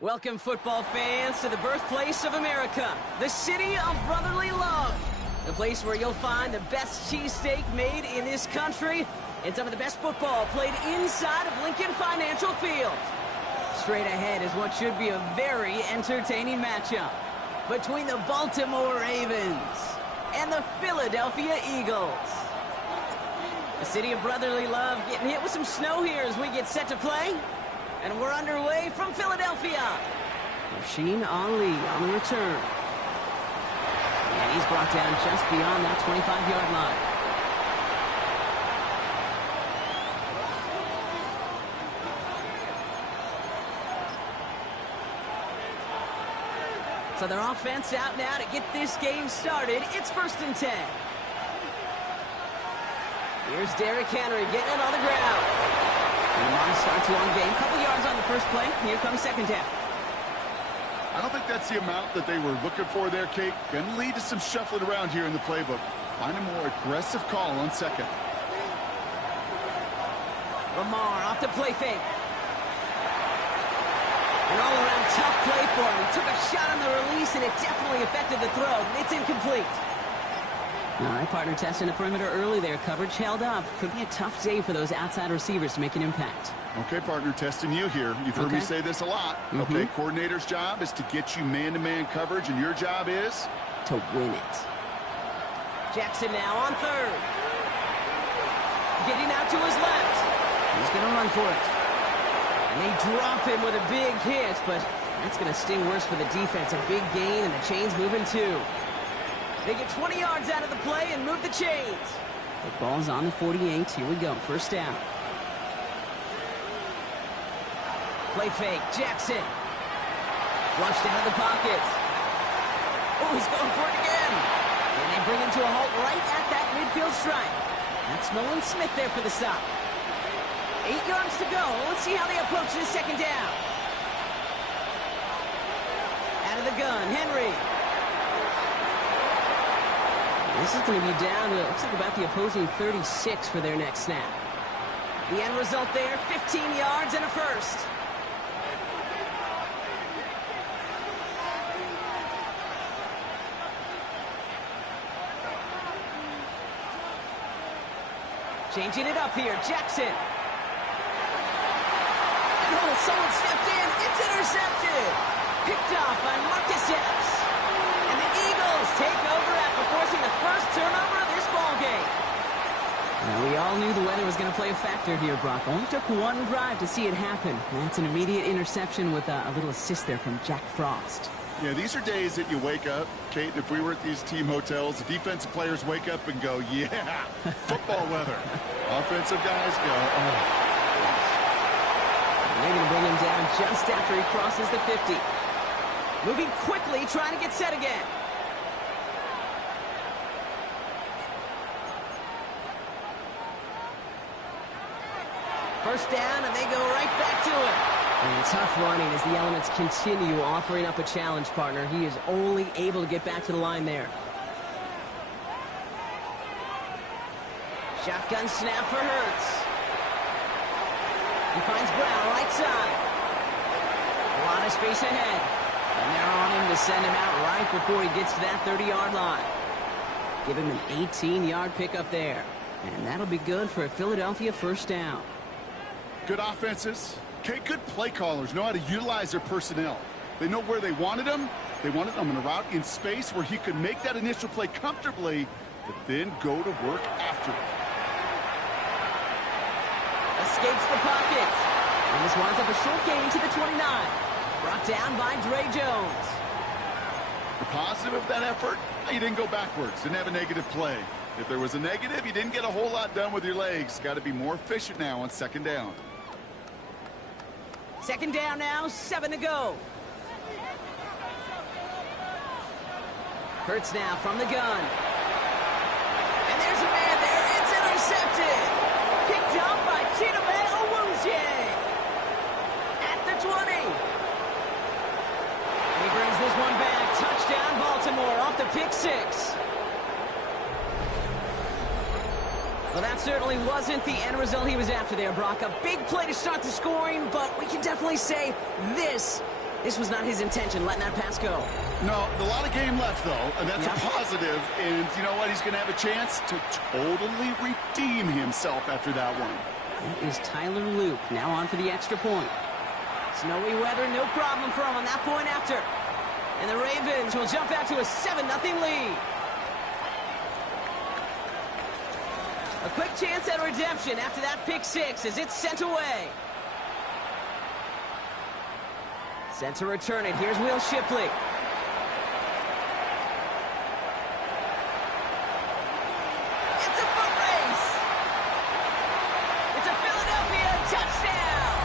Welcome, football fans, to the birthplace of America, the city of brotherly love. The place where you'll find the best cheesesteak made in this country and some of the best football played inside of Lincoln Financial Field. Straight ahead is what should be a very entertaining matchup between the Baltimore Ravens and the Philadelphia Eagles. The city of brotherly love getting hit with some snow here as we get set to play. And we're underway from Philadelphia. Rasheen Ali on the return. And he's brought down just beyond that 25-yard line. So their offense out now to get this game started. It's 1st and 10. Here's Derrick Henry getting it on the ground. Lamar starts a long game. Couple yards on the first play. Here comes second down. I don't think that's the amount that they were looking for there, Kate. Going to lead to some shuffling around here in the playbook. Find a more aggressive call on second. Lamar off the play fake. An all-around tough play for him. He took a shot on the release, and it definitely affected the throw. It's incomplete. All right, partner, testing the perimeter early there. Coverage held up. Could be a tough day for those outside receivers to make an impact. Okay, partner, testing you here. You've heard me say this a lot. Okay, coordinator's job is to get you man-to-man coverage, and your job is? To win it. Jackson now on third. Getting out to his left. He's going to run for it. And they drop him with a big hit, but that's going to sting worse for the defense. A big gain, and the chain's moving too. They get 20 yards out of the play and move the chains. The ball's on the 48. Here we go. First down. Play fake. Jackson. Flushed out of the pocket. Oh, he's going for it again. And they bring him to a halt right at that midfield stripe. That's Nolan Smith there for the stop. 8 yards to go. Let's see how they approach this second down. Out of the gun. Henry. This is going to be down to, looks like about the opposing 36 for their next snap. The end result there, 15 yards and a first. Changing it up here, Jackson. And oh, someone stepped in. It's intercepted. Picked off by Marcus Epps. And the Eagles take over after forcing the first turnover of this ball game. Now, we all knew the weather was going to play a factor here, Brock. Only took one drive to see it happen. That's an immediate interception with a little assist there from Jack Frost. Yeah, these are days that you wake up, Kate, if we were at these team hotels, the defensive players wake up and go, yeah, football weather. Offensive guys go, oh. They're going to bring him down just after he crosses the 50. Moving quickly, trying to get set again. First down, and they go right back to it. And tough running as the elements continue offering up a challenge, partner. He is only able to get back to the line there. Shotgun snap for Hurts. He finds Brown right side. A lot of space ahead. And they're on him to send him out right before he gets to that 30-yard line. Give him an 18-yard pickup there. And that'll be good for a Philadelphia first down. Good offenses. Okay, good play callers know how to utilize their personnel. They know where they wanted him. They wanted him in a route in space where he could make that initial play comfortably, but then go to work after it. Escapes the pocket. And this winds up a short gain to the 29. Brought down by Dre Jones. The positive of that effort, he didn't go backwards. Didn't have a negative play. If there was a negative, you didn't get a whole lot done with your legs. Got to be more efficient now on second down. Second down now, 7 to go. Hurts now from the gun. And there's a man there. It's intercepted. Picked up by Chidobe Awuzie. At the 20. And he brings this one back. Touchdown, Baltimore, off the pick six. Well, that certainly wasn't the end result he was after there, Brock. A big play to start the scoring, but we can definitely say this This was not his intention, letting that pass go. No, a lot of game left, though, and that's Yep. a positive. And you know what? He's going to have a chance to totally redeem himself after that one. That is Tyler Luke, now on for the extra point. Snowy weather, no problem for him on that point after. And the Ravens will jump out to a 7-0 lead. A quick chance at redemption after that pick six as it's sent away. Set to return it. Here's Will Shipley. It's a foot race. It's a Philadelphia touchdown.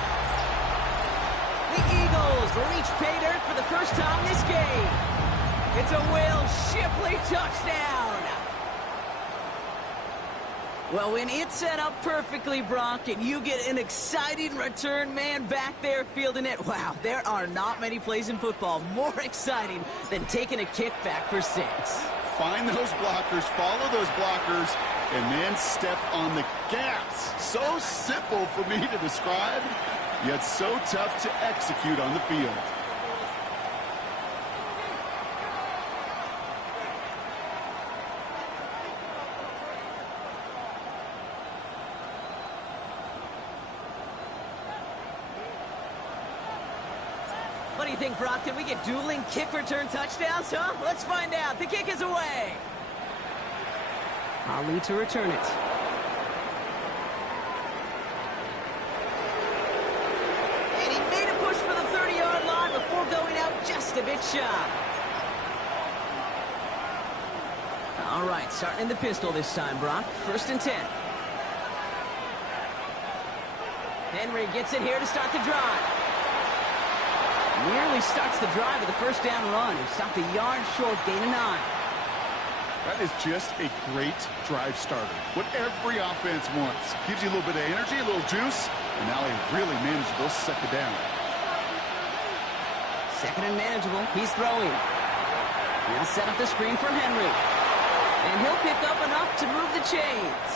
The Eagles reach pay dirt for the first time this game. It's a Will Shipley touchdown. Well, when it's set up perfectly, Brock, and you get an exciting return man back there fielding it, wow, there are not many plays in football more exciting than taking a kick back for six. Find those blockers, follow those blockers, and then step on the gas. So simple for me to describe, yet so tough to execute on the field. What do you think, Brock? Can we get dueling kick return touchdowns, huh? Let's find out. The kick is away. Ali to return it. And he made a push for the 30-yard line before going out just a bit shy. All right, starting in the pistol this time, Brock. 1st and 10. Henry gets it here to start the drive. Nearly starts the drive with a first down run. He stopped a yard short, gain of 9. That is just a great drive starter. What every offense wants. Gives you a little bit of energy, a little juice, and now a really manageable 2nd down. 2nd and manageable. He's throwing. He'll set up the screen for Henry. And he'll pick up enough to move the chains.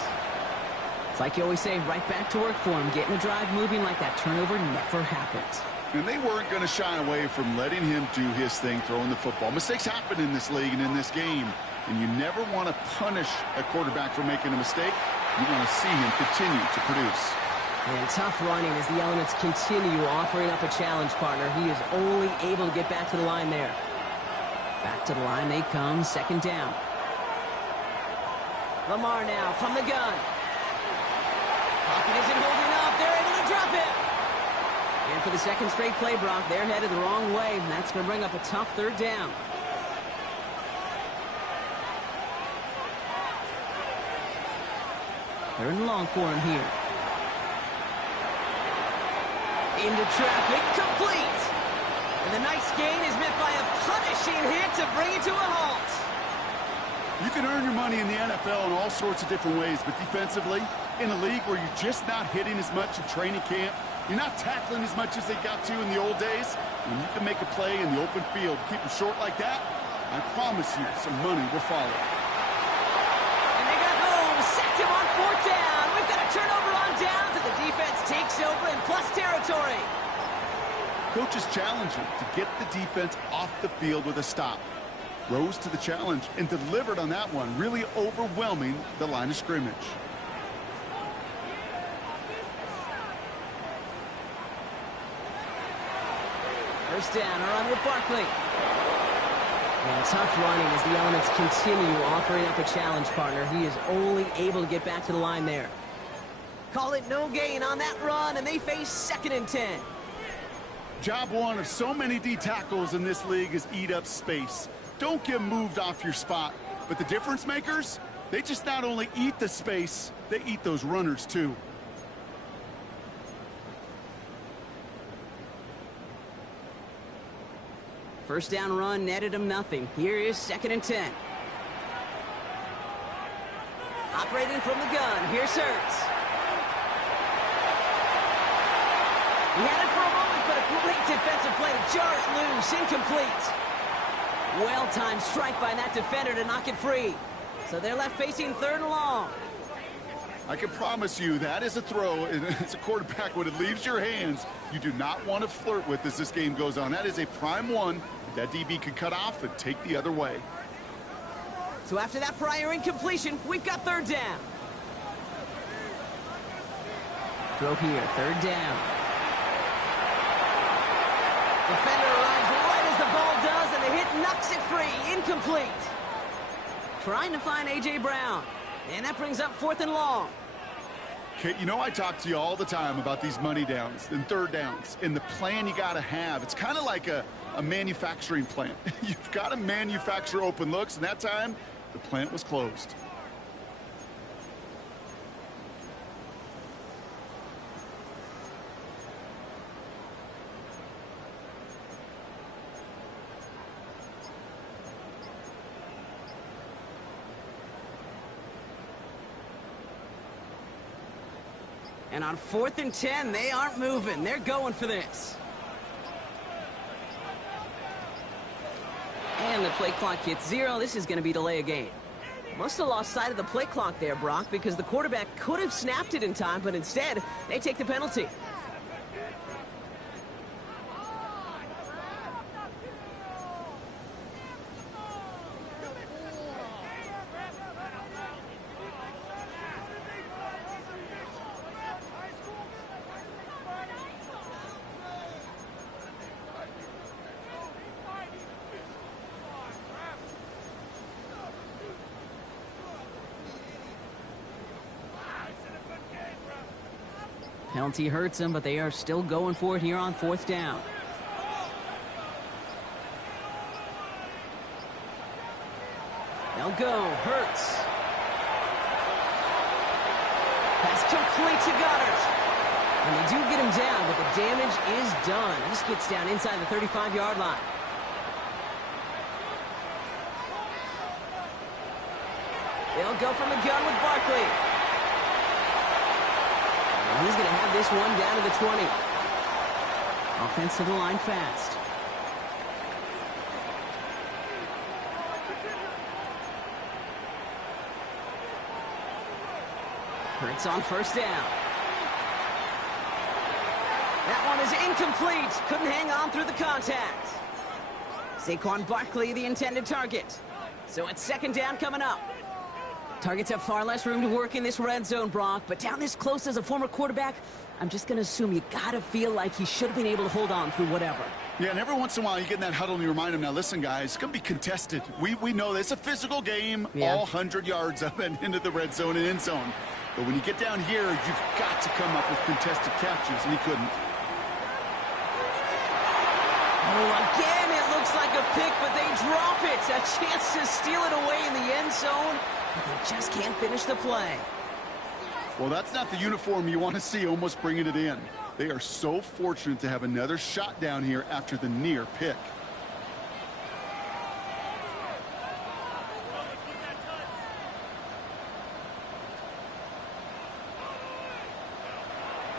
It's like you always say, right back to work for him. Getting the drive moving like that turnover never happened. And they weren't going to shy away from letting him do his thing throwing the football. Mistakes happen in this league and in this game. And you never want to punish a quarterback for making a mistake. You want to see him continue to produce. And tough running as the elements continue offering up a challenge, partner. He is only able to get back to the line there. Back to the line they come, 2nd down. Lamar now from the gun. Pocket isn't holding up. They're able to drop it. And for the 2nd straight play, Brock, they're headed the wrong way. And that's going to bring up a tough 3rd down. Third and long for him here. Into traffic, complete. And the nice gain is met by a punishing hit to bring it to a halt. You can earn your money in the NFL in all sorts of different ways, but defensively, in a league where you're just not hitting as much in training camp, you're not tackling as much as they got to in the old days, when you can make a play in the open field, keep it short like that, I promise you some money will follow. And they got home, sacked him on 4th down. We've got a turnover on downs, and the defense takes over in plus territory. Coaches challenge him to get the defense off the field with a stop. Rose to the challenge and delivered on that one, really overwhelming the line of scrimmage. First down, a run with Barkley. And tough running as the elements continue offering up a challenge, partner. He is only able to get back to the line there. Call it no gain on that run, and they face 2nd and 10. Job one of so many D tackles in this league is eat up space. Don't get moved off your spot. But the difference makers, they just not only eat the space, they eat those runners too. First down run netted him nothing. Here is 2nd and 10. Operating from the gun. Here's Hurts. He had it for a moment, but a great defensive play to jar it loose. Incomplete. Well-timed strike by that defender to knock it free. So they're left facing 3rd and long. I can promise you that is a throw, and as a quarterback, when it leaves your hands, you do not want to flirt with as this game goes on. That is a prime one that DB could cut off and take the other way. So after that prior incompletion, we've got third down. Throw here, third down. Defender arrives right as the ball does, and the hit knocks it free. Incomplete. Trying to find A.J. Brown. And that brings up 4th and long. Okay, you know I talk to you all the time about these money downs and third downs and the plan you got to have. It's kind of like a manufacturing plant. You've got to manufacture open looks, and that time the plant was closed. And on 4th and 10, they aren't moving. They're going for this. And the play clock hits 0. This is going to be delay a game. Must have lost sight of the play clock there, Brock, because the quarterback could have snapped it in time, but instead, they take the penalty. Penalty hurts them, but they are still going for it here on 4th down. They'll go. Hurts. Pass complete to Goddard. And they do get him down, but the damage is done. He just gets down inside the 35-yard line. They'll go from the gun with Barkley. And he's going to have this one down to the 20. Offense to the line fast. Hurts on 1st down. That one is incomplete. Couldn't hang on through the contact. Saquon Barkley, the intended target. So it's 2nd down coming up. Targets have far less room to work in this red zone, Brock, but down this close as a former quarterback, I'm just going to assume you got to feel like he should have been able to hold on through whatever. Yeah, and every once in a while you get in that huddle and you remind him, now listen, guys, it's going to be contested. We know this. It's a physical game, all 100 yards up and into the red zone and end zone. But when you get down here, you've got to come up with contested catches, and he couldn't. Oh, again, it looks like a pick, but they drop it. A chance to steal it away in the end zone, but they just can't finish the play. Well, that's not the uniform you want to see almost bringing it in. They are so fortunate to have another shot down here after the near pick.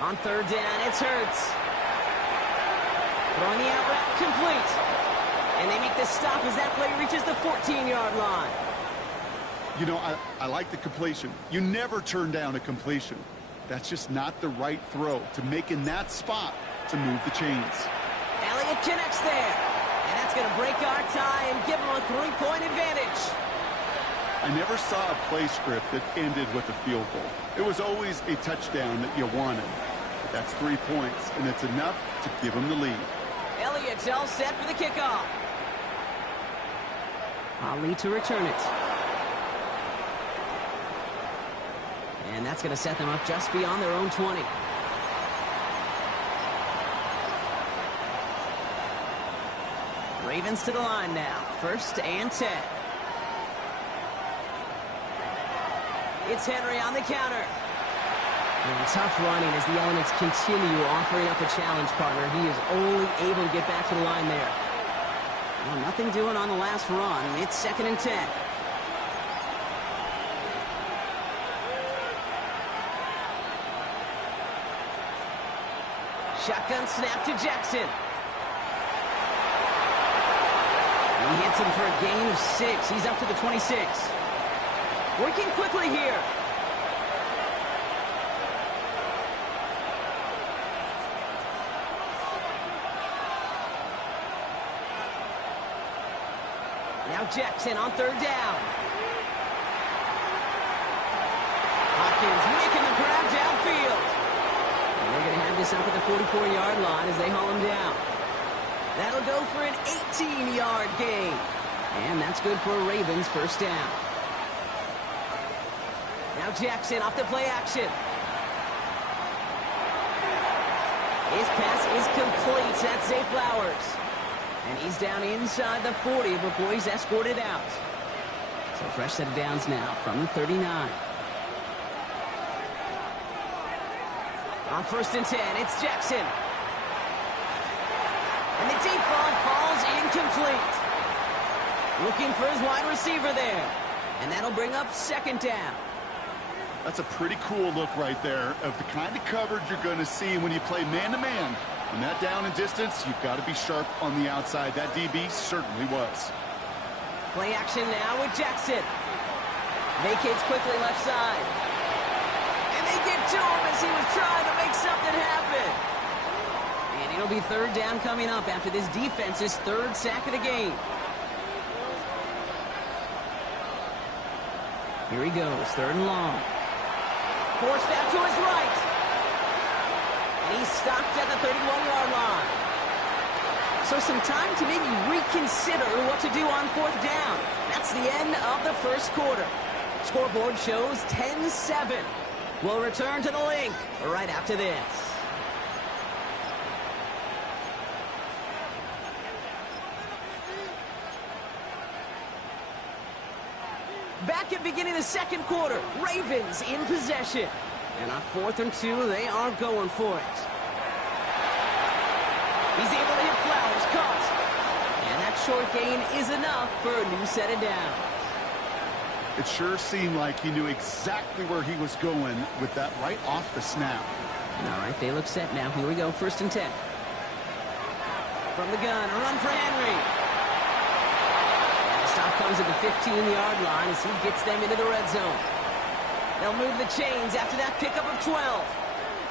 On 3rd down, it's Hurts. Throwing the out route complete. And they make the stop as that play reaches the 14-yard line. You know, I like the completion. You never turn down a completion. That's just not the right throw to make in that spot to move the chains. Elliott connects there. And that's going to break our tie and give them a 3-point advantage. I never saw a play script that ended with a field goal. It was always a touchdown that you wanted. But that's 3 points, and it's enough to give them the lead. Elliott's all set for the kickoff. Ali to return it. And that's going to set them up just beyond their own 20. Ravens to the line now. 1st and 10. It's Henry on the counter. And tough running as the elements continue offering up a challenge partner. He is only able to get back to the line there. Well, nothing doing on the last run. It's 2nd and 10. Shotgun snap to Jackson. He hits him for a gain of 6. He's up to the 26. Working quickly here. Now Jackson on third down. Hopkins making the grab downfield. And they're going to have this up at the 44-yard line as they haul him down. That'll go for an 18-yard gain. And that's good for a Ravens first down. Now Jackson off the play action. His pass is complete. That's Zay Flowers. And he's down inside the 40 before he's escorted out. So fresh set of downs now from the 39. On 1st and 10, it's Jackson. And the deep ball falls incomplete. Looking for his wide receiver there. And that'll bring up 2nd down. That's a pretty cool look right there of the kind of coverage you're going to see when you play man-to-man. When that down and distance, you've got to be sharp on the outside. That DB certainly was. Play action now with Jackson. Vacates quickly left side. And they get to him as he was trying to make something happen. And it'll be 3rd down coming up after this defense's 3rd sack of the game. Here he goes, 3rd and long. Forced out to his right. And he's stopped at the 31-yard line. So some time to maybe reconsider what to do on 4th down. That's the end of the 1st quarter. Scoreboard shows 10-7. We'll return to the link right after this. Back at beginning of the 2nd quarter, Ravens in possession. And on 4th and 2, they are going for it. He's able to hit Flowers, caught. And that short gain is enough for a new set of downs. It sure seemed like he knew exactly where he was going with that right off the snap. All right, they look set now. Here we go, 1st and 10. From the gun, a run for Henry. Stop comes at the 15-yard line as he gets them into the red zone. They'll move the chains after that pickup of 12.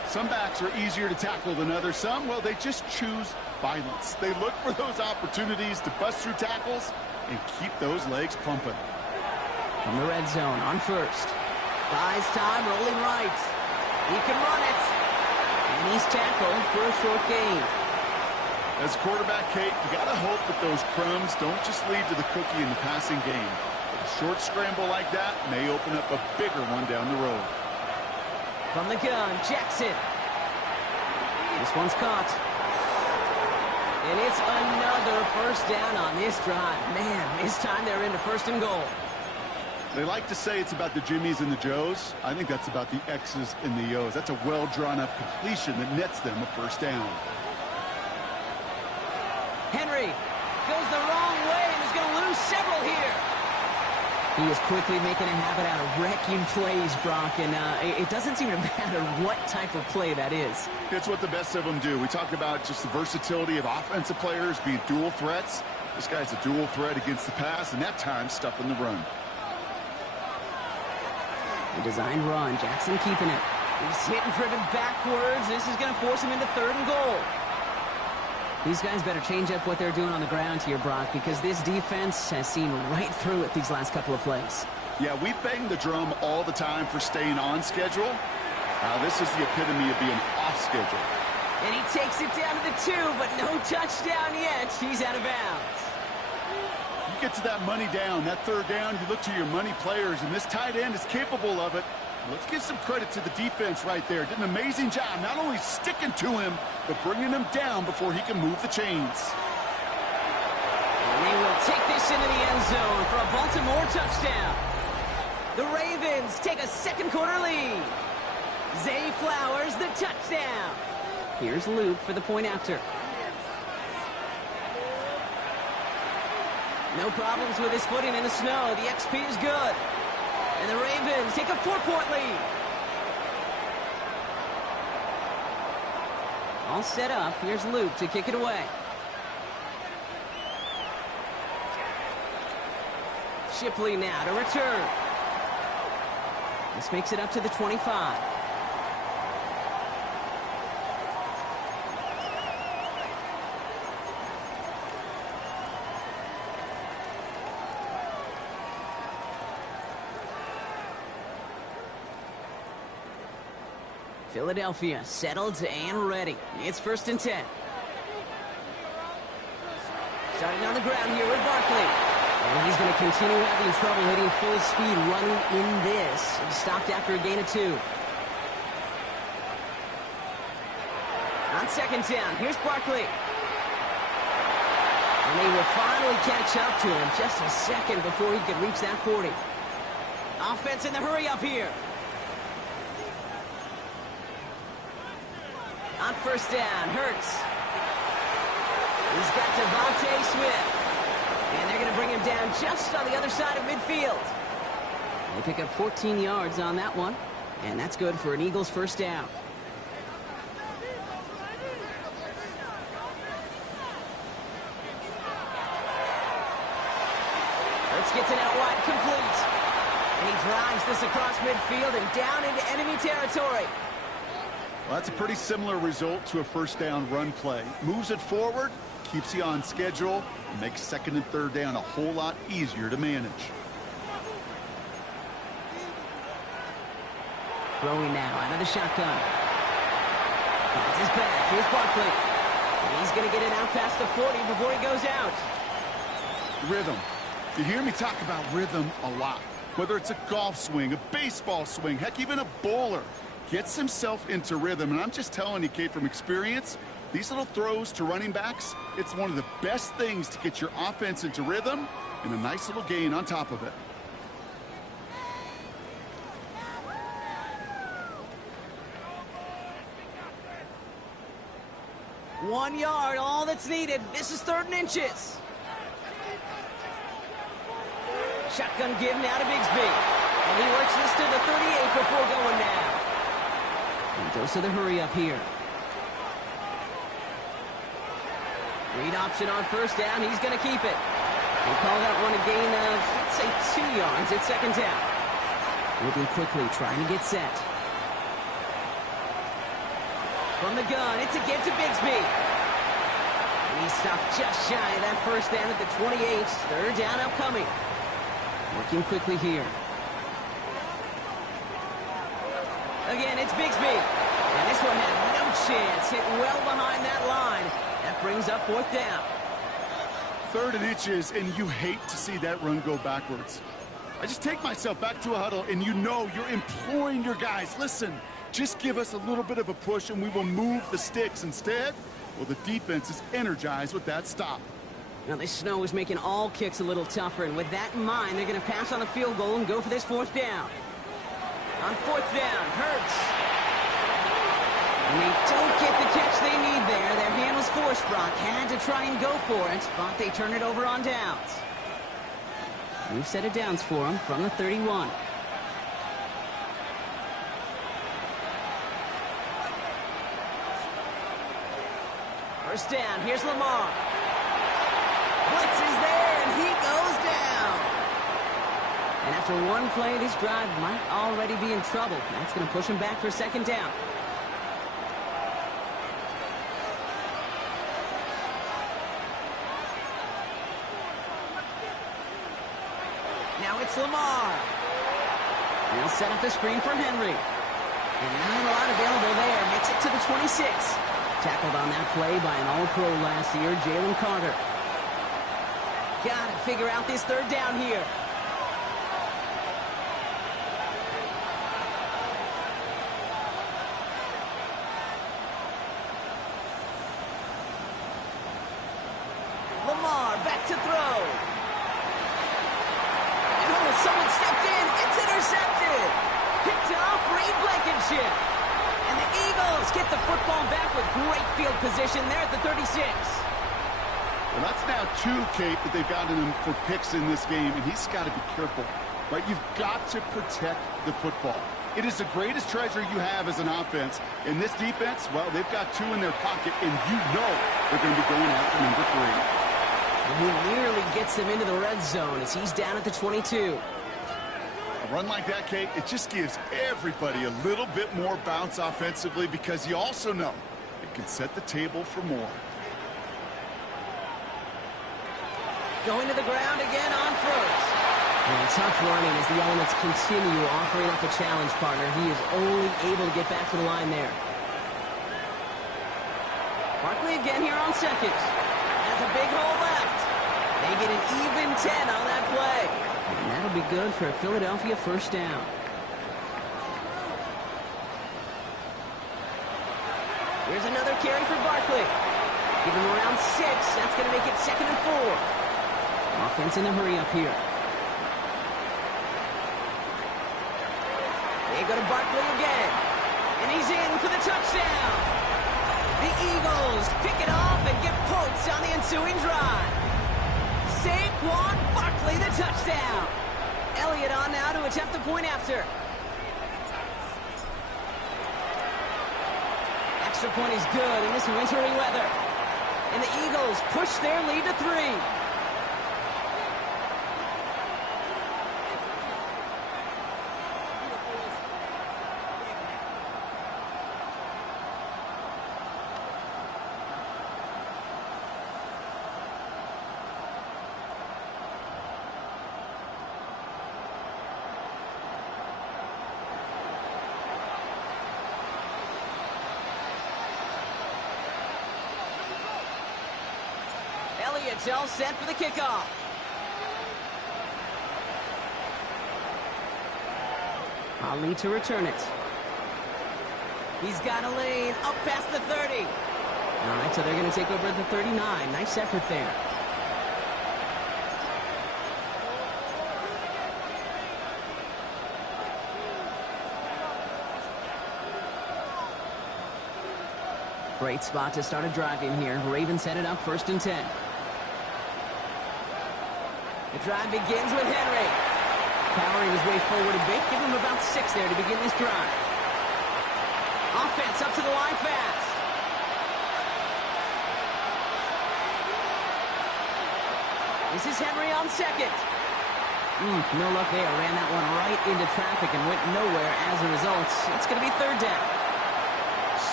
Some backs are easier to tackle than others. Some, well, they just choose violence. They look for those opportunities to bust through tackles and keep those legs pumping. From the red zone on 1st. Buys time, rolling right. He can run it. And he's tackled for a short gain. As quarterback, Kate, you got to hope that those crumbs don't just lead to the cookie in the passing game. A short scramble like that may open up a bigger one down the road. From the gun, Jackson. This one's caught. And it's another 1st down on this drive. Man, this time they're into 1st and goal. They like to say it's about the Jimmies and the Joes. I think that's about the X's and the O's. That's a well-drawn-up completion that nets them a 1st down. Henry goes the wrong way and is going to lose several here. He is quickly making a habit out of wrecking plays, Brock, and it doesn't seem to matter what type of play that is. It's what the best of them do. We talked about just the versatility of offensive players being dual threats. This guy's a dual threat against the pass, and that time stuffing the run. The designed run, Jackson keeping it. He's hit and driven backwards. This is going to force him into 3rd and goal. These guys better change up what they're doing on the ground here, Brock, because this defense has seen right through it these last couple of plays. Yeah, we bang the drum all the time for staying on schedule. This is the epitome of being off schedule. And he takes it down to the 2, but no touchdown yet. He's out of bounds. You get to that money down, that 3rd down, you look to your money players, and this tight end is capable of it. Let's give some credit to the defense right there. Did an amazing job not only sticking to him, but bringing him down before he can move the chains. And they will take this into the end zone for a Baltimore touchdown. The Ravens take a 2nd quarter lead. Zay Flowers, the touchdown. Here's Luke for the point after. No problems with his footing in the snow. The XP is good. And the Ravens take a 4-point lead. All set up. Here's Luke to kick it away. Shipley now to return. This makes it up to the 25. Philadelphia settled and ready. It's 1st and 10. Starting on the ground here with Barkley. And he's going to continue having trouble hitting full speed running in this. He stopped after a gain of 2. On 2nd down, here's Barkley. And they will finally catch up to him just a second before he could reach that 40. Offense in the hurry up here. On 1st down, Hurts. He's got Devontae Smith. And they're going to bring him down just on the other side of midfield. They pick up 14 yards on that one. And that's good for an Eagles 1st down. Hurts gets it out wide, complete. And he drives this across midfield and down into enemy territory. Well, that's a pretty similar result to a 1st down run play. Moves it forward, keeps you on schedule, and makes 2nd and 3rd down a whole lot easier to manage. Throwing now out of the shotgun. That's his back. Here's Barkley. And he's going to get it out past the 40 before he goes out. Rhythm. You hear me talk about rhythm a lot. Whether it's a golf swing, a baseball swing, heck, even a bowler. Gets himself into rhythm, and I'm just telling you, Kate, from experience, these little throws to running backs, it's one of the best things to get your offense into rhythm and a nice little gain on top of it. One yard, all that's needed. This is 3rd and inches. Shotgun give now to Bigsby. And he works this to the 38 before going down. And goes to the hurry up here. Read option on 1st down. He's going to keep it. They call that one a gain of, let's say, 2 yards. It's 2nd down. Moving quickly, trying to get set. From the gun, it's a give to Bigsby. And he stopped just shy of that 1st down at the 28. 3rd down upcoming. Working quickly here. Again, it's Bigsby. And this one had no chance. Hit well behind that line. That brings up 4th down. 3rd and inches, and you hate to see that run go backwards. I just take myself back to a huddle, and you know you're imploring your guys, listen, just give us a little bit of a push, and we will move the sticks. Instead, well, the defense is energized with that stop. Now, this snow is making all kicks a little tougher, and with that in mind, they're going to pass on the field goal and go for this 4th down. On 4th down, Hurts. And they don't get the catch they need there. Their hand was forced. Brock had to try and go for it, but they turn it over on downs. New set of downs for them from the 31. First down, here's Lamar. Blitz is there, and he goes down. And after one play, this drive might already be in trouble. That's going to push him back for 2nd down. Now it's Lamar. He'll set up the screen for Henry. And not a lot available there. Makes it to the 26. Tackled on that play by an All-Pro last year, Jalen Carter. Got to figure out this 3rd down here. Lamar back to throw. And oh, someone stepped in. It's intercepted. Picked off Reed Blankenship. And the Eagles get the football back with great field position there at the 36. Well, that's now 2, Kate, that they've gotten him for picks in this game, and he's got to be careful, right? You've got to protect the football. It is the greatest treasure you have as an offense. In this defense, well, they've got 2 in their pocket, and you know they're going to be going after number 3. And he nearly gets them into the red zone as he's down at the 22. A run like that, Kate, it just gives everybody a little bit more bounce offensively because you also know it can set the table for more. Going to the ground again on 1st. And tough running as the elements continue offering up a challenge partner. He is only able to get back to the line there. Barkley again here on second. Has a big hole left. They get an even 10 on that play. And that'll be good for a Philadelphia first down. Here's another carry for Barkley. Give him around 6. That's going to make it 2nd and 4. Offense in a hurry up here. They go to Barkley again. And he's in for the touchdown. The Eagles pick it off and get points on the ensuing drive. Saquon Barkley, the touchdown. Elliott on now to attempt the point after. Extra point is good in this wintry weather. And the Eagles push their lead to 3. Elliott's all set for the kickoff. Ali to return it. He's got a lane up past the 30. All right, so they're going to take over at the 39. Nice effort there. Great spot to start a drive in here. Ravens headed up 1st and 10. The drive begins with Henry. Powering his way forward a bit. Give him about 6 there to begin this drive. Offense up to the line fast. This is Henry on second. No luck there. Ran that one right into traffic and went nowhere as a result. It's going to be 3rd down.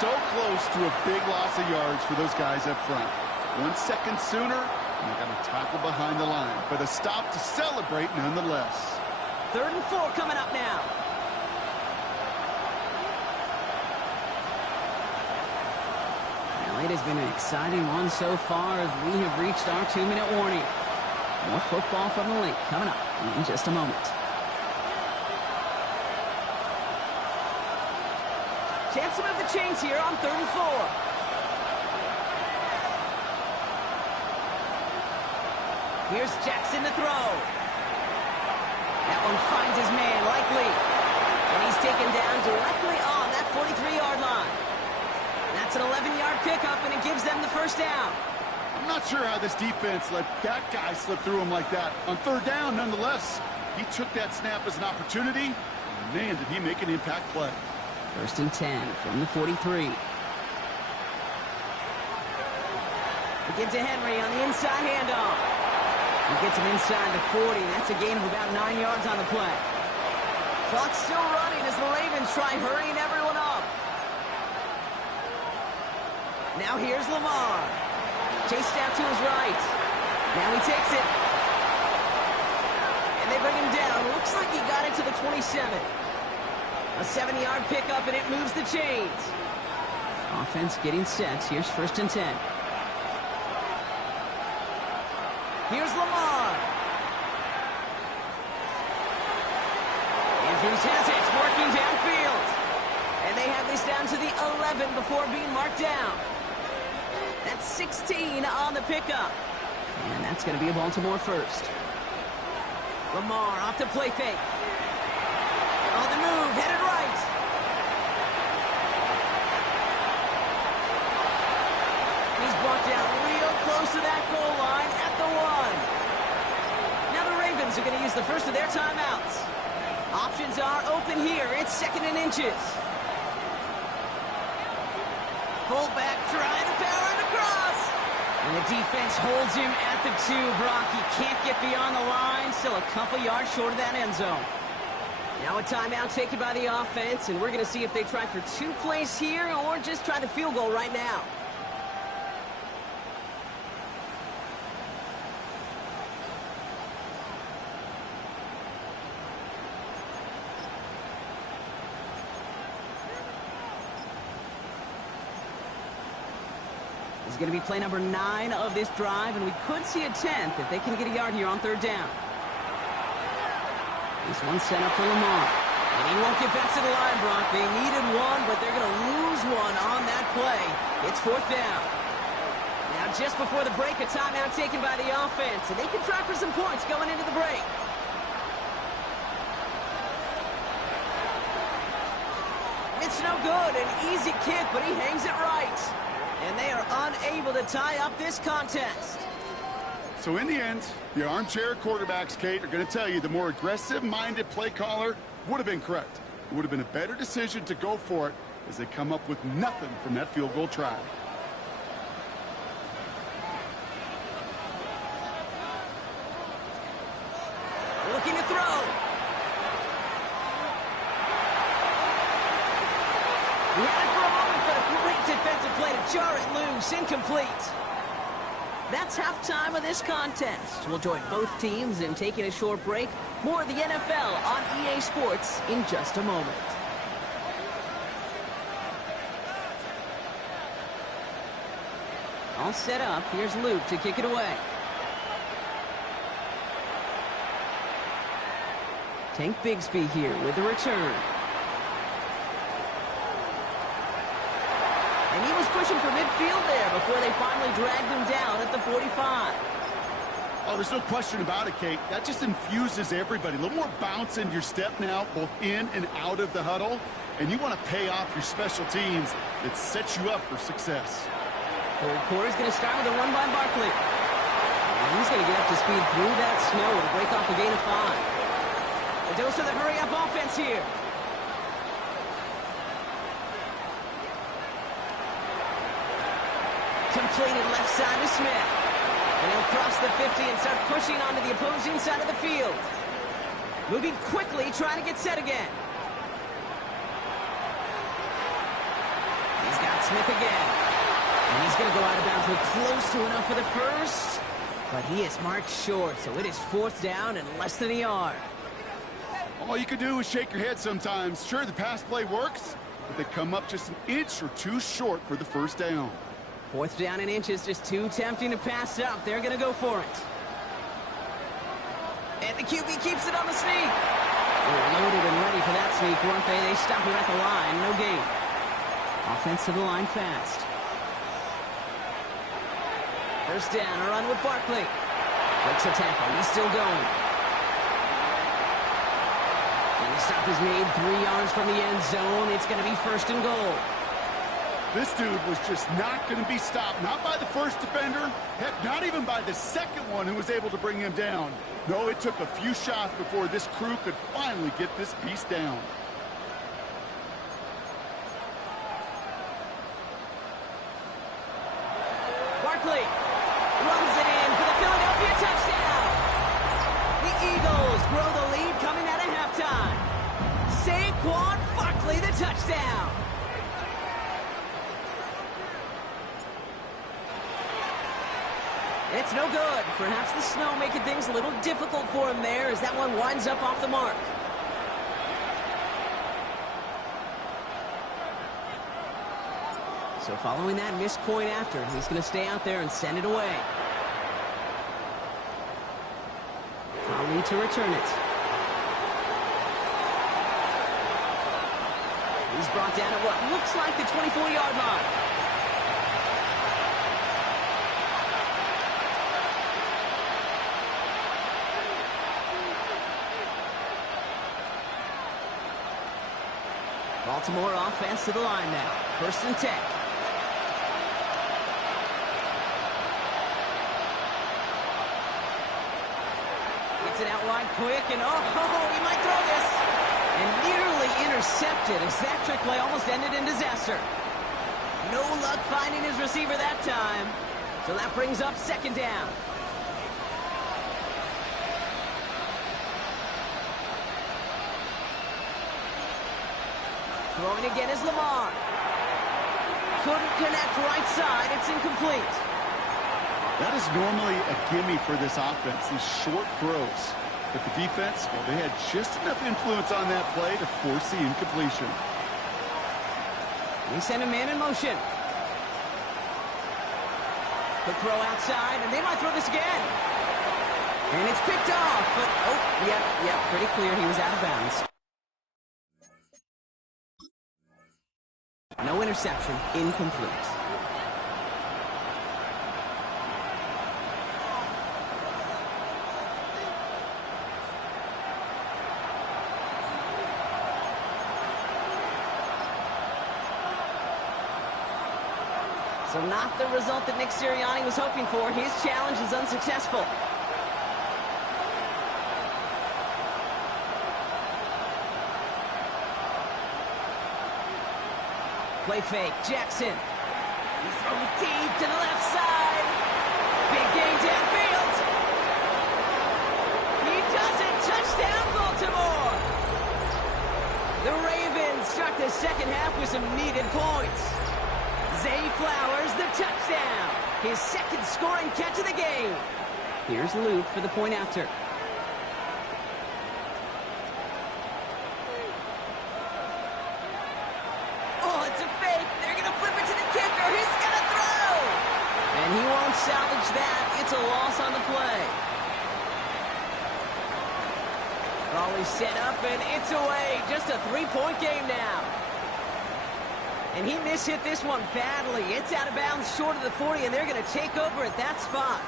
So close to a big loss of yards for those guys up front. 1 second sooner, and they got to tackle behind the line. But a stop to celebrate nonetheless. 3rd and 4 coming up now. Well, it has been an exciting one so far as we have reached our 2-minute warning. More football from the link coming up in just a moment. Chance to move the chains here on 3rd and 4. Here's Jackson to throw. That one finds his man, Likely. And he's taken down directly on that 43-yard line. That's an 11-yard pickup, and it gives them the first down. I'm not sure how this defense let that guy slip through him like that. On 3rd down, nonetheless, he took that snap as an opportunity. Man, did he make an impact play. 1st and 10 from the 43. We get to Henry on the inside handoff. He gets him inside the 40. That's a gain of about 9 yards on the play. Clock's still running as the Ravens try hurrying everyone up. Now here's Lamar. Chased out to his right. Now he takes it. And they bring him down. Looks like he got it to the 27. A 7-yard pickup, and it moves the chains. Offense getting set. Here's 1st and 10. Here's Lamar. Andrews has it, working downfield. And they have this down to the 11 before being marked down. That's 16 on the pickup. And that's going to be a Baltimore first. Lamar off to play fake. On the move, headed right. And he's brought down real close to that goal line at the 1. Now the Ravens are going to use the first of their timeouts. Options are open here. It's 2nd and inches. Fullback trying to power it across. And the defense holds him at the 2, Brock. He can't get beyond the line. Still a couple yards short of that end zone. Now a timeout taken by the offense, and we're going to see if they try for 2 plays here or just try the field goal right now. This is going to be play number 9 of this drive, and we could see a 10th if they can get a yard here on 3rd down. This one set up for Lamar. And he won't get back to the line, Brock. They needed one, but they're going to lose one on that play. It's 4th down. Now, just before the break, a timeout taken by the offense, and they can try for some points going into the break. It's no good. An easy kick, but he hangs it right. And they are unable to tie up this contest. So in the end, the armchair quarterbacks, Kate, are going to tell you the more aggressive-minded play caller would have been correct. It would have been a better decision to go for it as they come up with nothing from that field goal try. Looking to throw. He had it for a moment, but a great defensive play to jar it loose. Incomplete. That's halftime of this contest. We'll join both teams in taking a short break. More of the NFL on EA Sports in just a moment. All set up. Here's Luke to kick it away. Tank Bigsby here with the return. And he was pushing for midfield there before they finally dragged him down at the 45. Oh, there's no question about it, Kate. That just infuses everybody. A little more bounce in your step now, both in and out of the huddle. And you want to pay off your special teams. It sets you up for success. 3rd quarter's going to start with a run by Barkley. And he's going to get up to speed through that snow to break off a gain of 5. A dose of the hurry-up offense here. Completed left side to Smith. And he'll cross the 50 and start pushing onto the opposing side of the field. Moving quickly, trying to get set again. He's got Smith again. And he's going to go out of bounds with close to enough for the first. But he is marked short, so it is 4th down and less than a yard. All you can do is shake your head sometimes. Sure, the pass play works, but they come up just an inch or two short for the 1st down. 4th down in inches, just too tempting to pass up. They're going to go for it. And the QB keeps it on the sneak. They were loaded and ready for that sneak, weren't they? They stop him at the line. No gain. Offense to the line fast. 1st down, a run with Barkley. Breaks a tackle. He's still going. And the stop is made 3 yards from the end zone. It's going to be 1st and goal. This dude was just not going to be stopped. Not by the first defender. Heck, not even by the second one who was able to bring him down. No, it took a few shots before this crew could finally get this beast down. Barkley runs it in for the Philadelphia touchdown. The Eagles grow the lead coming out of halftime. Saquon Barkley, the touchdown. It's no good. Perhaps the snow making things a little difficult for him there as that one winds up off the mark. So following that missed point after, he's going to stay out there and send it away. Ali to return it. He's brought down at what looks like the 24-yard line. Baltimore offense to the line now. 1st and 10. Gets it out wide quick, and he might throw this. And nearly intercepted as that trick play almost ended in disaster. No luck finding his receiver that time. So that brings up 2nd down. Throwing again is Lamar. Couldn't connect right side. It's incomplete. That is normally a gimme for this offense, these short throws. But the defense, well, they had just enough influence on that play to force the incompletion. They send a man in motion. Quick throw outside, and they might throw this again. And it's picked off, but, oh, yep, pretty clear he was out of bounds. No interception, incomplete. So not the result that Nick Sirianni was hoping for. His challenge is unsuccessful. Play fake, Jackson. He's throwing deep to the left side. Big gain downfield. He does it. Touchdown, Baltimore. The Ravens start the second half with some needed points. Zay Flowers, the touchdown. His second scoring catch of the game. Here's Luke for the point after. Oh, it's a fake. They're going to flip it to the kicker. He's going to throw. And he won't salvage that. It's a loss on the play. Always set up, and it's away. Just a three-point game now. And he mishit this one badly. It's out of bounds short of the 40, and they're going to take over at that spot.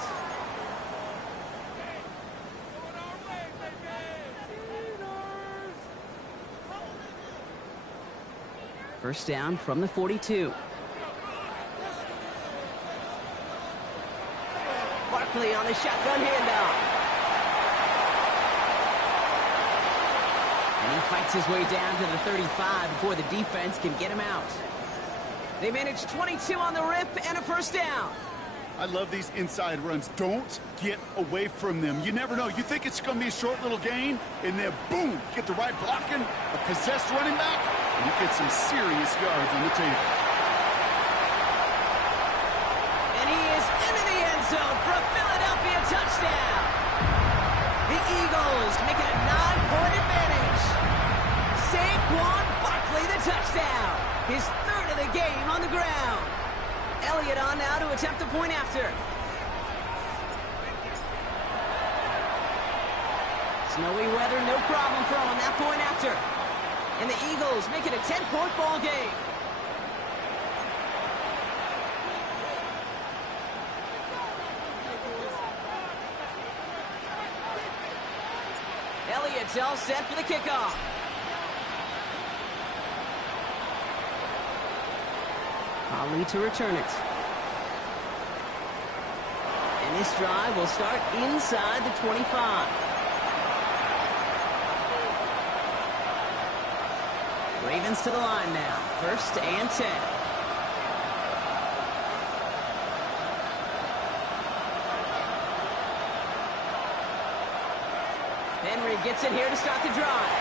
First down from the 42. Barkley on the shotgun handoff. And he fights his way down to the 35 before the defense can get him out. They managed 22 on the rip and a first down. I love these inside runs. Don't get away from them. You never know. You think it's going to be a short little gain, and then boom, get the right blocking, a possessed running back, and you get some serious yards on the table. And he is into the end zone for a Philadelphia touchdown. The Eagles make it a 9-point advantage. Saquon Barkley the touchdown. His third of the game on the ground. Elliott on now to attempt the point after. Snowy weather, no problem for him on that point after. And the Eagles make it a 10-point ball game. Elliott's all set for the kickoff. Ali to return it. And this drive will start inside the 25. Ravens to the line now. First and 10. Henry gets it here to start the drive.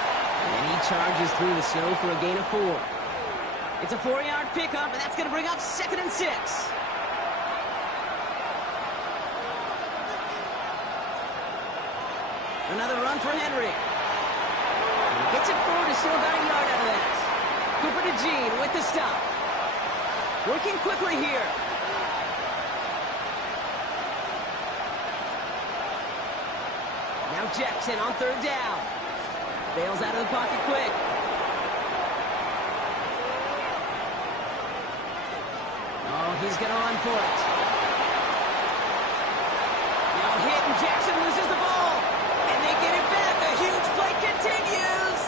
And he charges through the snow for a gain of 4. It's a 4-yard pickup, and that's going to bring up 2nd and 6. Another run for Henry. And he gets it forward to still about a yard out of that. Cooper to Jean with the stop. Working quickly here. Now Jackson on 3rd down. Bails out of the pocket quick. He's going to run for it. Now hit, and Jackson loses the ball. And they get it back. The huge play continues.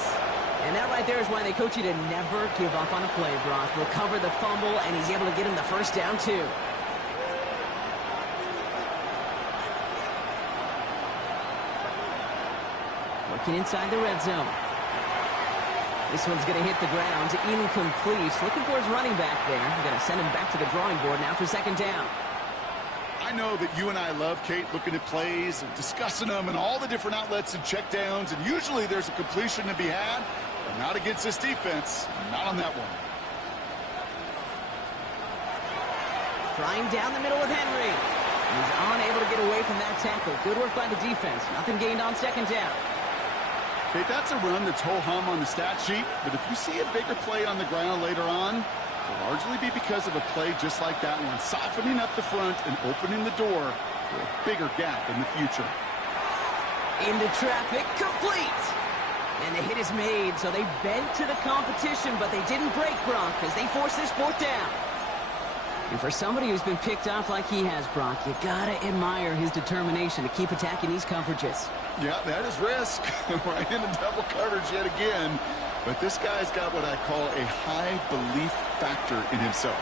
And that right there is why they coach you to never give up on a play, Brock. Recover the fumble, and he's able to get him the first down, too. Working inside the red zone. This one's going to hit the ground, incomplete. Looking for his running back there. Going to send him back to the drawing board now for 2nd down. I know that you and I love, Kate, looking at plays and discussing them and all the different outlets and checkdowns, and usually there's a completion to be had, but not against this defense. Not on that one. Trying down the middle with Henry. He's unable to get away from that tackle. Good work by the defense. Nothing gained on 2nd down. Okay, that's a run that's ho-hum on the stat sheet, but if you see a bigger play on the ground later on, will largely be because of a play just like that one, softening up the front and opening the door for a bigger gap in the future. Into traffic, complete! And the hit is made, so they bent to the competition, but they didn't break, Brock, as they force this fourth down. And for somebody who's been picked off like he has, Brock, you gotta admire his determination to keep attacking these coverages. Yeah, that is risk. Right into double coverage yet again. But this guy's got what I call a high belief factor in himself.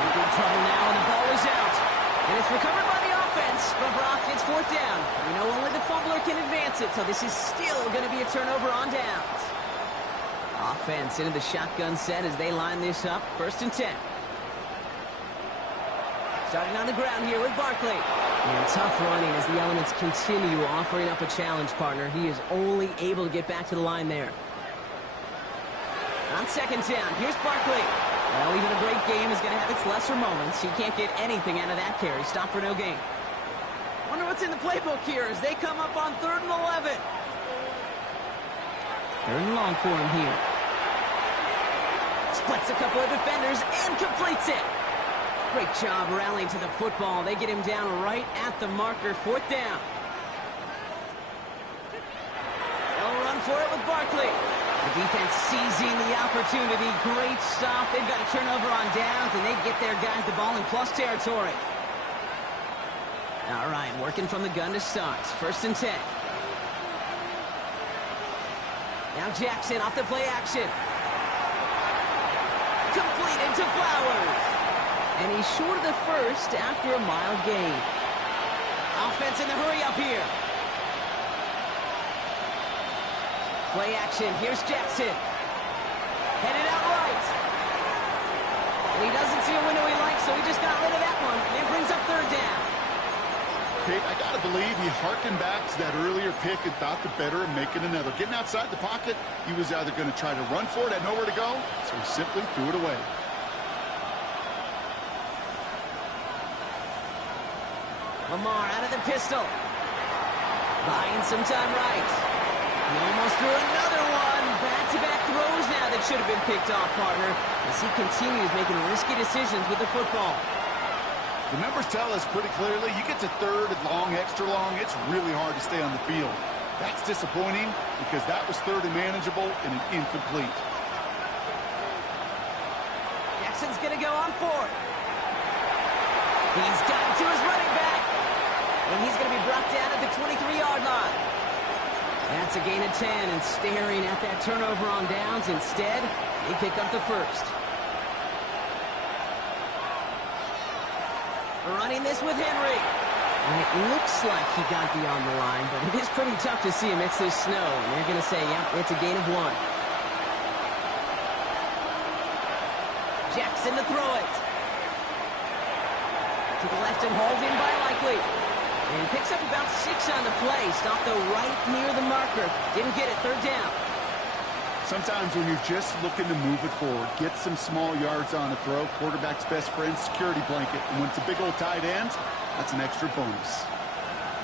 In big trouble now, and the ball is out. And it's recovered by the offense, but Brock, it's fourth down. We know only the fumbler can advance it, so this is still going to be a turnover on downs. Offense into the shotgun set as they line this up. 1st and 10. Starting on the ground here with Barkley. And tough running as the elements continue offering up a challenge, partner. He is only able to get back to the line there. On 2nd down, here's Barkley. Well, even a great game is going to have its lesser moments. He can't get anything out of that carry. Stop for no gain. Wonder what's in the playbook here as they come up on 3rd and 11. 3rd and long for him here. Splits a couple of defenders and completes it. Great job rallying to the football. They get him down right at the marker. 4th down. They'll run for it with Barkley. The defense seizing the opportunity. Great stop. They've got a turnover on downs, and they get their guys the ball in plus territory. All right, working from the gun to start. 1st and 10. Now Jackson off the play action. Completed to Flowers. And he's short of the first after a mild gain. Offense in the hurry up here. Play action. Here's Jackson. Headed out right. And he doesn't see a window he likes, so he just got rid of that one. And brings up 3rd down. Okay, I got to believe he harkened back to that earlier pick and thought the better of making another. Getting outside the pocket, he was either going to try to run for it, had nowhere to go, so he simply threw it away. Lamar out of the pistol. Buying some time right. He almost threw another one. Back-to-back throws now that should have been picked off, partner, as he continues making risky decisions with the football. The numbers tell us pretty clearly, you get to 3rd and long, extra long, it's really hard to stay on the field. That's disappointing because that was 3rd and manageable and an incomplete. Jackson's going to go on 4th. He's got it to his running back. And he's going to be brought down at the 23-yard line. That's a gain of 10, and staring at that turnover on downs. Instead, they pick up the 1st. Running this with Henry. And it looks like he got beyond the line, but it is pretty tough to see amidst this snow. And they're going to say, yeah, it's a gain of 1. Jackson to throw it. To the left and hauled in by Likely. And he picks up about 6 on the play. Stopped though right near the marker. Didn't get it. 3rd down. Sometimes when you're just looking to move it forward, get some small yards on a throw, quarterback's best friend, security blanket. And when it's a big old tight end, that's an extra bonus.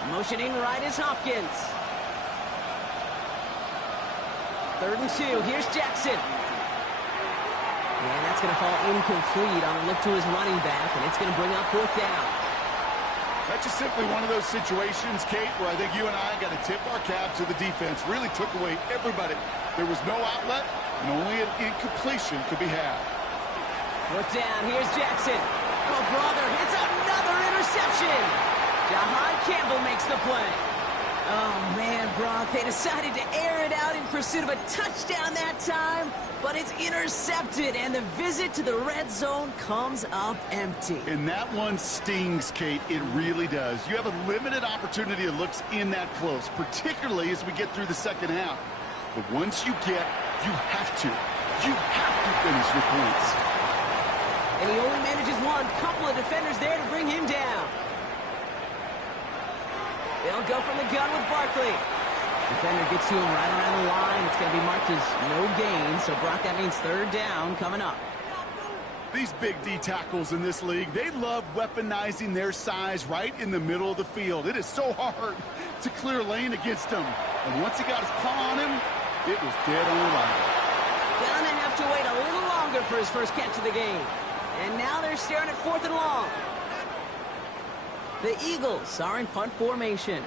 Motioning right is Hopkins. 3rd and 2. Here's Jackson. And that's going to fall incomplete on a look to his running back, and it's going to bring up 4th down. That's just simply one of those situations, Kate, where I think you and I got to tip our cap to the defense. Really took away everybody. There was no outlet, and only an incompletion could be had. 4th down. Here's Jackson. Oh, brother, it's another interception. Jahan Campbell makes the play. Oh, man, Brock, they decided to air it out in pursuit of a touchdown that time, but it's intercepted, and the visit to the red zone comes up empty. And that one stings, Kate. It really does. You have a limited opportunity that looks in that close, particularly as we get through the second half. But once you get, you have to finish your points. And he only manages one. Couple of defenders there to bring him down. They'll go from the gun with Barkley. Defender gets to him right around the line. It's going to be marked as no gain. So, Brock, that means 3rd down coming up. These big D tackles in this league, they love weaponizing their size right in the middle of the field. It is so hard to clear lane against him. And once he got his paw on him, it was dead on arrival. Gonna have to wait a little longer for his first catch of the game. And now they're staring at 4th and long. The Eagles are in punt formation.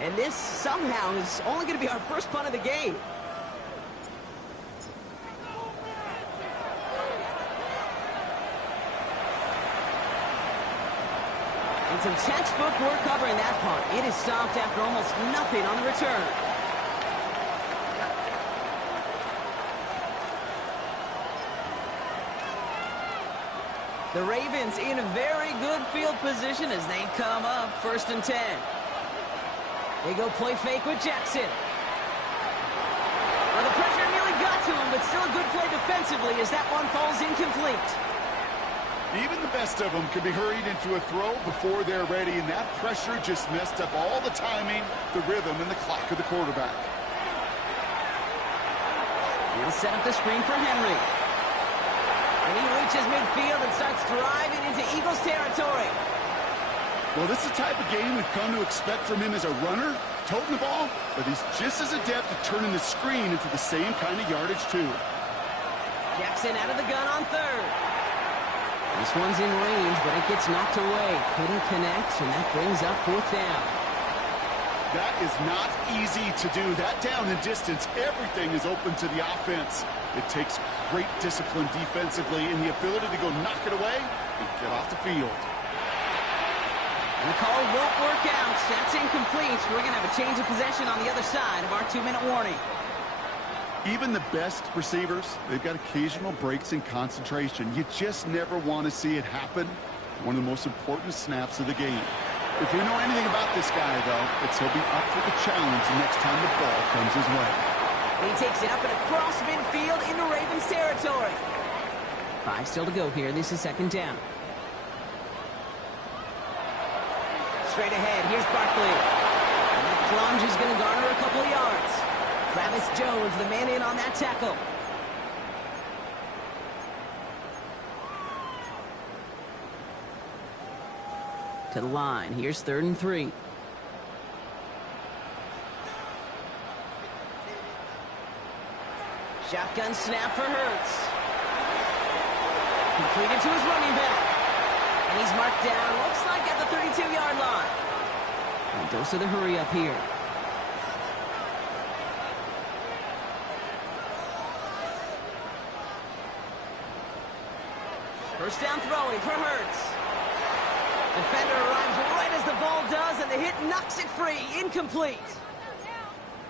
And this somehow is only going to be our first punt of the game. And some textbook work covering that punt. It is stopped after almost nothing on the return. The Ravens in a very good field position as they come up 1st and 10. They go play fake with Jackson. Well, the pressure nearly got to him, but still a good play defensively as that one falls incomplete. Even the best of them can be hurried into a throw before they're ready, and that pressure just messed up all the timing, the rhythm, and the clock of the quarterback. He'll set up the screen for Henry. And he reaches midfield and starts driving into Eagles territory. Well, this is the type of game we've come to expect from him as a runner, toting the ball, but he's just as adept at turning the screen into the same kind of yardage, too. Jackson out of the gun on 3rd. This one's in range, but it gets knocked away. Couldn't connect, and that brings up 4th down. That is not easy to do. That down and distance, everything is open to the offense. It takes great discipline defensively and the ability to go knock it away and get off the field. And the call won't work out. That's incomplete. We're going to have a change of possession on the other side of our 2-minute warning. Even the best receivers, they've got occasional breaks in concentration. You just never want to see it happen. One of the most important snaps of the game. If we know anything about this guy, though, it's he'll be up for the challenge the next time the ball comes his way. He takes it up and across midfield into Ravens territory. 5 still to go here. This is 2nd down. Straight ahead, here's Barkley. And that plunge is going to garner a couple of yards. Travis Jones, the man in on that tackle. To the line, here's 3rd and 3. Shotgun snap for Hurts. Completed to his running back. And he's marked down, looks like at the 32-yard line. And dose of the hurry up here. First down throwing for Hurts. Defender arrives right as the ball does, and the hit knocks it free. Incomplete.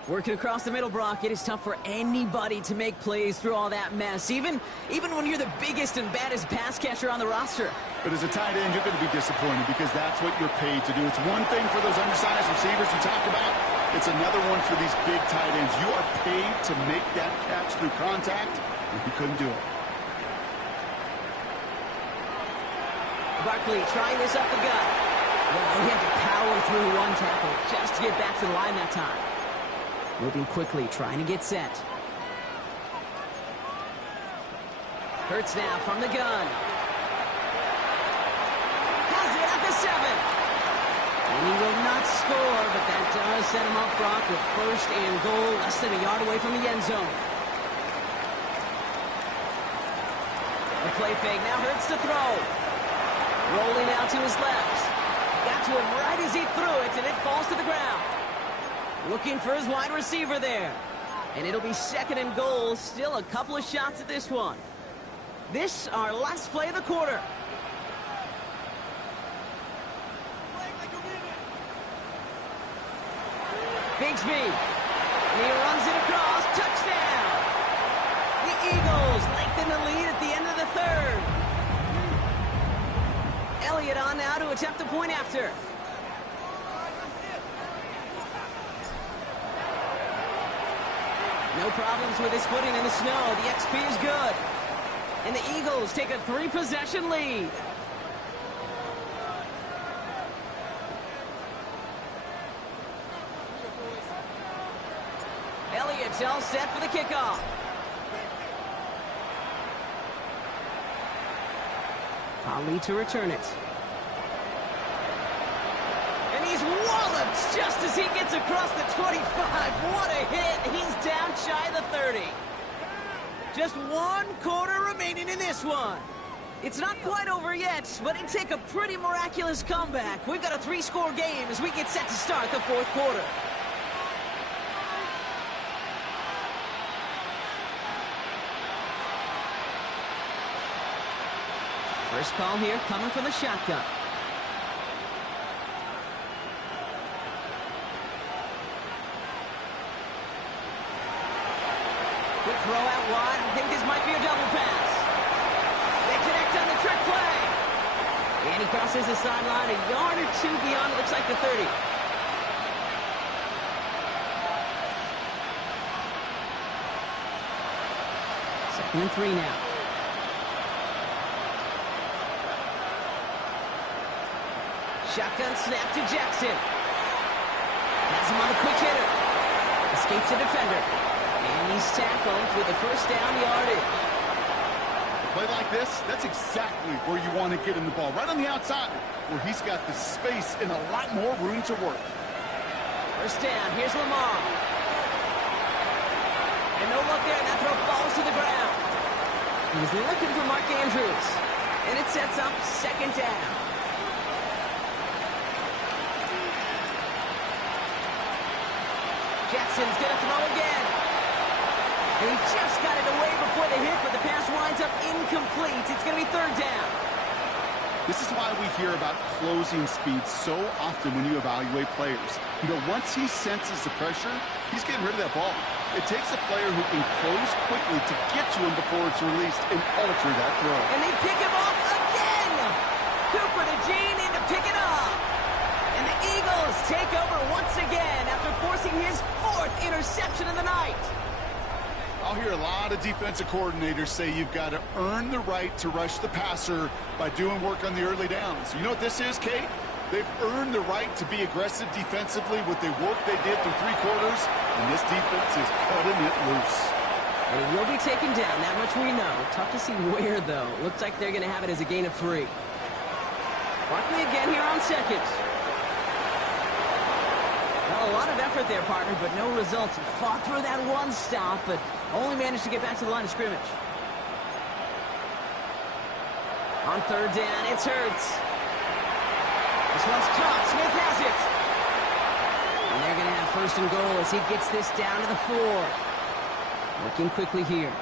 Working across the middle, Brock, it is tough for anybody to make plays through all that mess, even when you're the biggest and baddest pass catcher on the roster. But as a tight end, you're going to be disappointed because that's what you're paid to do. It's one thing for those undersized receivers you talked about. It's another one for these big tight ends. You are paid to make that catch through contact, and he couldn't do it. Barkley trying this up the gut. Well, he had to power through one tackle just to get back to the line that time. Moving quickly, trying to get set. Hurts now from the gun. Has it at the 7. And he will not score, but that does set him up, Brock, with 1st and goal, less than a yard away from the end zone. A play fake, now Hurts to throw. Rolling out to his left. Got to him right as he threw it, and it falls to the ground. Looking for his wide receiver there. And it'll be 2nd and goal. Still a couple of shots at this one. This, our last play of the quarter. Bigsby. And he runs it across. Touchdown. The Eagles lengthen the lead at the end of the 3rd. Elliott on now to attempt the point after. No problems with his footing in the snow. The XP is good. And the Eagles take a 3-possession lead. Elliott's all set for the kickoff. Ali to return it. And he's walloped just as he gets across the 25. What a hit. He's down shy of the 30. Just 1 quarter remaining in this one. It's not quite over yet, but it'd take a pretty miraculous comeback. We've got a 3-score game as we get set to start the 4th quarter. First call here coming from the shotgun. Quick throw out wide. I think this might be a double pass. They connect on the trick play. And he crosses the sideline a yard or 2 beyond, looks like the 30. Second and 3 now. Shotgun snap to Jackson. Has him on a quick hitter. Escapes a defender. And he's tackled with a first down yardage. A play like this, that's exactly where you want to get him the ball. Right on the outside, where he's got the space and a lot more room to work. First down, here's Lamar. And no look there, that throw falls to the ground. He's looking for Mark Andrews. And it sets up second down. Jackson's going to throw again. And he just got it away before the hit, but the pass winds up incomplete. It's going to be third down. This is why we hear about closing speed so often when you evaluate players. You know, once he senses the pressure, he's getting rid of that ball. It takes a player who can close quickly to get to him before it's released and alter that throw. And they pick him off again. Cooper to Gene in to pick it up. And the Eagles take over once again after forcing his 4th interception of the night. I'll hear a lot of defensive coordinators say you've got to earn the right to rush the passer by doing work on the early downs. You know what this is, Kate? They've earned the right to be aggressive defensively with the work they did through 3 quarters, and this defense is cutting it loose. And he will be taken down, that much we know. Tough to see where, though. Looks like they're going to have it as a gain of 3. Barkley again here on second. Well, a lot of effort there, partner, but no results. He fought through that one stop, but only managed to get back to the line of scrimmage. On third down, it's Hurts. This one's caught. Smith has it. And they're going to have first and goal as he gets this down to the 4. Working quickly here.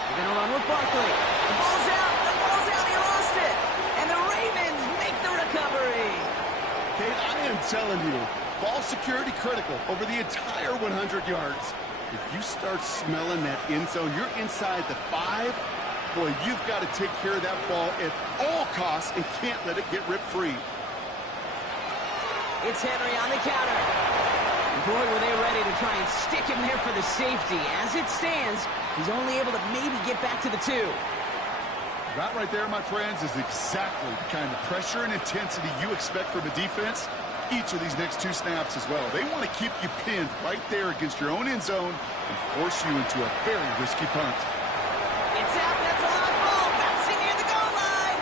They're going to run with Barkley. The ball's out. The ball's out. He lost it. And the Ravens make the recovery. Kate, I am telling you, ball security critical over the entire 100 yards. If you start smelling that end zone, you're inside the 5. Boy, you've got to take care of that ball at all costs and can't let it get ripped free. It's Henry on the counter. Boy, were they ready to try and stick him there for the safety. As it stands, he's only able to maybe get back to the 2. That right there, my friends, is exactly the kind of pressure and intensity you expect from a defense each of these next 2 snaps as well. They want to keep you pinned right there against your own end zone and force you into a very risky punt. It's out. That's a hot ball. Bouncing near the goal line.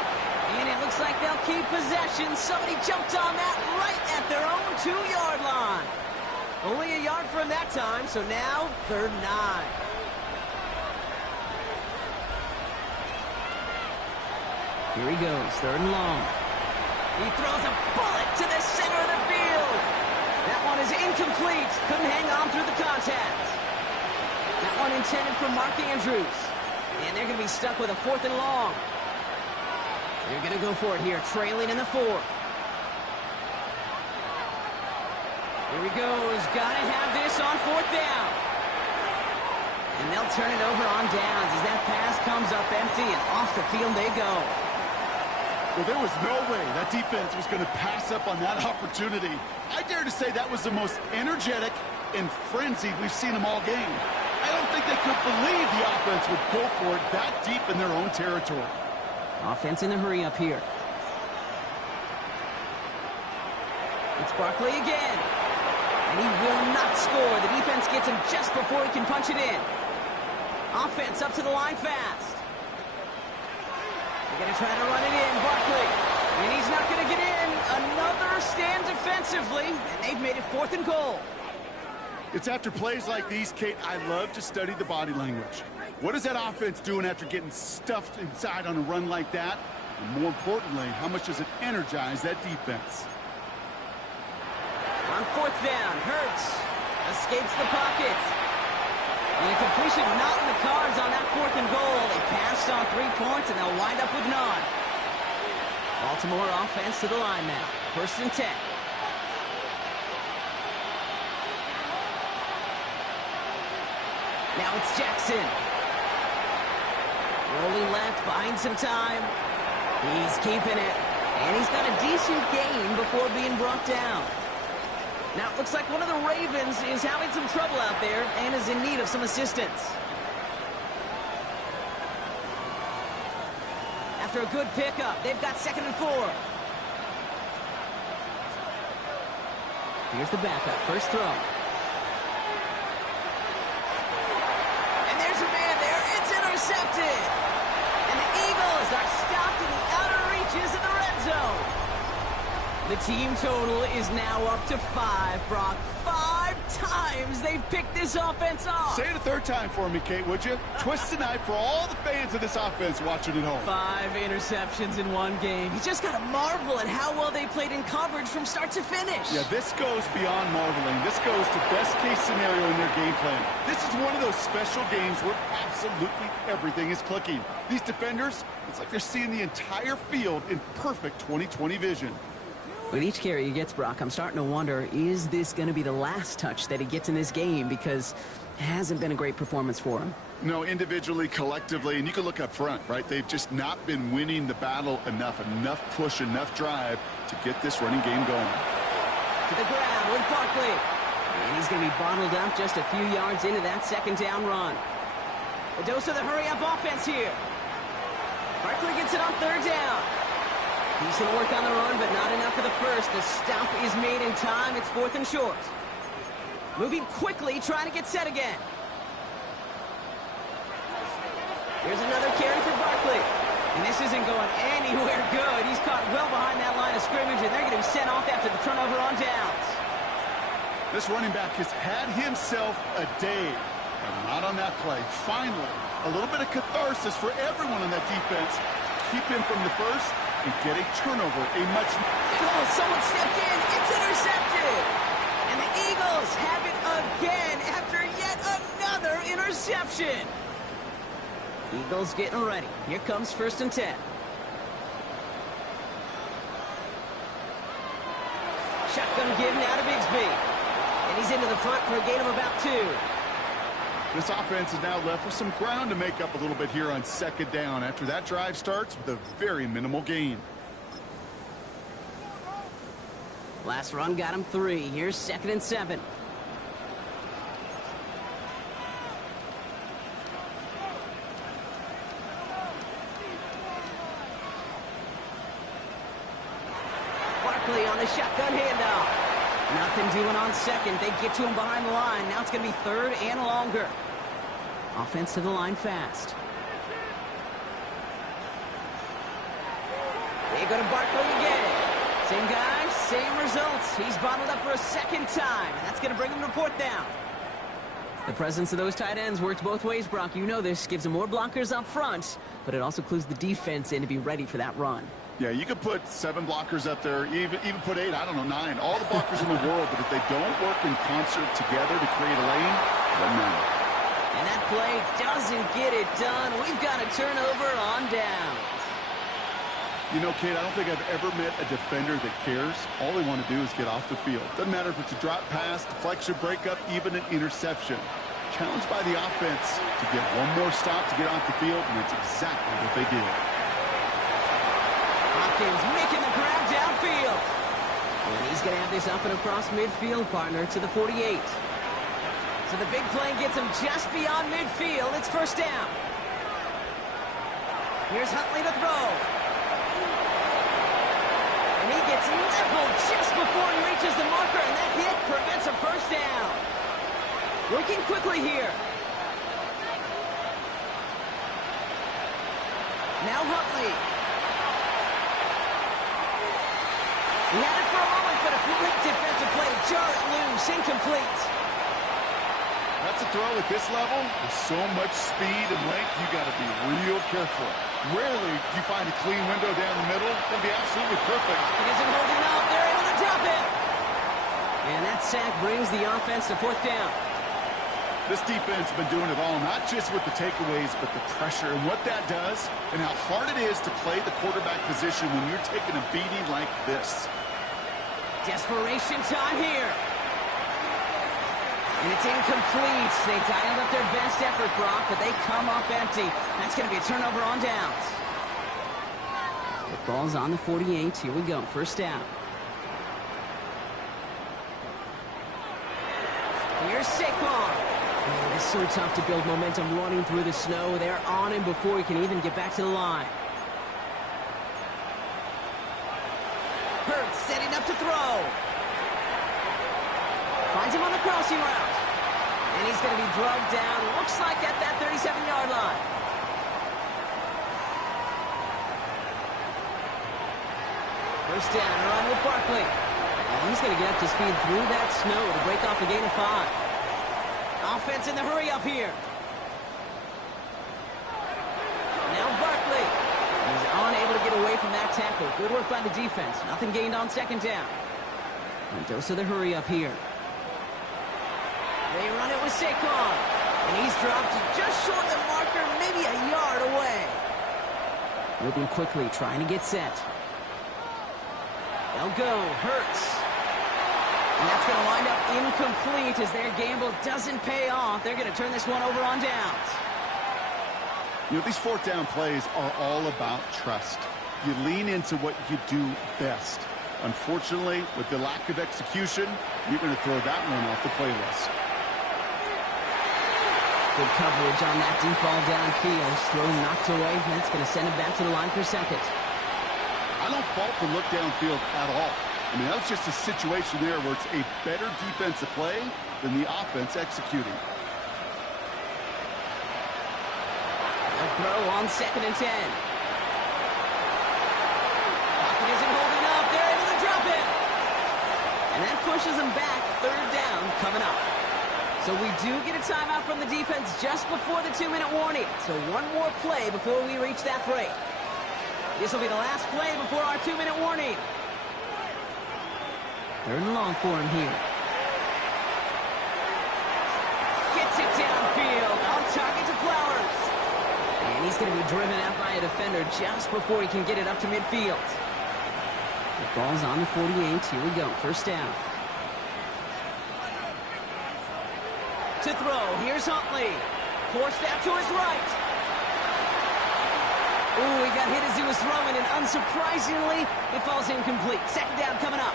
And it looks like they'll keep possession. Somebody jumped on that right at their own 2-yard line. Only a yard from that time, so now third and 9. Here he goes, third and long. He throws a bullet to the center of the field. That one is incomplete. Couldn't hang on through the contact. That one intended for Mark Andrews. And they're going to be stuck with a 4th and long. They're going to go for it here, trailing in the 4th. Here he goes. Got to have this on 4th down. And they'll turn it over on downs as that pass comes up empty and off the field they go. Well, there was no way that defense was going to pass up on that opportunity. I dare to say that was the most energetic and frenzied we've seen them all game. I don't think they could believe the offense would go for it that deep in their own territory. Offense in a hurry up here. It's Barkley again. And he will not score. The defense gets him just before he can punch it in. Offense up to the line fast. They're going to try to run it in. Barkley. And he's not going to get in. Another stand defensively. And they've made it 4th and goal. It's after plays like these, Kate, I love to study the body language. What is that offense doing after getting stuffed inside on a run like that? And more importantly, how much does it energize that defense? On fourth down, Hurts escapes the pocket. And a completion not in the cards on that 4th and goal. They passed on 3 points, and they'll wind up with none. Baltimore offense to the line now. 1st and 10. Now it's Jackson. Rolling left, buying some time. He's keeping it. And he's got a decent gain before being brought down. Now it looks like one of the Ravens is having some trouble out there and is in need of some assistance. After a good pickup, they've got 2nd and 4. Here's the backup, first throw. Intercepted. And the Eagles are stopped in the outer reaches of the red zone. The team total is now up to 5, Brock. 5 times they've picked this offense off. Say it a 3rd time for me, Kate, would you? Twist the knife for all the fans of this offense watching at home. 5 interceptions in one game. You just got to marvel at how well they played in coverage from start to finish. Yeah, this goes beyond marveling. This goes to best-case scenario in their game plan. This is one of those special games where absolutely everything is clicking. These defenders, it's like they're seeing the entire field in perfect 20/20 vision. With each carry he gets, Brock, I'm starting to wonder, is this going to be the last touch that he gets in this game? Because it hasn't been a great performance for him. No, individually, collectively, and you can look up front, right? They've just not been winning the battle enough push, enough drive to get this running game going. To the ground with Barkley. And he's going to be bottled up just a few yards into that 2nd down run. A dose of the hurry-up offense here. Barkley gets it on 3rd down. He's going to work on the run, but not enough for the first. The stop is made in time. It's 4th and short. Moving quickly, trying to get set again. Here's another carry for Barkley. And this isn't going anywhere good. He's caught well behind that line of scrimmage, and they're going to be sent off after the turnover on downs. This running back has had himself a day, and not on that play. Finally, a little bit of catharsis for everyone on that defense to keep him from the first and get a turnover, Oh, someone stepped in. It's intercepted. And the Eagles have it again after yet another interception. Eagles getting ready. Here comes 1st and 10. Shotgun give now to Bigsby. And he's into the front for a gain of about 2. This offense is now left with some ground to make up a little bit here on 2nd down after that drive starts with a very minimal gain. Last run got him 3. Here's 2nd and 7. Barkley on the shotgun handoff. Nothing doing on 2nd. They get to him behind the line. Now it's going to be 3rd and longer. Offense to the line fast. They go to Barkley again. Same guy, same results. He's bottled up for a 2nd time, and that's going to bring him to 4th down. The presence of those tight ends works both ways, Brock. You know this. Gives them more blockers up front, but it also clues the defense in to be ready for that run. Yeah, you could put 7 blockers up there, even put 8, I don't know, 9. All the blockers in the world, but if they don't work in concert together to create a lane, it doesn't matter. And that play doesn't get it done. We've got a turnover on down. You know, Kate, I don't think I've ever met a defender that cares. All they want to do is get off the field. Doesn't matter if it's a drop pass, deflection, breakup, even an interception. Challenged by the offense to get one more stop to get off the field, and that's exactly what they did. Hopkins making the grab downfield. And he's going to have this up and across midfield, partner, to the 48. So the big play gets him just beyond midfield. It's 1st down. Here's Huntley to throw. And he gets leveled just before he reaches the marker, and that hit prevents a 1st down. Working quickly here. Now Huntley. He had it for a moment, but a great defensive play to jar it loose. Incomplete. to throw at this level, with so much speed and length, you got to be real careful. Rarely do you find a clean window down the middle. It'll be absolutely perfect. It isn't holding up. They're able to drop it. And that sack brings the offense to fourth down. This defense has been doing it all, not just with the takeaways, but the pressure and what that does and how hard it is to play the quarterback position when you're taking a beating like this. Desperation time here. And it's incomplete. They dialed up their best effort, Brock, but they come up empty. That's going to be a turnover on downs. The ball's on the 48. Here we go. First down. Here's Saquon. Man, it's so tough to build momentum running through the snow. They're on him before he can even get back to the line. Hurts setting up to throw. Finds him on the crossing route. And he's going to be drugged down, looks like at that 37-yard line. First down, run with Barkley. And he's going to get up to speed through that snow to break off a gain of 5. Offense in the hurry up here. Now Barkley. He's unable to get away from that tackle. Good work by the defense. Nothing gained on second down. And dose of the hurry up here. They run it with Saquon. And he's dropped just short of the marker, maybe a yard away. Moving quickly, trying to get set. They'll go. Hurts. And that's going to wind up incomplete as their gamble doesn't pay off. They're going to turn this one over on downs. You know, these fourth down plays are all about trust. You lean into what you do best. Unfortunately, with the lack of execution, you're going to throw that one off the playlist. Good coverage on that deep ball downfield. Throw knocked away. That's going to send him back to the line for second. I don't fault the look downfield at all. I mean, that was just a situation there where it's a better defensive play than the offense executing. A throw on 2nd and 10. Pocket isn't holding up. They're able to drop it. And that pushes them back. Third down coming up. So we do get a timeout from the defense just before the 2-minute warning. So one more play before we reach that break. This will be the last play before our 2-minute warning. Third and long for him here. Gets it downfield. On target to Flowers. And he's going to be driven out by a defender just before he can get it up to midfield. The ball's on the 48. Here we go. First down. To throw. Here's Huntley. Forced out to his right. Ooh, he got hit as he was throwing, and unsurprisingly, it falls incomplete. Second down coming up.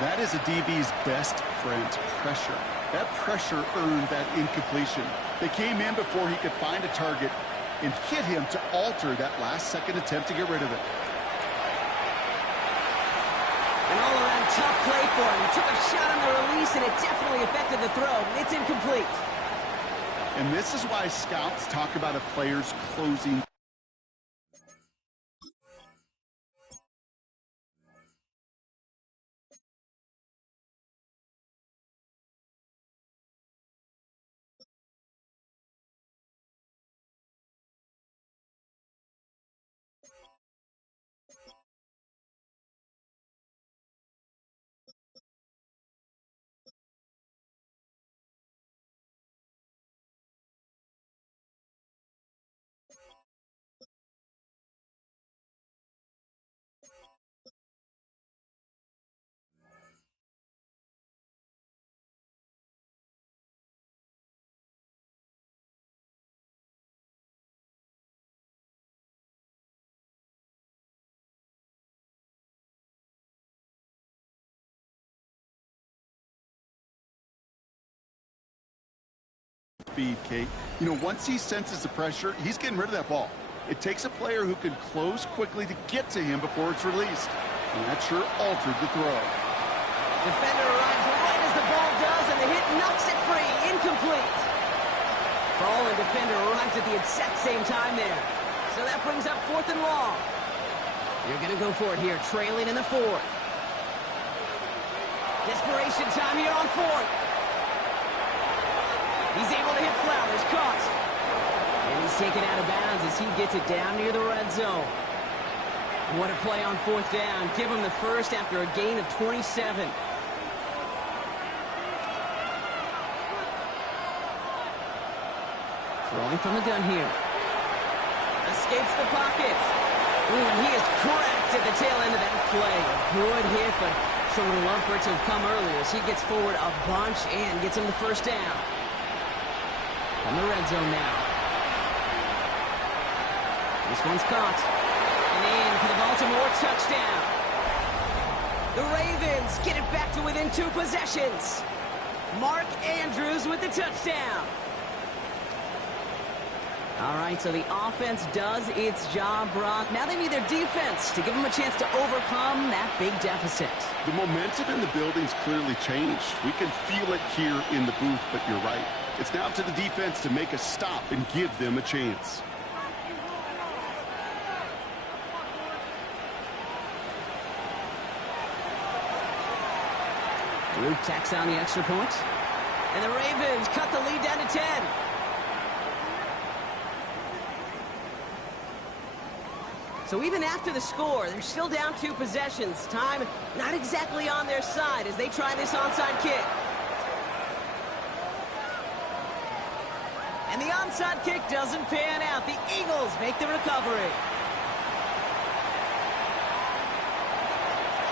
That is a DB's best friend, pressure. That pressure earned that incompletion. They came in before he could find a target and hit him to alter that last-second attempt to get rid of it. An all-around tough play for him. He took a shot on the release, and it definitely affected the throw. It's incomplete. And this is why scouts talk about a player's closing. Speed, Kate. You know, once he senses the pressure, he's getting rid of that ball. It takes a player who can close quickly to get to him before it's released. And that sure altered the throw. Defender arrives right as the ball does, and the hit knocks it free. Incomplete. Ball and defender arrived at the exact same time there. So that brings up 4th and long. You're going to go for it here, trailing in the 4th. Desperation time here on 4th. He's able to hit Flowers. Caught. And he's taken out of bounds as he gets it down near the red zone. What a play on fourth down. Give him the first after a gain of 27. Throwing from the gun here. Escapes the pocket. Ooh, and he is cracked at the tail end of that play. A good hit, but sure would have loved for it to have come earlier as he gets forward a bunch and gets him the first down. On the red zone now. This one's caught. And in for the Baltimore touchdown. The Ravens get it back to within 2 possessions. Mark Andrews with the touchdown. All right, so the offense does its job, Brock. Now they need their defense to give them a chance to overcome that big deficit. The momentum in the building's clearly changed. We can feel it here in the booth, but you're right. It's now up to the defense to make a stop and give them a chance. Luke tacks on the extra point. And the Ravens cut the lead down to 10. So even after the score, they're still down 2 possessions. Time not exactly on their side as they try this onside kick. And the onside kick doesn't pan out. The Eagles make the recovery.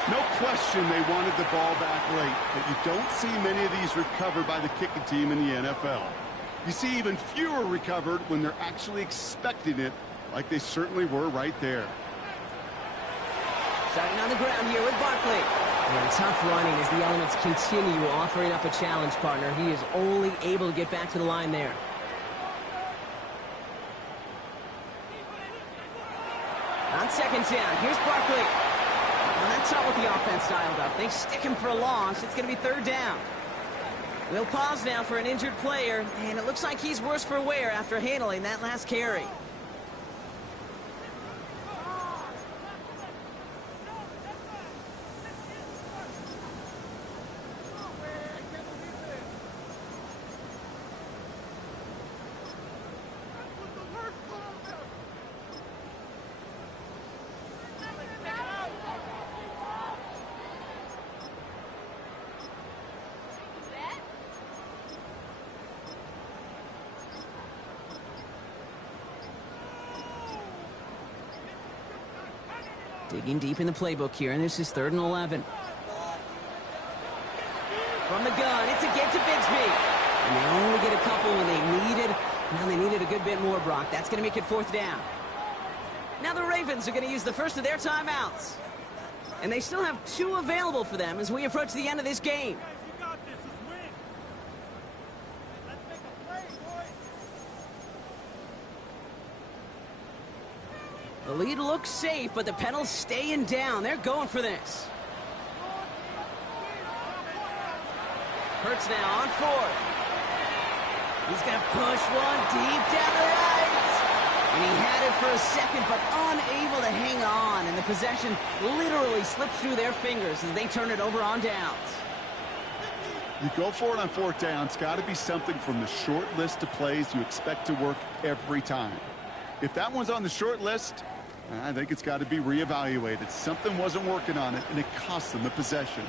No question they wanted the ball back late, but you don't see many of these recovered by the kicking team in the NFL. You see even fewer recovered when they're actually expecting it, like they certainly were right there. Starting on the ground here with Barkley. And tough running as the elements continue offering up a challenge partner. He is only able to get back to the line there. On second down, here's Barkley. Well, that's not what the offense dialed up. They stick him for a loss. It's going to be third down. We'll pause now for an injured player, and it looks like he's worse for wear after handling that last carry. Digging deep in the playbook here, and this is 3rd and 11. From the gun, it's a get to Bigsby. And they only get a couple when they needed a good bit more, Brock. That's going to make it 4th down. Now the Ravens are going to use the first of their timeouts. And they still have 2 available for them as we approach the end of this game. The lead looks safe, but the pedal's staying down. They're going for this. Hurts now on 4th. He's going to push one deep down the right. And he had it for a second, but unable to hang on. And the possession literally slips through their fingers as they turn it over on downs. You go for it on 4th down. It's got to be something from the short list of plays you expect to work every time. If that one's on the short list, I think it's got to be reevaluated. Something wasn't working on it, and it cost them the possession.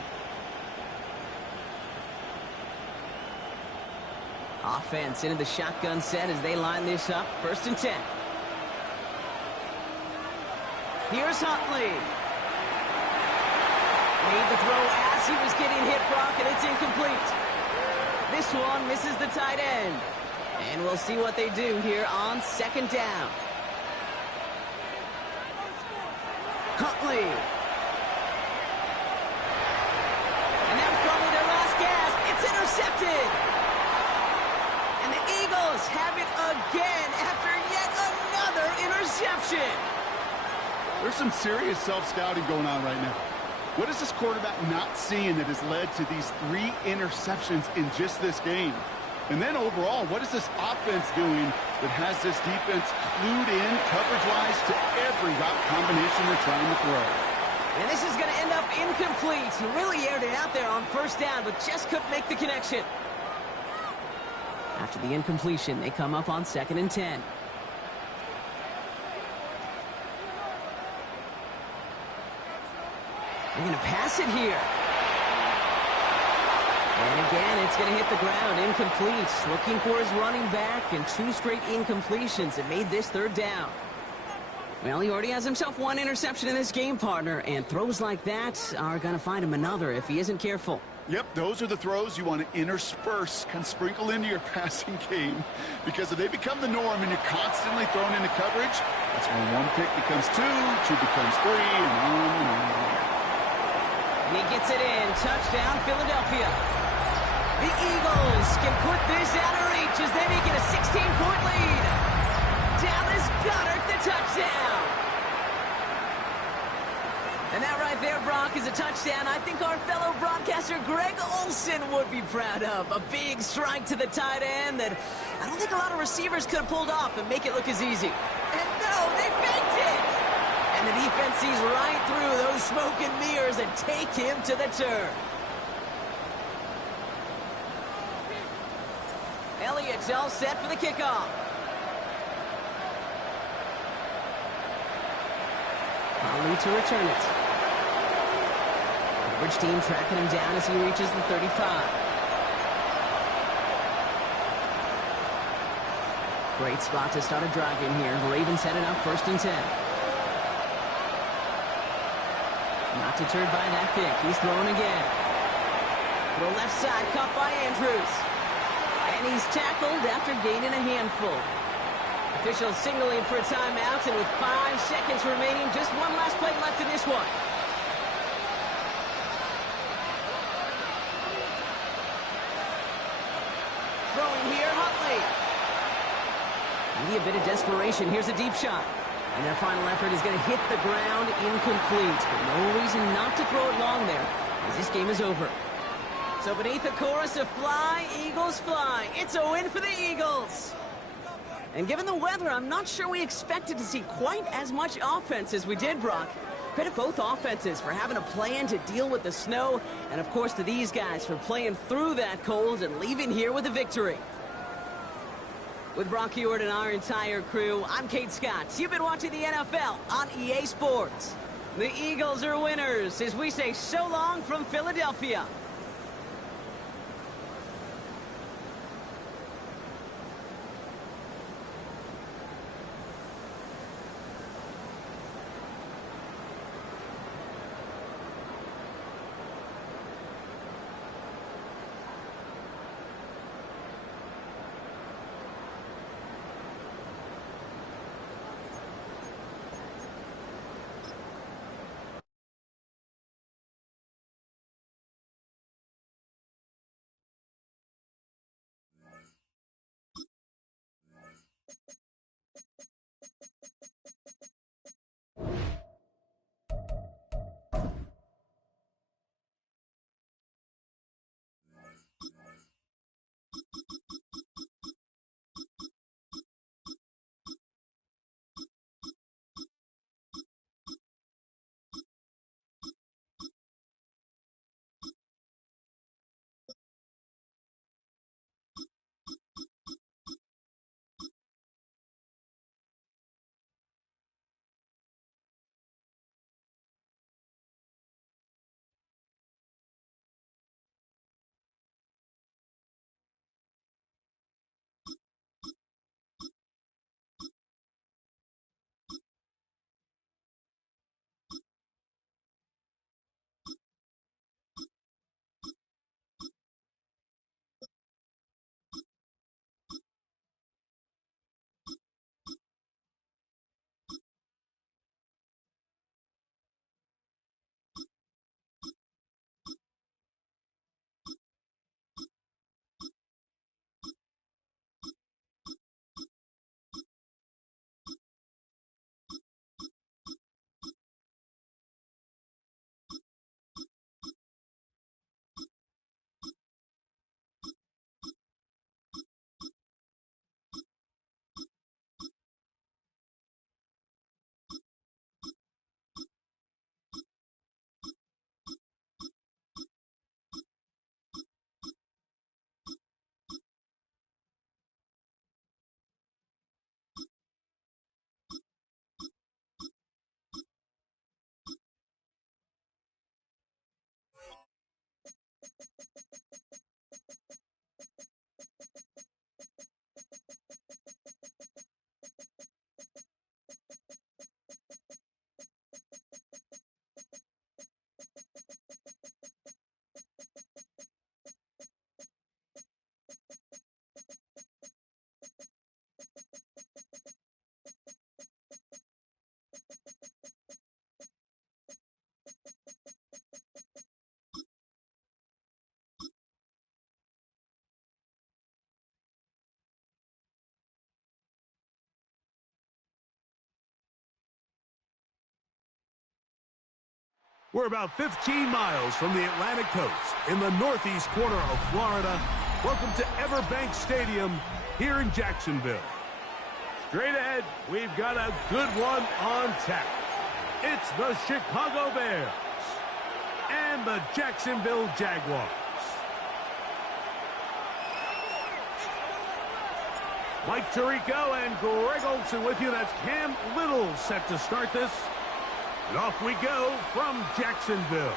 Offense into the shotgun set as they line this up. 1st and 10. Here's Huntley. Made the throw as he was getting hit, Brock, and it's incomplete. This one misses the tight end. And we'll see what they do here on 2nd down. Huntley. And that was probably their last gasp. It's intercepted. And the Eagles have it again after yet another interception. There's some serious self-scouting going on right now. What is this quarterback not seeing that has led to these 3 interceptions in just this game? And then overall, what is this offense doing that has this defense clued in coverage-wise to every route combination they're trying to throw? And this is going to end up incomplete. He really aired it out there on 1st down, but just couldn't make the connection. After the incompletion, they come up on 2nd and 10. They're going to pass it here. And again, it's going to hit the ground, incomplete. Looking for his running back, and 2 straight incompletions that made this 3rd down. Well, he already has himself 1 interception in this game, partner, and throws like that are going to find him another if he isn't careful. Yep, those are the throws you want to intersperse, kind of sprinkle into your passing game, because if they become the norm and you're constantly thrown into coverage, that's when 1 pick becomes 2, 2 becomes 3, and on and on. And he gets it in. Touchdown, Philadelphia. The Eagles can put this out of reach as they make it a 16-point lead. Dallas Goedert, the touchdown. And that right there, Brock, is a touchdown I think our fellow broadcaster Greg Olsen would be proud of. A big strike to the tight end that I don't think a lot of receivers could have pulled off and make it look as easy. And no, they faked it. And the defense sees right through those smoke and mirrors and take him to the turf. Elliott's all set for the kickoff. Ali to return it. Coverage team tracking him down as he reaches the 35. Great spot to start a drive in here. Ravens headed up 1st and 10. Not deterred by that pick. He's throwing again. To the left side, caught by Andrews. And he's tackled after gaining a handful. Officials signaling for a timeout, and with 5 seconds remaining, just 1 last play left in this one. Throwing here, Huntley. Maybe a bit of desperation. Here's a deep shot. And their final effort is going to hit the ground incomplete. But no reason not to throw it long there, as this game is over. So beneath the chorus of Fly, Eagles Fly, it's a win for the Eagles. And given the weather, I'm not sure we expected to see quite as much offense as we did, Brock. Credit both offenses for having a plan to deal with the snow, and of course to these guys for playing through that cold and leaving here with a victory. With Brock Hewitt and our entire crew, I'm Kate Scott. You've been watching the NFL on EA Sports. The Eagles are winners as we say so long from Philadelphia. We're about 15 miles from the Atlantic coast in the northeast corner of Florida. Welcome to Everbank Stadium here in Jacksonville. Straight ahead, we've got a good one on tap. It's the Chicago Bears and the Jacksonville Jaguars. Mike Tirico and Greg Olsen with you. That's Cam Little set to start this. And off we go from Jacksonville.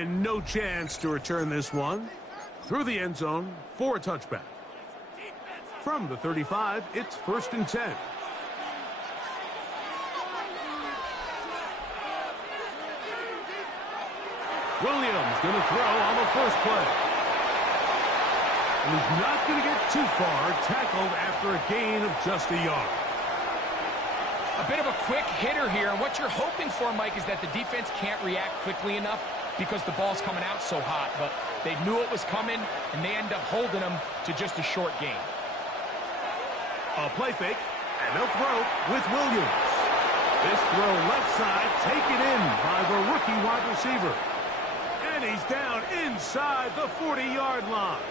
And no chance to return this one through the end zone for a touchback. From the 35, it's 1st and 10. Williams going to throw on the first play. And he's not going to get too far, tackled after a gain of just a yard. A bit of a quick hitter here, and what you're hoping for, Mike, is that the defense can't react quickly enough because the ball's coming out so hot, but they knew it was coming, and they end up holding them to just a short gain. A play fake, and they'll throw with Williams. This throw left side, taken in by the rookie wide receiver. And he's down inside the 40-yard line.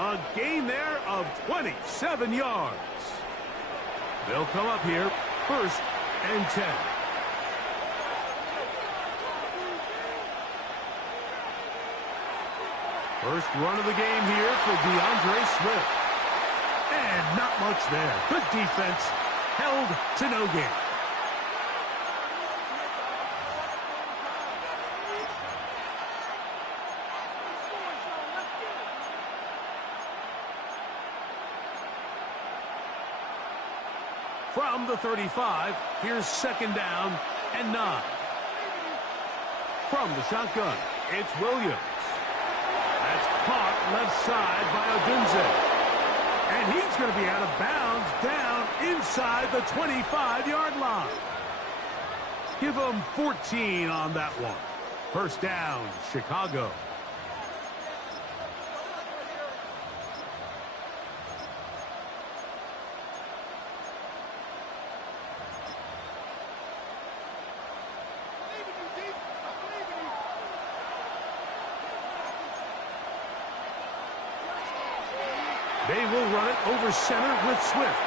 A gain there of 27 yards. They'll come up here, 1st and 10. First run of the game here for DeAndre Swift. And not much there. Good defense, held to no gain. From the 35, here's 2nd down and 9. From the shotgun, it's Williams. That's caught left side by Odunze. And he's going to be out of bounds down inside the 25-yard line. Give him 14 on that one. 1st down, Chicago. They will run it over center with Swift.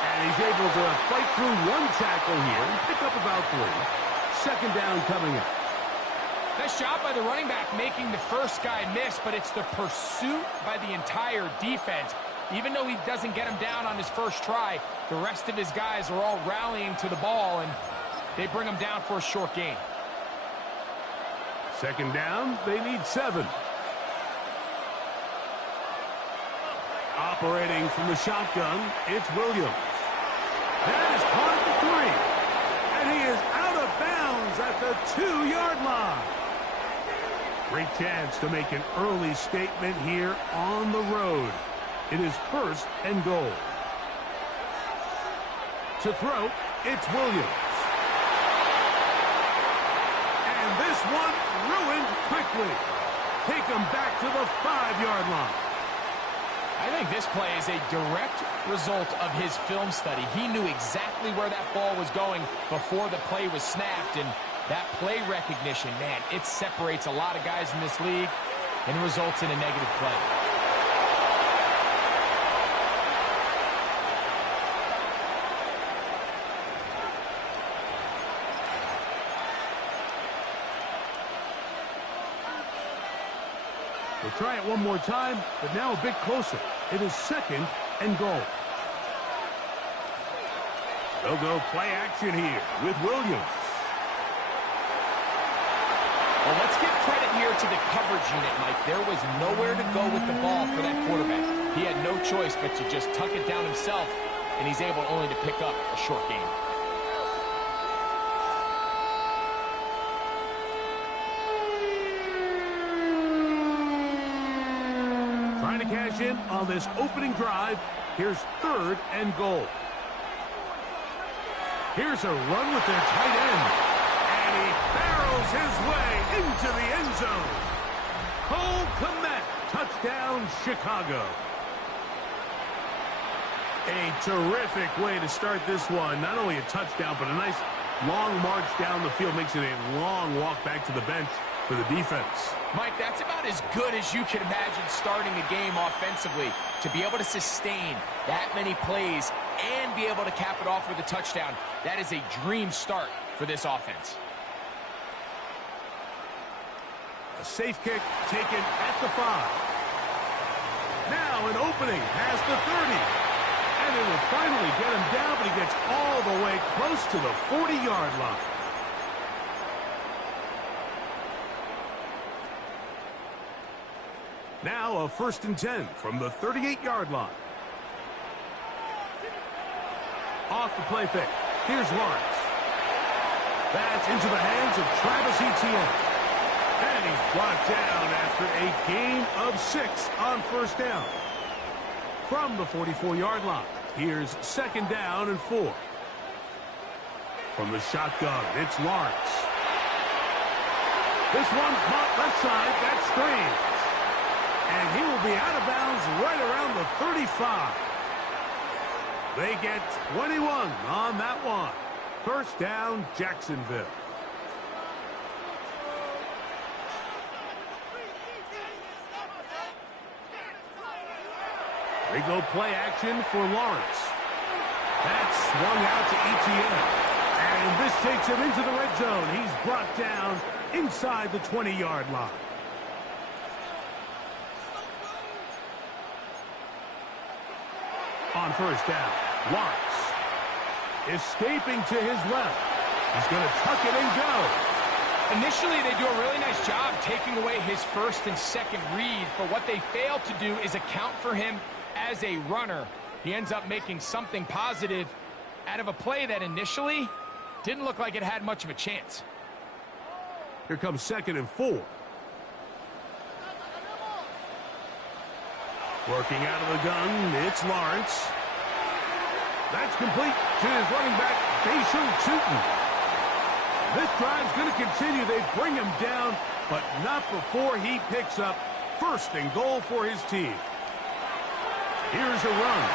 And he's able to fight through one tackle here and pick up about 3. 2nd down coming up. Nice job by the running back making the first guy miss, but it's the pursuit by the entire defense. Even though he doesn't get him down on his first try, the rest of his guys are all rallying to the ball, and they bring him down for a short gain. 2nd down, they need 7. Operating from the shotgun, it's Williams. That is caught at the 3. And he is out of bounds at the 2-yard line. Great chance to make an early statement here on the road. It is 1st and goal. To throw, it's Williams. And this one ruined quickly. Take him back to the 5-yard line. I think this play is a direct result of his film study. He knew exactly where that ball was going before the play was snapped, and that play recognition, man, it separates a lot of guys in this league and results in a negative play. We'll try it one more time, but now a bit closer. It is 2nd and goal. They'll go play action here with Williams. Well, let's give credit here to the coverage unit, Mike. There was nowhere to go with the ball for that quarterback. He had no choice but to just tuck it down himself, and he's able only to pick up a short gain. Trying to cash in on this opening drive. Here's 3rd and goal. Here's a run with their tight end. And he barrels his way into the end zone. Cole Kmet, touchdown Chicago. A terrific way to start this one. Not only a touchdown, but a nice long march down the field. Makes it a long walk back to the bench for the defense. Mike, that's about as good as you can imagine starting a game offensively. To be able to sustain that many plays and be able to cap it off with a touchdown, that is a dream start for this offense. A safe kick taken at the 5. Now an opening past the 30. And it will finally get him down, but he gets all the way close to the 40-yard line. Now a 1st and 10 from the 38-yard line. Off the play fake. Here's Lawrence. That's into the hands of Travis Etienne. And he's brought down after a gain of 6 on 1st down. From the 44-yard line, here's 2nd down and 4. From the shotgun, it's Lawrence. This one caught left side. That's Strange. And he will be out of bounds right around the 35. They get 21 on that one. 1st down, Jacksonville. They go play action for Lawrence. That's swung out to Etienne. And this takes him into the red zone. He's brought down inside the 20-yard line. On 1st down, Lawrence. Escaping to his left. He's going to tuck it and go. Initially, they do a really nice job taking away his 1st and 2nd read, but what they fail to do is account for him as a runner. He ends up making something positive out of a play that initially didn't look like it had much of a chance. Here comes 2nd and 4. Working out of the gun, it's Lawrence. That's complete to his running back, Bashir Tootin. This drive's going to continue. They bring him down, but not before he picks up 1st and goal for his team. Here's a run.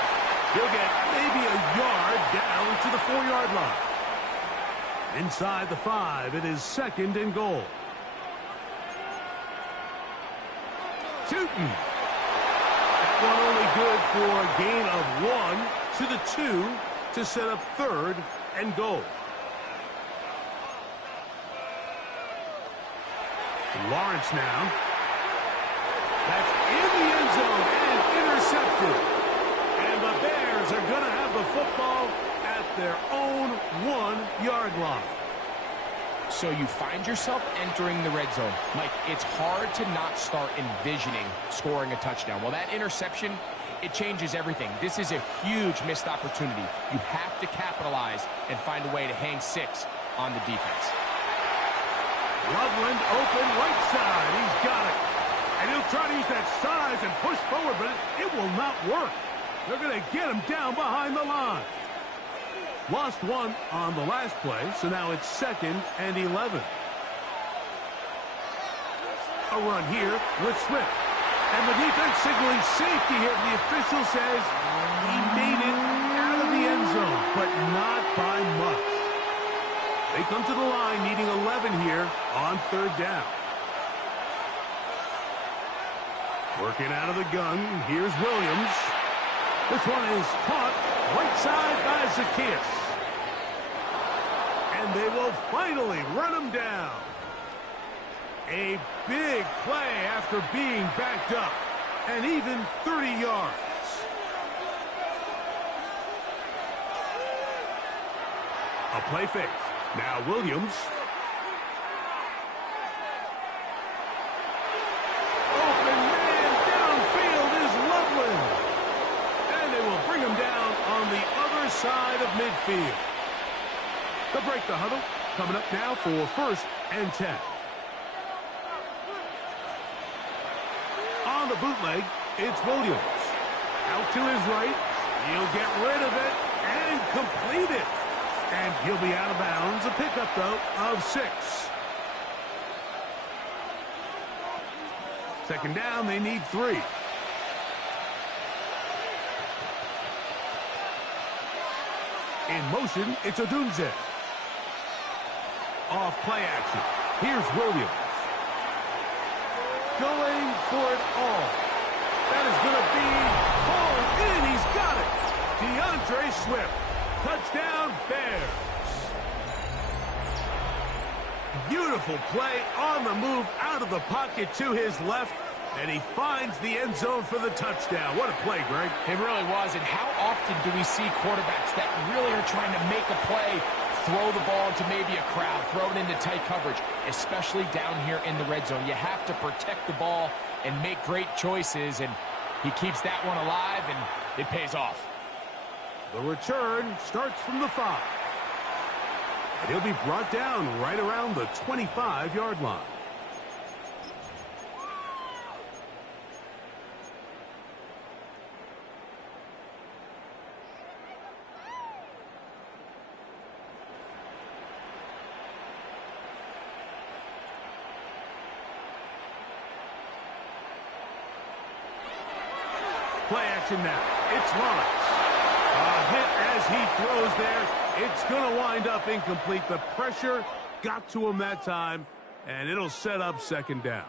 He'll get maybe a yard down to the 4-yard line. Inside the 5, it is 2nd and goal. Tootin. One only good for a gain of 1 to the 2 to set up 3rd and goal. Lawrence now. That's in the end zone and intercepted. And the Bears are going to have the football at their own 1-yard line. So you find yourself entering the red zone. Mike, it's hard to not start envisioning scoring a touchdown. Well, that interception, it changes everything. This is a huge missed opportunity. You have to capitalize and find a way to hang 6 on the defense. Loveland open right side. He's got it. And he'll try to use that size and push forward, but it will not work. They're going to get him down behind the line. Lost 1 on the last play, so now it's 2nd and 11. A run here with Swift. And the defense signaling safety here. The official says he made it out of the end zone, but not by much. They come to the line needing 11 here on third down. Working out of the gun, here's Williams. This one is caught right side by Zacchaeus. And they will finally run him down. A big play after being backed up. And even 30 yards. A play fake. Now Williams. Open man downfield is Loveland. And they will bring him down on the other side of midfield. They'll break the huddle. Coming up now for 1st and 10. On the bootleg, it's Williams. Out to his right. He'll get rid of it and complete it. And he'll be out of bounds. A pickup, though, of 6. Second down, they need 3. In motion, it's Odunze. Off play action. Here's Williams. Going for it all. That is going to be hauled in. He's got it. DeAndre Swift. Touchdown, Bears. Beautiful play on the move out of the pocket to his left. And he finds the end zone for the touchdown. What a play, Greg. It really was. And how often do we see quarterbacks that really are trying to make a play, throw the ball into maybe a crowd, throw it into tight coverage, especially down here in the red zone. You have to protect the ball and make great choices, and he keeps that one alive, and it pays off. The return starts from the 5. And he'll be brought down right around the 25-yard line. Play action now. It's Lawrence. A hit as he throws there. It's going to wind up incomplete. The pressure got to him that time, and it'll set up second down.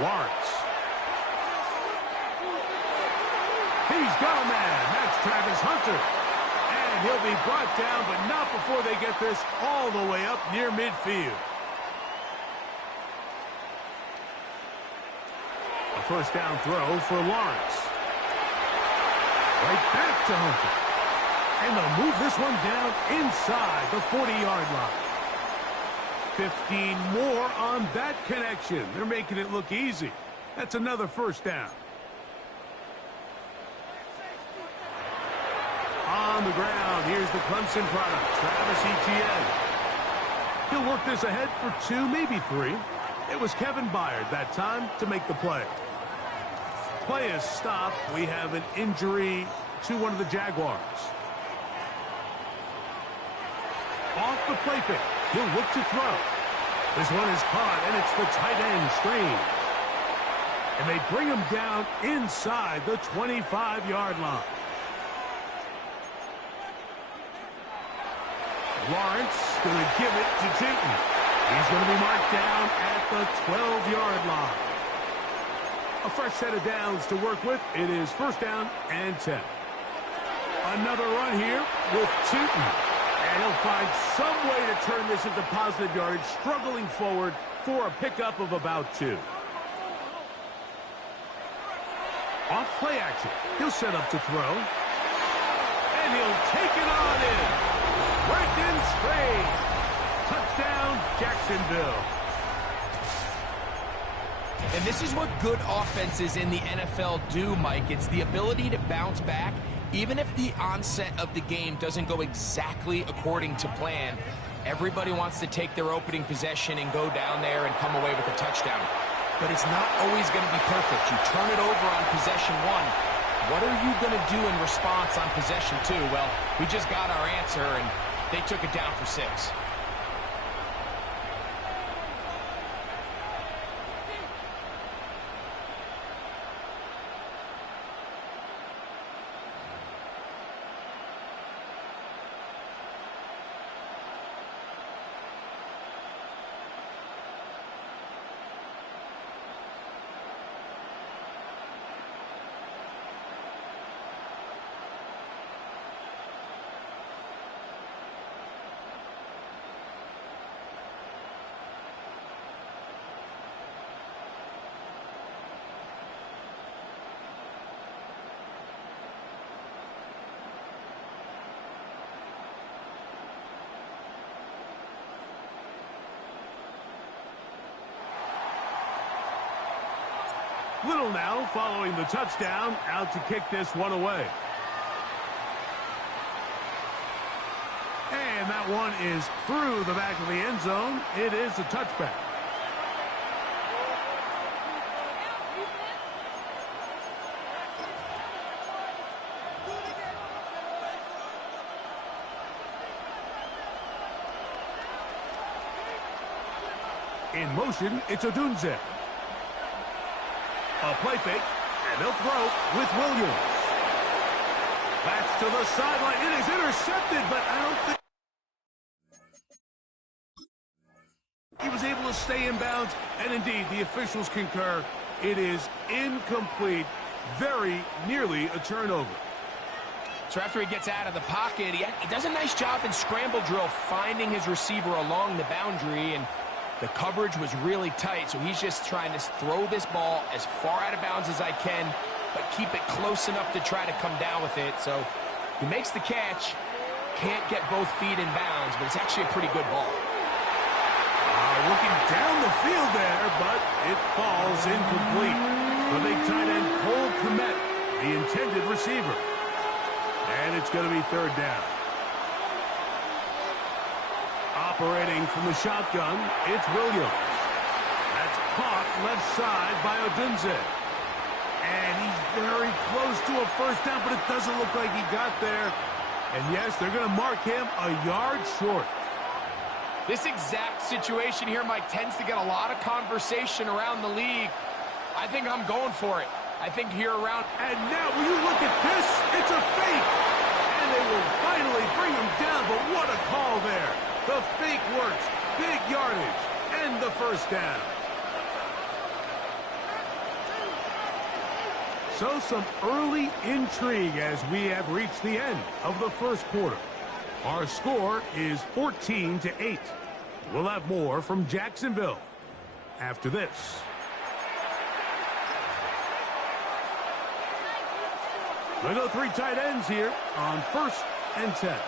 Lawrence. He's got a man. That's Travis Hunter. And he'll be brought down, but not before they get this all the way up near midfield. A first down throw for Lawrence. Right back to Hunter. And they'll move this one down inside the 40-yard line. 15 more on that connection. They're making it look easy. That's another first down. On the ground, here's the Clemson product, Travis Etienne. He'll work this ahead for 2, maybe 3. It was Kevin Byard that time to make the play. Play is stopped. We have an injury to one of the Jaguars. Off the play fake. He'll look to throw. This one is caught, and it's the tight end screen. And they bring him down inside the 25-yard line. Lawrence going to give it to Jayton. He's going to be marked down at the 12-yard line. A fresh set of downs to work with. It is first down and 10. Another run here with Tootin. And he'll find some way to turn this into positive yardage, struggling forward for a pickup of about 2. Off play action. He'll set up to throw. And he'll take it on in. Brenton Strange. Touchdown, Jacksonville. And this is what good offenses in the NFL do, Mike. It's the ability to bounce back, even if the onset of the game doesn't go exactly according to plan. Everybody wants to take their opening possession and go down there and come away with a touchdown. But it's not always going to be perfect. You turn it over on possession 1. What are you going to do in response on possession 2? Well, we just got our answer, and they took it down for 6. Little now following the touchdown, out to kick this one away. And that one is through the back of the end zone. It is a touchback. In motion, it's Odunze. A play fake, and they'll throw with Williams. That's to the sideline. It is intercepted, but I don't think he was able to stay in bounds. And indeed, the officials concur. It is incomplete, very nearly a turnover. So after he gets out of the pocket, he does a nice job in scramble drill, finding his receiver along the boundary, and the coverage was really tight, so he's just trying to throw this ball as far out of bounds as I can, but keep it close enough to try to come down with it. So he makes the catch, can't get both feet in bounds, but it's actually a pretty good ball. Looking down the field there, but it falls incomplete. The big tight end, Cole Kmet, the intended receiver. And it's going to be third down. Operating from the shotgun, it's Williams. That's caught left side by Odunze. And he's very close to a first down, but it doesn't look like he got there. And yes, they're going to mark him a yard short. This exact situation here, Mike, tends to get a lot of conversation around the league. I think I'm going for it. I think here around... And now, will you look at this? It's a fake. And they will finally bring him down, but what a call there. The fake works, big yardage, and the first down. So some early intrigue as we have reached the end of the first quarter. Our score is 14-8. We'll have more from Jacksonville after this. They go three tight ends here on 1st and 10.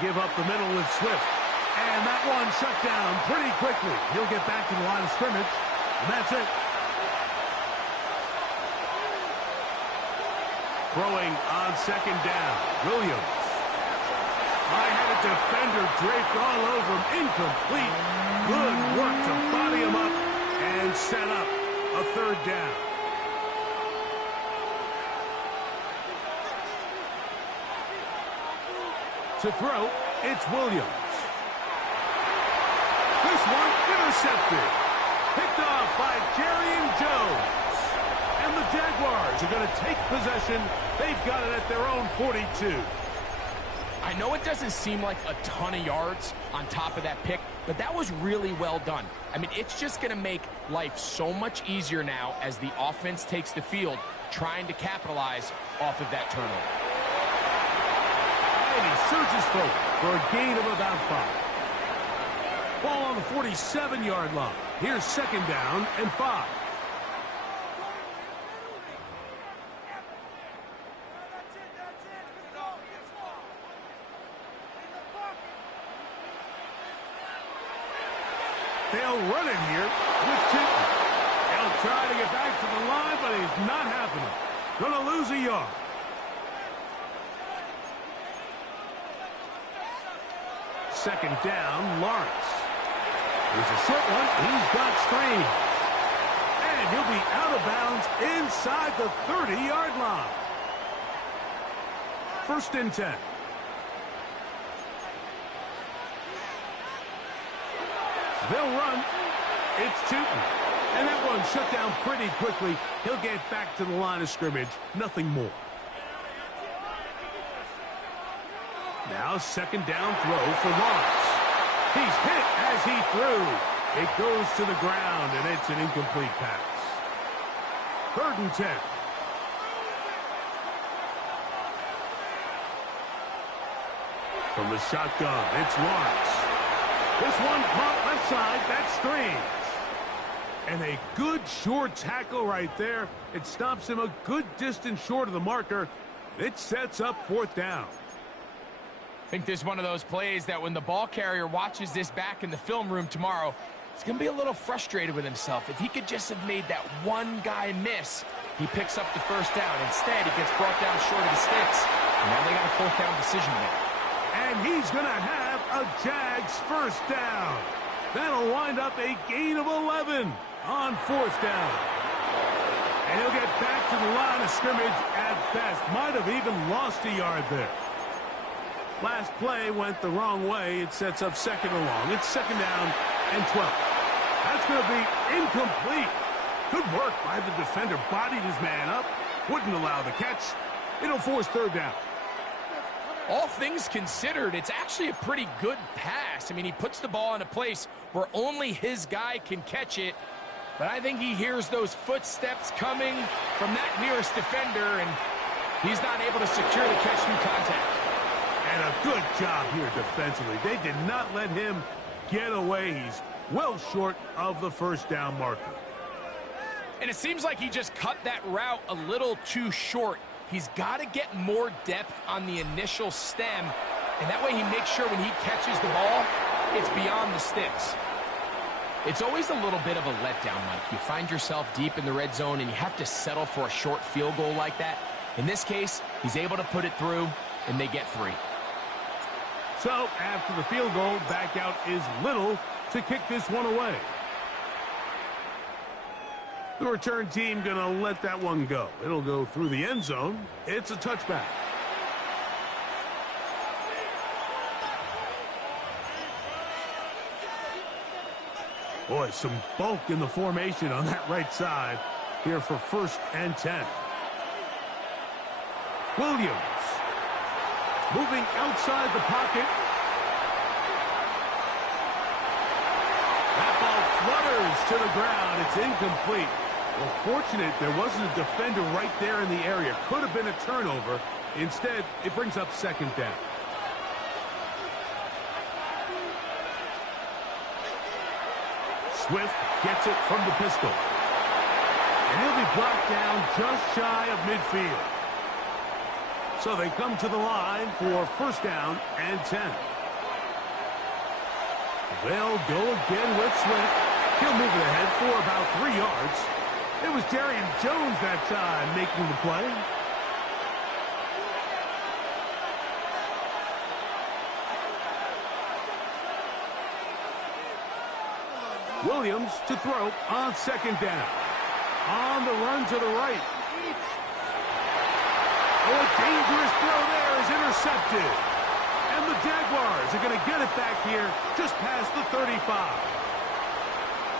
Give up the middle with Swift. And that one shut down pretty quickly. He'll get back to the line of scrimmage. And that's it. Throwing on second down. Williams. I had a defender draped all over him. Incomplete. Good work to body him up and set up a third down. To throw, it's Williams. This one intercepted. Picked off by Jerry Jones. And the Jaguars are going to take possession. They've got it at their own 42. I know it doesn't seem like a ton of yards on top of that pick, but that was really well done. I mean, it's just going to make life so much easier now as the offense takes the field, trying to capitalize off of that turnover. And he surges forward for a gain of about 5. Ball on the 47-yard line. Here's second down and 5. They'll run it here with Tipton. He'll try to get back to the line, but he's not happening. Going to lose a yard. Second down, Lawrence. Here's a short one. He's got screen. And he'll be out of bounds inside the 30-yard line. 1st and 10. They'll run. It's Tootin. And that one shut down pretty quickly. He'll get back to the line of scrimmage. Nothing more. Now second down throw for Lawrence. He's hit as he threw. It goes to the ground, and it's an incomplete pass. 3rd and 10. From the shotgun, it's Lawrence. This one caught left side. That's Strange. And a good short tackle right there. It stops him a good distance short of the marker. It sets up 4th down. think this is one of those plays that when the ball carrier watches this back in the film room tomorrow, he's going to be a little frustrated with himself. If he could just have made that one guy miss, he picks up the first down. Instead, he gets brought down short of the sticks. And now they got a fourth down decision to make. And he's going to have a Jags first down. That'll wind up a gain of 11 on fourth down. And he'll get back to the line of scrimmage at best. Might have even lost a yard there. Last play went the wrong way. It sets up second and long. It's second down and 12. That's going to be incomplete. Good work by the defender. Bodied his man up. Wouldn't allow the catch. It'll force third down. All things considered, it's actually a pretty good pass. I mean, he puts the ball in a place where only his guy can catch it. But I think he hears those footsteps coming from that nearest defender, and he's not able to secure the catch through contact. And a good job here defensively. They did not let him get away. He's well short of the first down marker. And it seems like he just cut that route a little too short. He's got to get more depth on the initial stem, and that way he makes sure when he catches the ball, it's beyond the sticks. It's always a little bit of a letdown, Mike. You find yourself deep in the red zone, and you have to settle for a short field goal like that. In this case, he's able to put it through, and they get 3. So, after the field goal, back out is Little to kick this one away. The return team going to let that one go. It'll go through the end zone. It's a touchback. Boy, some bulk in the formation on that right side here for first and 10. Williams moving outside the pocket. That ball flutters to the ground. It's incomplete. Well, fortunate there wasn't a defender right there in the area. Could have been a turnover. Instead, it brings up second down. Swift gets it from the pistol. And he'll be brought down just shy of midfield. So they come to the line for first down and 10. They'll go again with Swift. He'll move it ahead for about 3 yards. It was Darian Jones that time making the play. Williams to throw on second down. On the run to the right. Oh, a dangerous throw there is intercepted. And the Jaguars are going to get it back here just past the 35.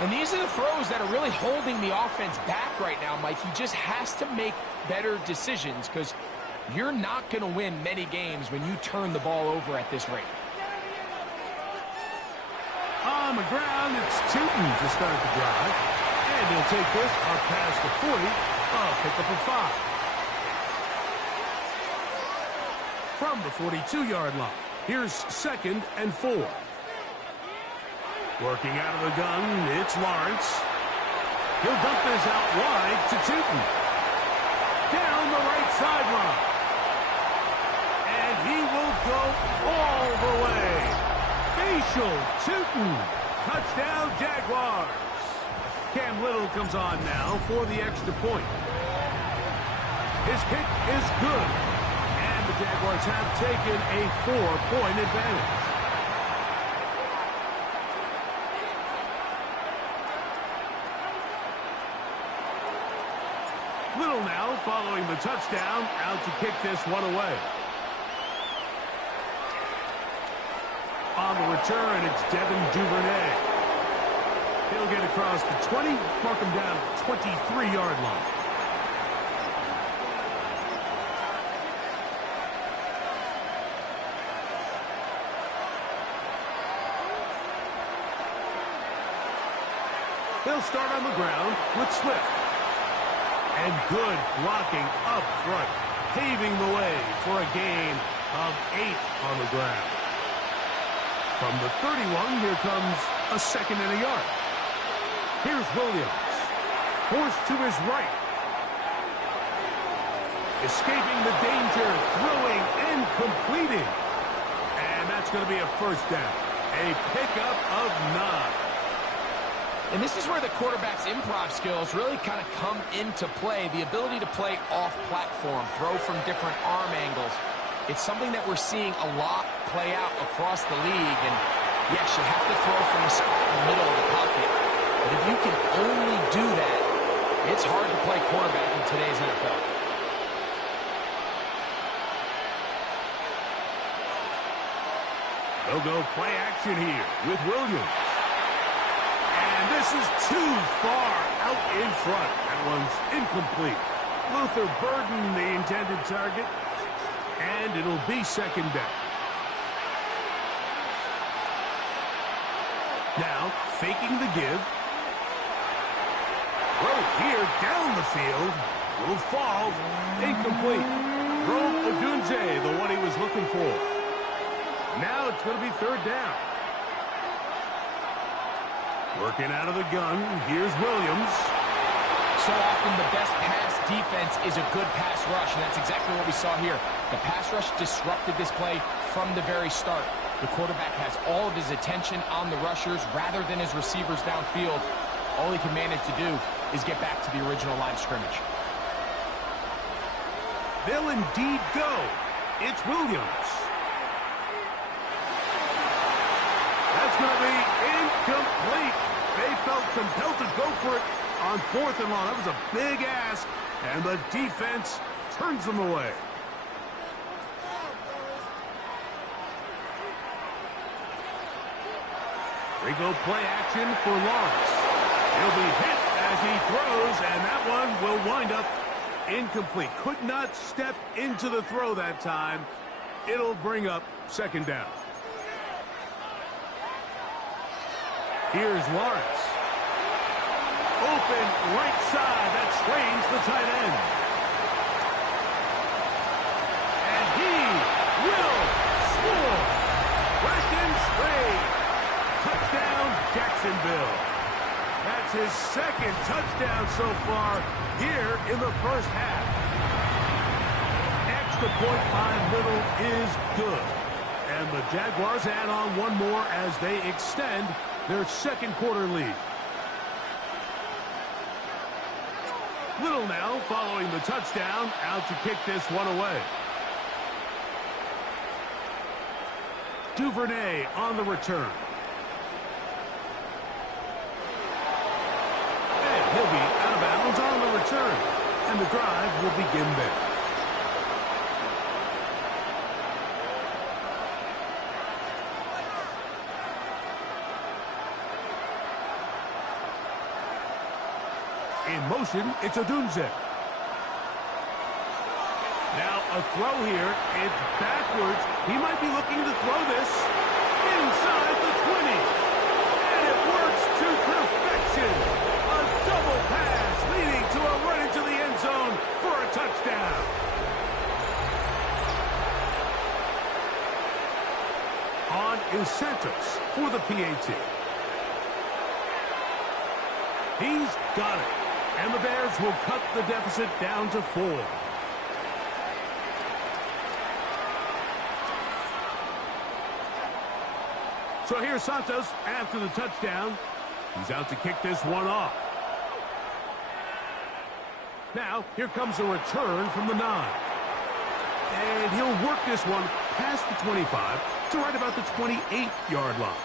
And these are the throws that are really holding the offense back right now, Mike. He just has to make better decisions because you're not going to win many games when you turn the ball over at this rate. On the ground, it's Tootin to start the drive. And he'll take this up past the 40. Pick up a 5. From the 42-yard line, here's second and 4. Working out of the gun, it's Lawrence. He'll dump this out wide to Tootin. Down the right sideline. And he will go all the way. Facial Tootin. Touchdown, Jaguars. Cam Little comes on now for the extra point. His kick is good. And the Jaguars have taken a 4-point advantage. Little now following the touchdown, out to kick this one away. On the return, it's Devin Duvernay. He'll get across the 20, mark him down at the 23-yard line. They'll start on the ground with Swift. And good blocking up front, paving the way for a gain of 8 on the ground. From the 31, here comes a second and a yard. Here's Williams, forced to his right. Escaping the danger, throwing and completing. going to be a first down. A pickup of 9. And this is where the quarterback's improv skills really kind of come into play. The ability to play off-platform, throw from different arm angles. It's something that we're seeing a lot play out across the league. And yes, you have to throw from the middle of the pocket. But if you can only do that, it's hard to play quarterback in today's NFL. They'll go play action here with Williams. And this is too far out in front. That one's incomplete. Luther Burden, the intended target. And it'll be second down. Now, faking the give. Throw here down the field. Will fall. Incomplete. Rome Odunze, the one he was looking for. Now it's going to be third down. Working out of the gun. Here's Williams. So often the best pass defense is a good pass rush, and that's exactly what we saw here. The pass rush disrupted this play from the very start. The quarterback has all of his attention on the rushers rather than his receivers downfield. All he can manage to do is get back to the original line of scrimmage. They'll indeed go. It's Williams. That's going to be incomplete. They felt compelled to go for it on 4th and long. That was a big ask, and the defense turns them away. We go play action for Lawrence. He'll be hit as he throws, and that one will wind up incomplete. Could not step into the throw that time. It'll bring up second down. Here's Lawrence. Open right side. That strains the tight end. And he will score. Braxton Spade. Touchdown, Jacksonville. That's his second touchdown so far here in the first half. Extra point by Little is good. And the Jaguars add on one more as they extend their second quarter lead. Little now following the touchdown, out to kick this one away. Duvernay on the return. And he'll be out of bounds on the return. And the drive will begin there. In motion, it's Odunze. Now a throw here. It's backwards. He might be looking to throw this inside the 20. And it works to perfection. A double pass leading to a run into the end zone for a touchdown. On is Santos for the PAT. He's got it. And the Bears will cut the deficit down to 4. So here's Santos after the touchdown. He's out to kick this one off. Now, here comes a return from the 9. And he'll work this one past the 25 to right about the 28-yard line.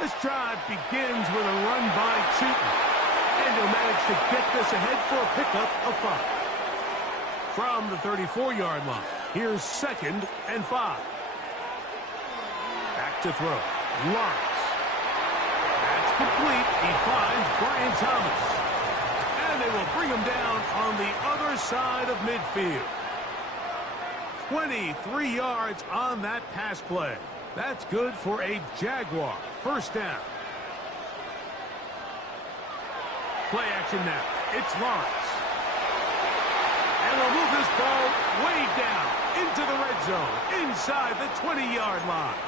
This drive begins with a run by Chutin. And he'll manage to get this ahead for a pickup of 5. From the 34-yard line, here's 2nd and 5. Back to throw. Lawrence. That's complete. He finds Brian Thomas. And they will bring him down on the other side of midfield. 23 yards on that pass play. That's good for a Jaguar. First down. Play action now. It's Lawrence. And they'll move this ball way down into the red zone, inside the 20-yard line.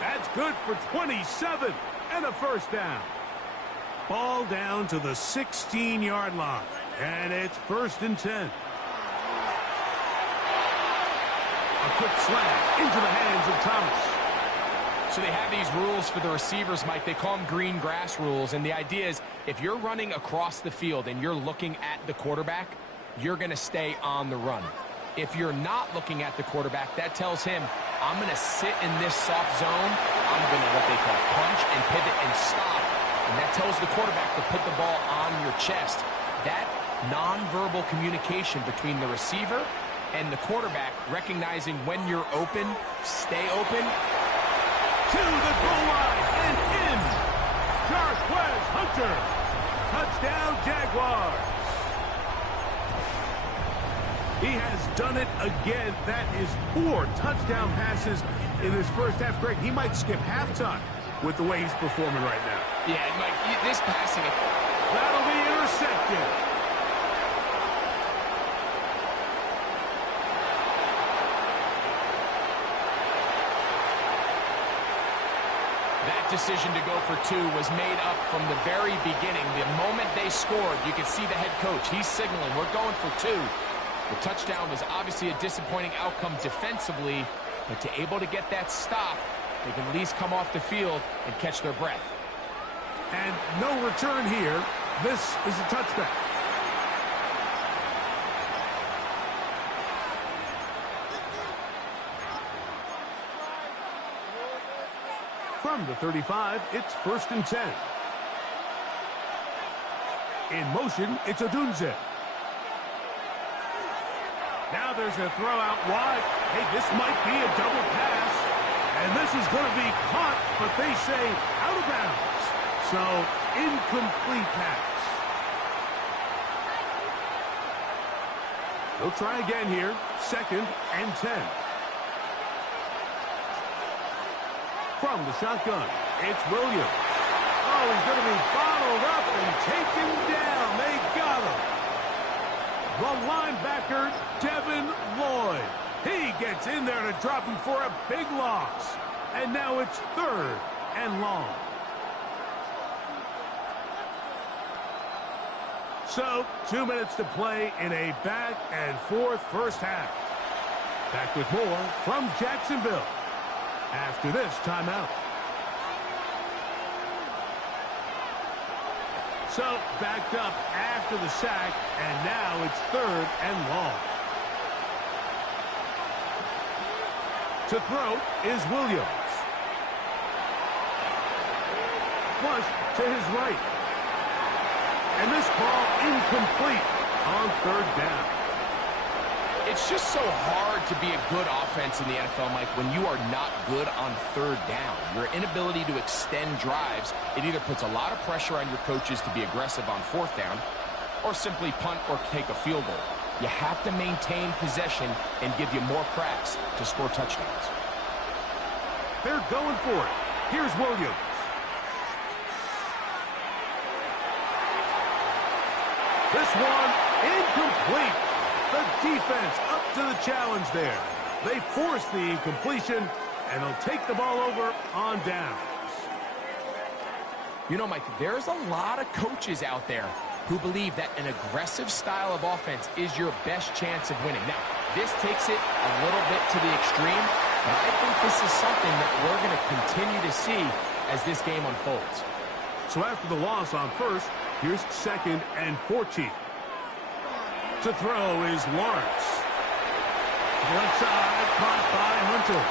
That's good for 27 and a first down. Ball down to the 16-yard line. And it's 1st and 10. A quick slant into the hands of Thomas. So they have these rules for the receivers, Mike. They call them green grass rules. And the idea is if you're running across the field and you're looking at the quarterback, you're going to stay on the run. If you're not looking at the quarterback, that tells him, I'm going to sit in this soft zone. I'm going to what they call punch and pivot and stop. And that tells the quarterback to put the ball on your chest. That nonverbal communication between the receiver and the quarterback, recognizing when you're open, stay open. To the goal line and in. Jarquez Hunter. Touchdown, Jaguars. He has done it again. That is 4 touchdown passes in this first half. Greg, he might skip halftime with the way he's performing right now. Yeah, Mike, this passing. That'll be intercepted. That decision to go for 2 was made up from the very beginning. The moment they scored, you could see the head coach. He's signaling, we're going for 2. The touchdown was obviously a disappointing outcome defensively, but to able to get that stop, they can at least come off the field and catch their breath. And no return here. This is a touchback. From the 35, it's 1st and 10. In motion, it's Odunze. Now there's a throw out wide. Hey, this might be a double pass. And this is going to be caught, but they say out of bounds. So, incomplete pass. They'll try again here. 2nd and 10. From the shotgun, it's Williams. Oh, he's going to be bottled up and taken down. They got him. The linebacker, Devin Lloyd. He gets in there to drop him for a big loss. And now it's 3rd and long. So, 2 minutes to play in a back-and-forth first half. Back with more from Jacksonville after this timeout. So, backed up after the sack, and now it's 3rd and long. To throw is Williams. Flush to his right. And this ball incomplete on 3rd down. It's just so hard to be a good offense in the NFL, Mike, when you are not good on 3rd down. Your inability to extend drives, it either puts a lot of pressure on your coaches to be aggressive on 4th down or simply punt or take a field goal. You have to maintain possession and give you more cracks to score touchdowns. They're going for it. Here's Williams. This one incomplete. The defense up to the challenge there. They force the incompletion, and they'll take the ball over on downs. You know, Mike, there's a lot of coaches out there who believe that an aggressive style of offense is your best chance of winning. Now, this takes it a little bit to the extreme, but I think this is something that we're going to continue to see as this game unfolds. So after the loss on 1st, here's 2nd and 14. To throw is Lawrence. To the left side, caught by Hunter.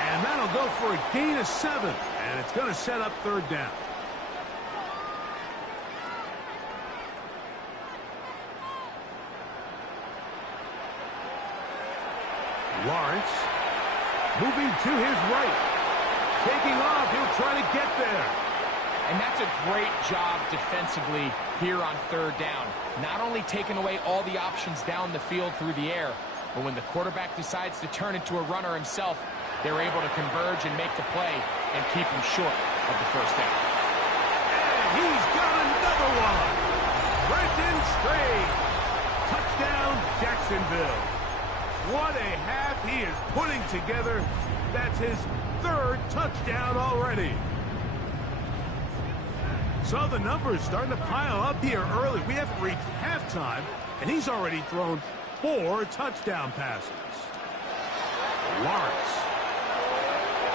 And that'll go for a gain of 7, and it's going to set up 3rd down. Lawrence moving to his right. Taking off, he'll try to get there. And that's a great job defensively here on 3rd down. Not only taking away all the options down the field through the air, but when the quarterback decides to turn into a runner himself, they're able to converge and make the play and keep him short of the 1st down. And he's got another one. Brenton Strange. Touchdown, Jacksonville. What a half he is putting together. That's his 3rd touchdown already. So the numbers starting to pile up here early. We haven't reached halftime, and he's already thrown 4 touchdown passes. Lawrence.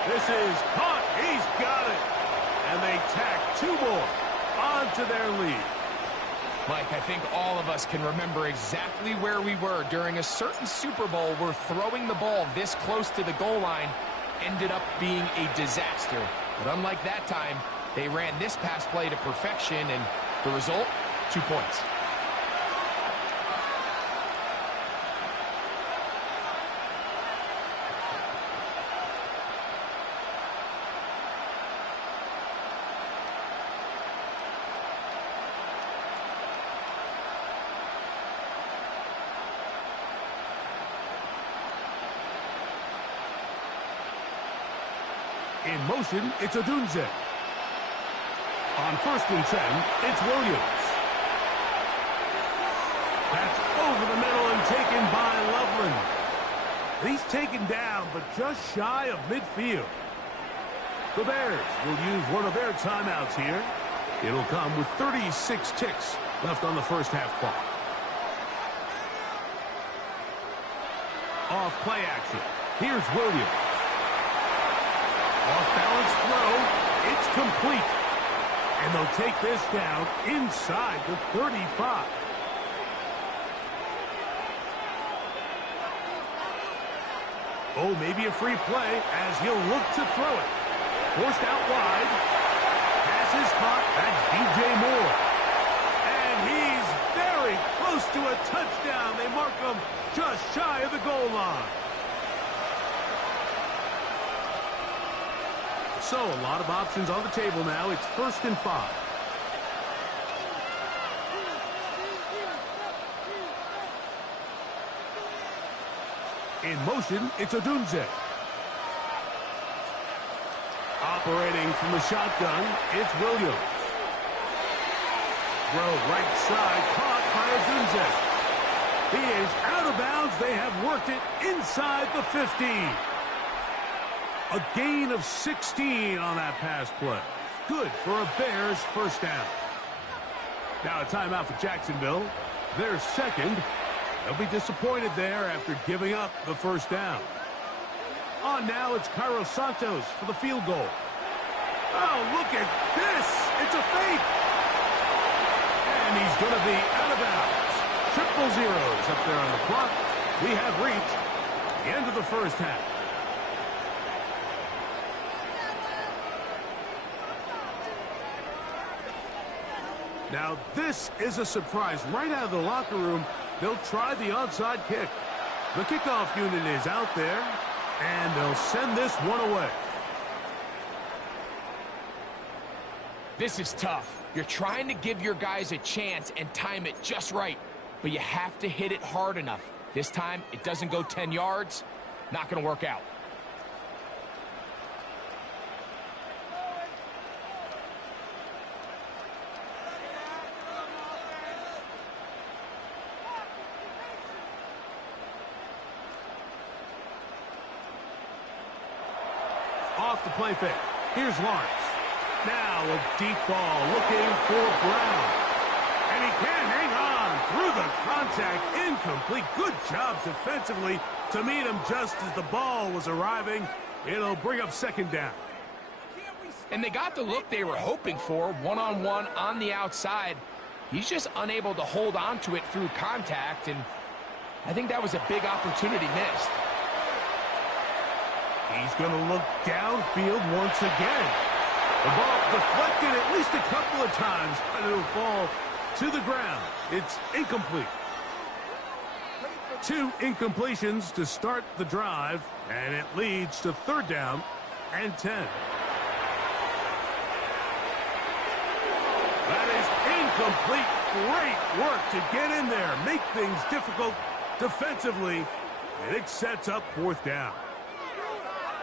This is caught. He's got it. And they tack 2 more onto their lead. Mike, I think all of us can remember exactly where we were during a certain Super Bowl where throwing the ball this close to the goal line ended up being a disaster. But unlike that time, they ran this pass play to perfection, and the result, 2 points. In motion, it's Odunze. On 1st and 10, it's Williams. That's over the middle and taken by Loveland. He's taken down, but just shy of midfield. The Bears will use one of their timeouts here. It'll come with 36 ticks left on the first half clock. Off play action. Here's Williams. Off-balance throw. It's complete. And they'll take this down inside the 35. Oh, maybe a free play as he'll look to throw it. Forced out wide. Pass is caught. That's DJ Moore. And he's very close to a touchdown. They mark him just shy of the goal line. So, a lot of options on the table now. It's 1st and 5. In motion, it's Odunze. Operating from the shotgun, it's Williams. Throw right side, caught by Odunze. He is out of bounds. They have worked it inside the 15. A gain of 16 on that pass play. Good for a Bears first down. Now a timeout for Jacksonville. Their second. They'll be disappointed there after giving up the first down. On now, it's Cairo Santos for the field goal. Oh, look at this. It's a fake. And he's going to be out of bounds. 0-0 up there on the clock. We have reached the end of the first half. Now, this is a surprise. Right out of the locker room, they'll try the onside kick. The kickoff unit is out there, and they'll send this one away. This is tough. You're trying to give your guys a chance and time it just right, but you have to hit it hard enough. This time, it doesn't go 10 yards. Not going to work out. Off the play fake. Here's Lawrence. Now a deep ball looking for Brown. And he can't hang on through the contact. Incomplete. Good job defensively to meet him just as the ball was arriving. It'll bring up second down. And they got the look they were hoping for, one-on-one on the outside. He's just unable to hold on to it through contact, and I think that was a big opportunity missed. He's going to look downfield once again. The ball deflected at least a couple of times, and it'll fall to the ground. It's incomplete. 2 incompletions to start the drive, and it leads to 3rd down and 10. That is incomplete. Great work to get in there, make things difficult defensively, and it sets up 4th down.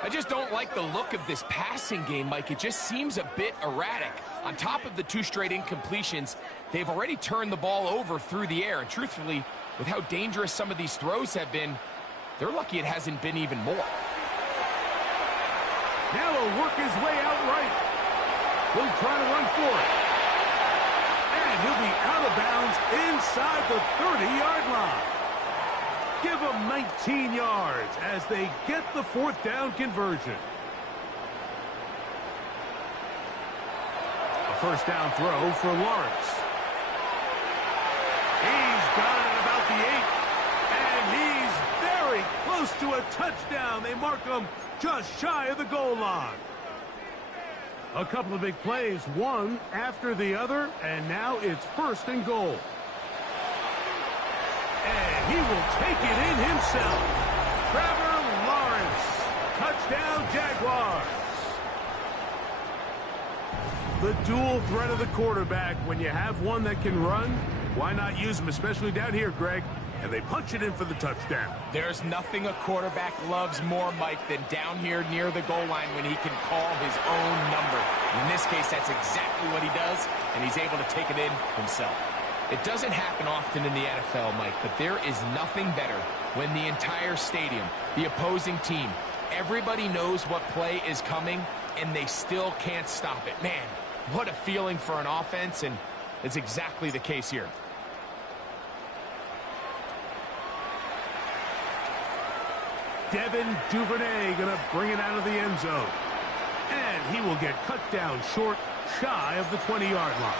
I just don't like the look of this passing game, Mike. It just seems a bit erratic. On top of the 2 straight incompletions, they've already turned the ball over through the air. And truthfully, with how dangerous some of these throws have been, they're lucky it hasn't been even more. Now he'll work his way out right. He'll try to run for it. he'll be out of bounds inside the 30-yard line. Give them 19 yards as they get the fourth down conversion. A first down throw for Lawrence. He's got it at about the 8. And he's very close to a touchdown. They mark him just shy of the goal line. A couple of big plays, one after the other, and now it's first and goal. And he will take it in himself. Trevor Lawrence, touchdown Jaguars. The dual threat of the quarterback. When you have one that can run, why not use him, especially down here, Greg? And they punch it in for the touchdown. There's nothing a quarterback loves more, Mike, than down here near the goal line when he can call his own number. In this case, that's exactly what he does, and he's able to take it in himself. It doesn't happen often in the NFL, Mike, but there is nothing better when the entire stadium, the opposing team, everybody knows what play is coming, and they still can't stop it. Man, what a feeling for an offense, and it's exactly the case here. Devin Duvernay going to bring it out of the end zone. And he will get cut down short, shy of the 20-yard line.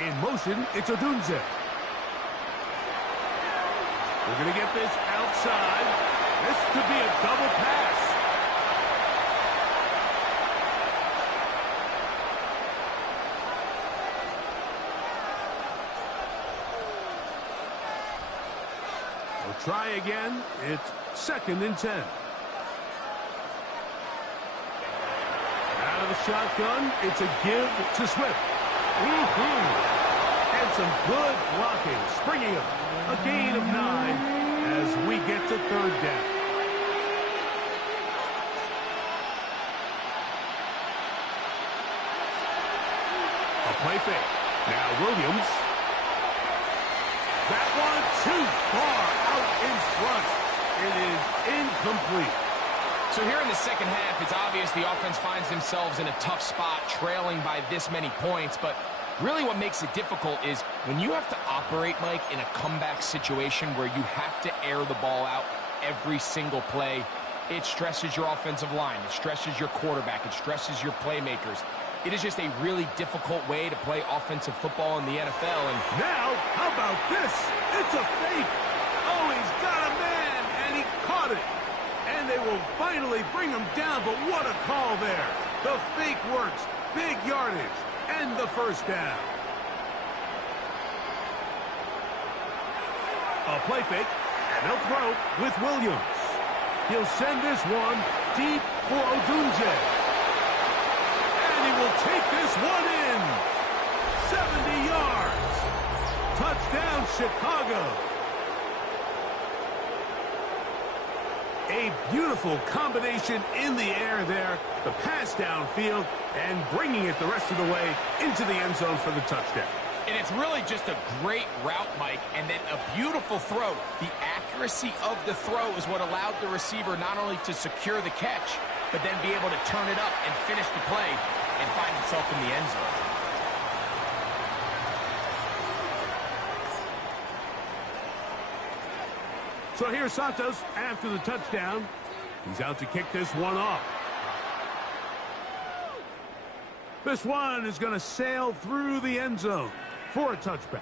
In motion, it's Odunze. We're going to get this outside. This could be a double pass. We'll try again. It's 2nd and 10. Out of the shotgun, it's a give to Swift. And some good blocking, springing him. A gain of 9 as we get to 3rd down. A play fake. Now Williams. That one too far out in front. It is incomplete. So here in the second half, it's obvious the offense finds themselves in a tough spot, trailing by this many points. But really what makes it difficult is when you have to operate, Mike, in a comeback situation where you have to air the ball out every single play, it stresses your offensive line. It stresses your quarterback. It stresses your playmakers. It is just a really difficult way to play offensive football in the NFL. And now, how about this? It's a fake. Oh, he's got a man, and he caught it. And they will finally bring him down, but what a call there. The fake works. Big yardage. And the first down. A play fake, and they'll throw with Williams. He'll send this one deep for Odunze. And he will take this one in. 70 yards. Touchdown, Chicago. A beautiful combination in the air there. The pass downfield and bringing it the rest of the way into the end zone for the touchdown. And it's really just a great route, Mike, and then a beautiful throw. The accuracy of the throw is what allowed the receiver not only to secure the catch, but then be able to turn it up and finish the play and find himself in the end zone. So here's Santos after the touchdown. He's out to kick this one off. This one is going to sail through the end zone for a touchback.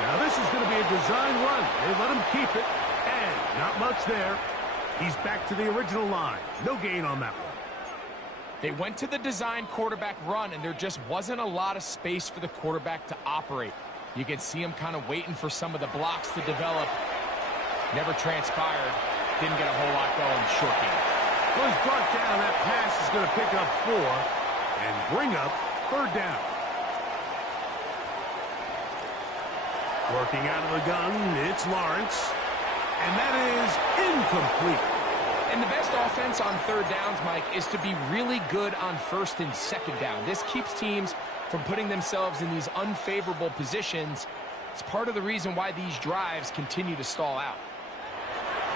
Now this is going to be a design run. They let him keep it, and not much there. He's back to the original line. No gain on that one. They went to the design quarterback run, and there just wasn't a lot of space for the quarterback to operate. You can see him kind of waiting for some of the blocks to develop. Never transpired. Didn't get a whole lot going. Short game. Well, he's brought down. That pass is going to pick up 4 and bring up 3rd down. Working out of the gun, it's Lawrence. And that is incomplete. And the best offense on third downs, Mike, is to be really good on first and second down. This keeps teams from putting themselves in these unfavorable positions. It's part of the reason why these drives continue to stall out.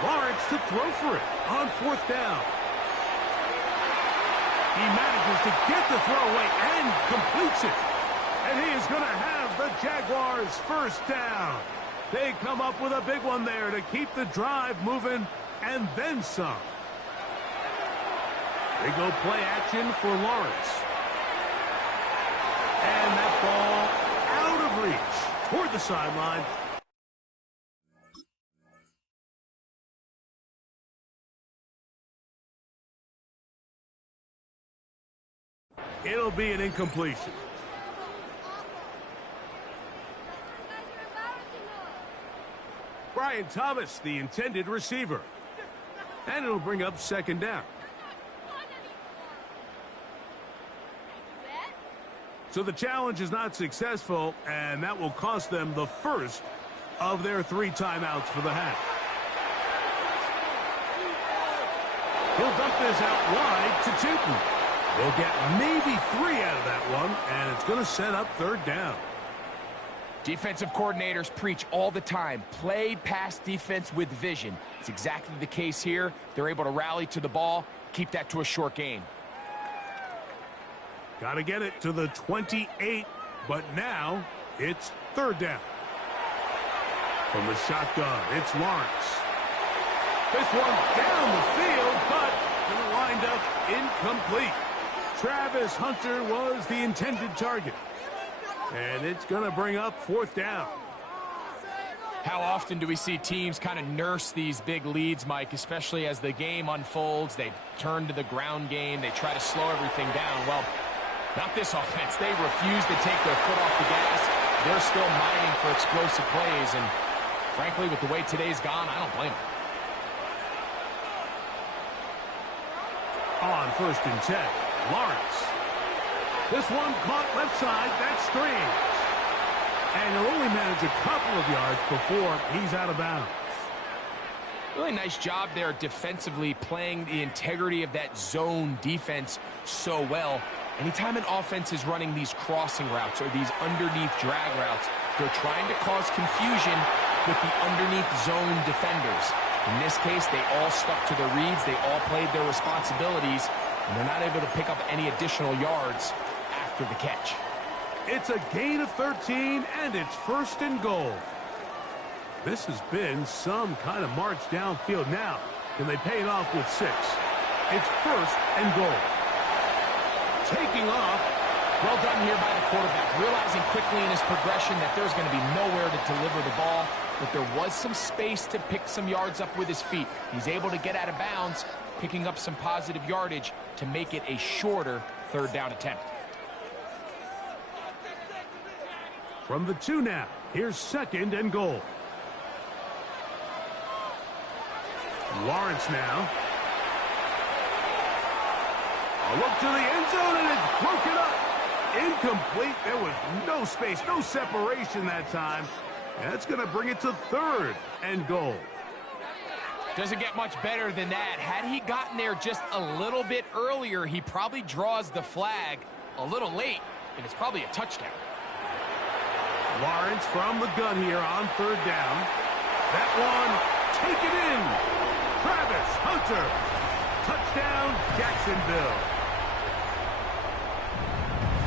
Lawrence to throw for it on fourth down. He manages to get the throw away and completes it. And he is going to have the Jaguars' first down. They come up with a big one there to keep the drive moving and then some. They go play action for Lawrence. And that ball out of reach toward the sideline. It'll be an incompletion. Brian Thomas, the intended receiver. And it'll bring up second down. So the challenge is not successful, and that will cost them the first of their 3 timeouts for the half. He'll dump this out wide to Tootin. They'll get maybe 3 out of that one, and it's going to set up third down. Defensive coordinators preach all the time, play pass defense with vision. It's exactly the case here. They're able to rally to the ball, keep that to a short gain. Got to get it to the 28, but now it's third down. From the shotgun, it's Lawrence. This one down the field, but going to wind up incomplete. Travis Hunter was the intended target. And it's going to bring up fourth down. How often do we see teams kind of nurse these big leads, Mike, especially as the game unfolds? They turn to the ground game. They try to slow everything down. Well, not this offense. They refuse to take their foot off the gas. They're still mining for explosive plays. And frankly, with the way today's gone, I don't blame them. On first and 10, Lawrence. This one caught left side. That's 3. And he'll only manage a couple of yards before he's out of bounds. Really nice job there defensively, playing the integrity of that zone defense so well. Anytime an offense is running these crossing routes or these underneath drag routes, they're trying to cause confusion with the underneath zone defenders. In this case, they all stuck to their reads. They all played their responsibilities, and they're not able to pick up any additional yards after the catch. It's a gain of 13, and it's first and goal. This has been some kind of march downfield now. Can they pay it off with 6? It's first and goal. Taking off. Well done here by the quarterback, realizing quickly in his progression that there's going to be nowhere to deliver the ball, but there was some space to pick some yards up with his feet. He's able to get out of bounds, picking up some positive yardage to make it a shorter third down attempt. From the 2 now, here's second and goal. Lawrence now. A look to the end zone, and it's broken up. Incomplete. There was no space, no separation that time. That's going to bring it to third and goal. Doesn't get much better than that. Had he gotten there just a little bit earlier, he probably draws the flag a little late, and it's probably a touchdown. Lawrence from the gun here on third down. That one taken in. Travis Hunter. Touchdown, Jacksonville.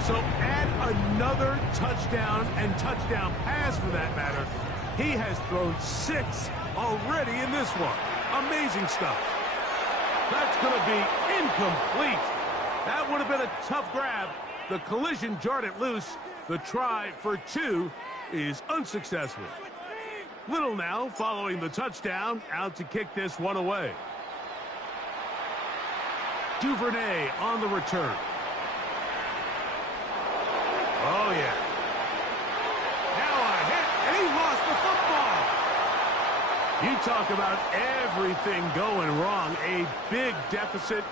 So add another touchdown and touchdown pass for that matter. He has thrown 6 already in this one. Amazing stuff. That's going to be incomplete. That would have been a tough grab. The collision jarred it loose. The try for 2 is unsuccessful. Little now following the touchdown, out to kick this one away. Duvernay on the return. Oh, yeah. Now a hit, and he lost the football. You talk about everything going wrong. A big deficit.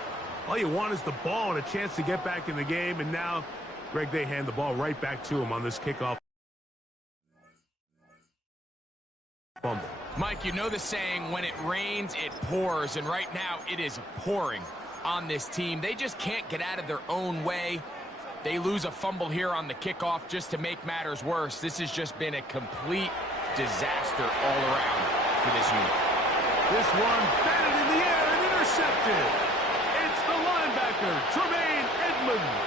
All you want is the ball and a chance to get back in the game, and now, Greg, they hand the ball right back to him on this kickoff. fumble. Mike, you know the saying, when it rains, it pours, and right now it is pouring on this team. They just can't get out of their own way. They lose a fumble here on the kickoff just to make matters worse. This has just been a complete disaster all around for this unit. This one batted in the air and intercepted. It's the linebacker, Tremaine Edmonds.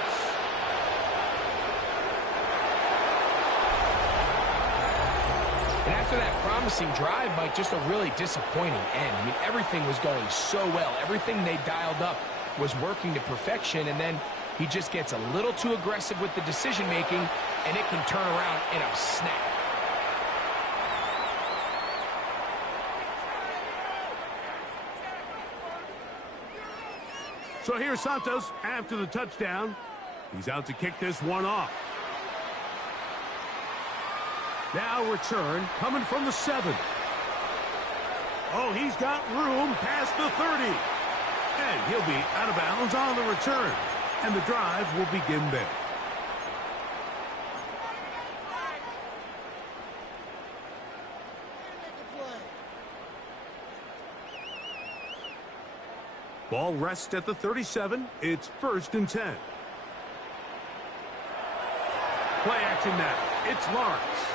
And after that promising drive, Mike, just a really disappointing end. I mean, everything was going so well. Everything they dialed up was working to perfection, and then he just gets a little too aggressive with the decision-making, and it can turn around in a snap. So here's Santos after the touchdown. He's out to kick this one off. Now return coming from the 7. Oh, he's got room past the 30. And he'll be out of bounds on the return. And the drive will begin there. Ball rests at the 37. It's 1st and 10. Play action now. It's Lawrence.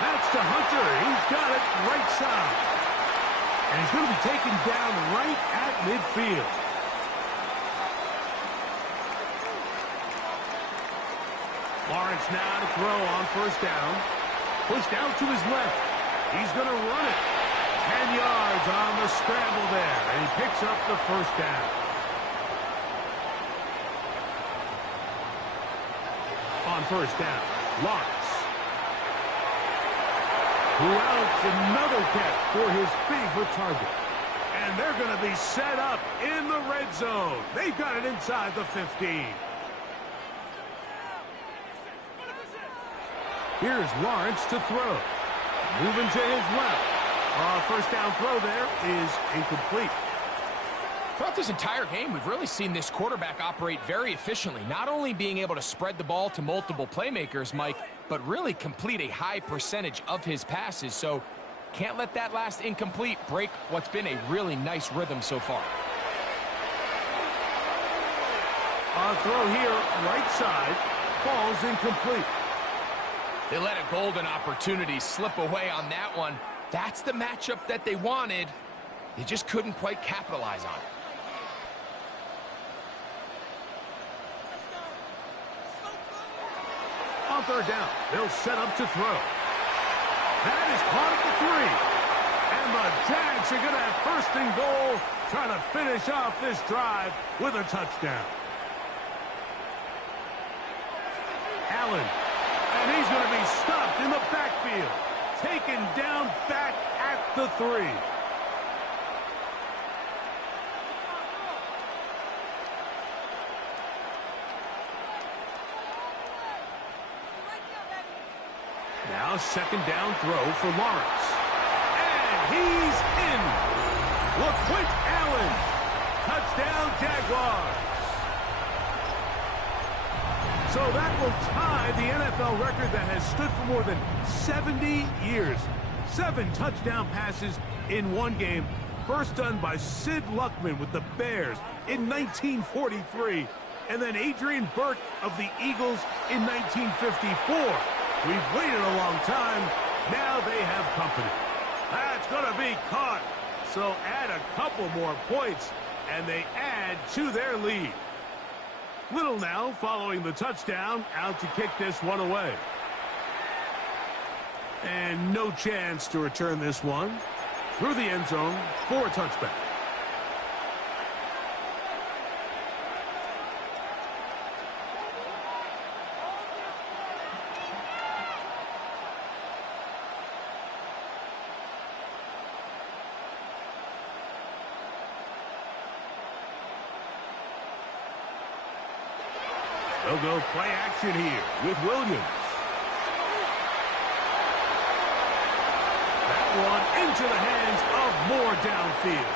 That's to Hunter. He's got it right side. And he's going to be taken down right at midfield. Lawrence now to throw on 1st down. Pushed out to his left. He's going to run it. 10 yards on the scramble there. And he picks up the 1st down. On 1st down, Lawrence. Who else? Another catch for his favorite target. And they're going to be set up in the red zone. They've got it inside the 15. Here's Lawrence to throw. Moving to his left. 1st down throw there is incomplete. Throughout this entire game, we've really seen this quarterback operate very efficiently, not only being able to spread the ball to multiple playmakers, Mike, but really complete a high percentage of his passes. So can't let that last incomplete break what's been a really nice rhythm so far. A throw here, right side, falls incomplete. They let a golden opportunity slip away on that one. That's the matchup that they wanted. They just couldn't quite capitalize on it. On 3rd down, they'll set up to throw. That is caught at the 3. And the Jags are going to have 1st and goal, trying to finish off this drive with a touchdown. Allen. And he's going to be stopped in the backfield. Taken down back at the 3. Now 2nd down throw for Lawrence. And he's in. LaQuint Allen. Touchdown Jaguars. So that will tie the NFL record that has stood for more than 70 years. 7 touchdown passes in one game. First done by Sid Luckman with the Bears in 1943. And then Adrian Burke of the Eagles in 1954. We've waited a long time. Now they have company. That's going to be caught. So add a couple more points, and they add to their lead. Little now following the touchdown, out to kick this one away. And no chance to return this one through the end zone for a touchback. They'll go play action here with Williams. That one into the hands of Moore downfield.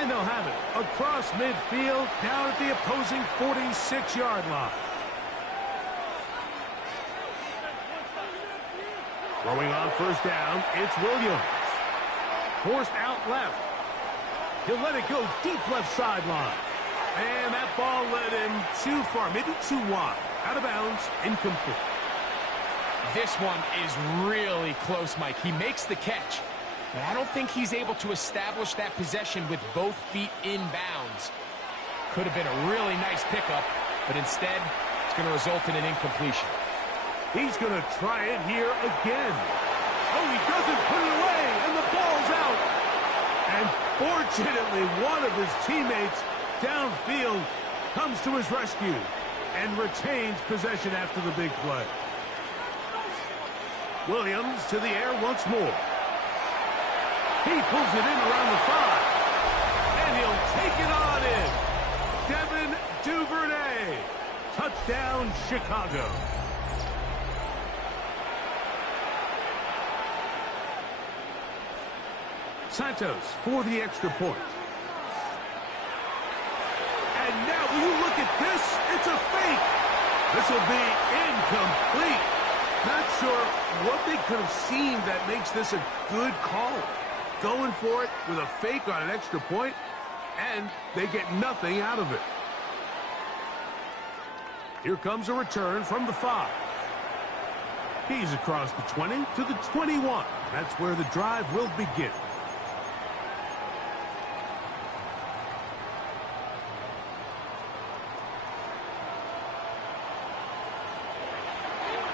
And they'll have it across midfield down at the opposing 46-yard line. Throwing on first down, it's Williams. Forced out left. He'll let it go deep left sideline. And that ball led him too far, maybe too wide. Out of bounds, incomplete. This one is really close, Mike. He makes the catch, but I don't think he's able to establish that possession with both feet in bounds. Could have been a really nice pickup, but instead, it's going to result in an incompletion. He's going to try it here again. Oh, he doesn't put it away, and the ball's out. And fortunately, one of his teammates downfield comes to his rescue and retains possession after the big play. Williams to the air once more. He pulls it in around the 5. And he'll take it on in. Devin Duvernay. Touchdown, Chicago. Santos for the extra point. And now, will you look at this? It's a fake. This will be incomplete. Not sure what they could have seen that makes this a good call. Going for it with a fake on an extra point, and they get nothing out of it. Here comes a return from the 5. He's across the 20 to the 21. That's where the drive will begin.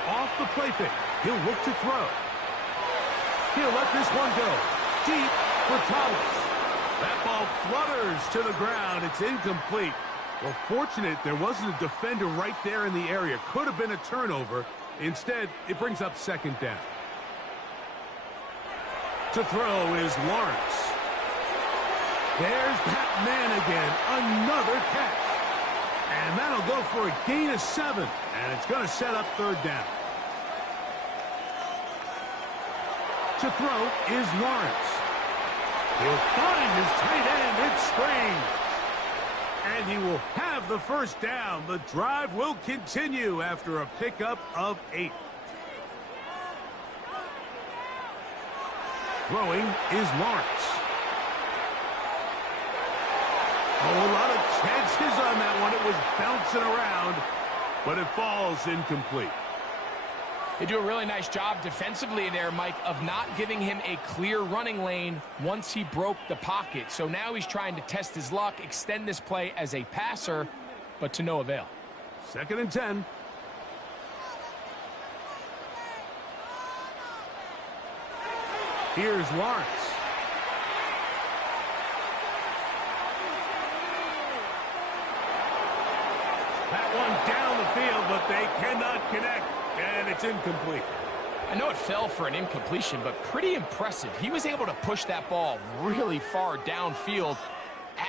Off the play fake. He'll look to throw. He'll let this one go. Deep for Thomas. That ball flutters to the ground. It's incomplete. Well, fortunate there wasn't a defender right there in the area. Could have been a turnover. Instead, it brings up second down. To throw is Lawrence. There's that man again. Another catch. And that'll go for a gain of 7. And it's going to set up third down. To throw is Lawrence. He'll find his tight end. It's Strange. And he will have the first down. The drive will continue after a pickup of 8. Throwing is Lawrence. Oh, a lot of chances on that one. It was bouncing around, but it falls incomplete. They do a really nice job defensively there, Mike, of not giving him a clear running lane once he broke the pocket. So now he's trying to test his luck, extend this play as a passer, but to no avail. Second and 10. Here's Lawrence. That one down the field, but they cannot connect. And it's incomplete. I know it fell for an incompletion, but pretty impressive. He was able to push that ball really far downfield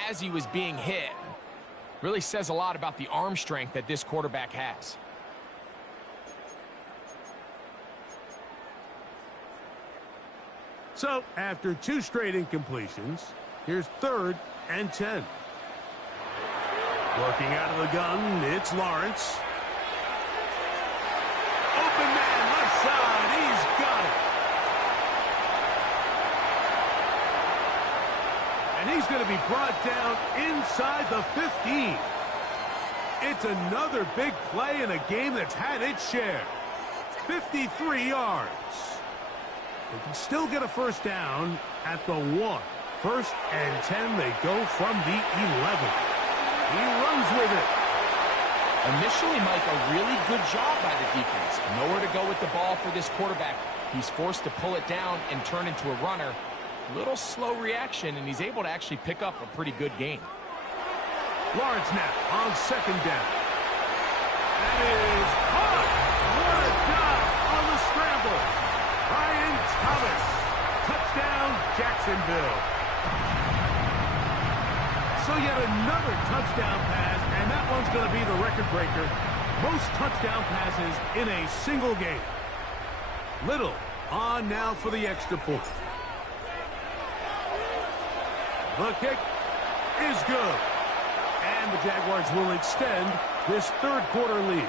as he was being hit. Really says a lot about the arm strength that this quarterback has. So, after 2 straight incompletions, here's third and 10. Working out of the gun, it's Lawrence. Open man, left side. He's got it. And he's going to be brought down inside the 15. It's another big play in a game that's had its share. 53 yards. They can still get a first down at the 1. First and 10, they go from the 11. He runs with it. Initially, Mike, a really good job by the defense. Nowhere to go with the ball for this quarterback. He's forced to pull it down and turn into a runner. Little slow reaction, and he's able to actually pick up a pretty good gain. Lawrence now on second down. That is caught. What a dive on the scramble. Ryan Thomas. Touchdown, Jacksonville. So yet another touchdown pass, and that one's going to be the record breaker. Most touchdown passes in a single game. Little on now for the extra point. The kick is good. And the Jaguars will extend this third quarter lead.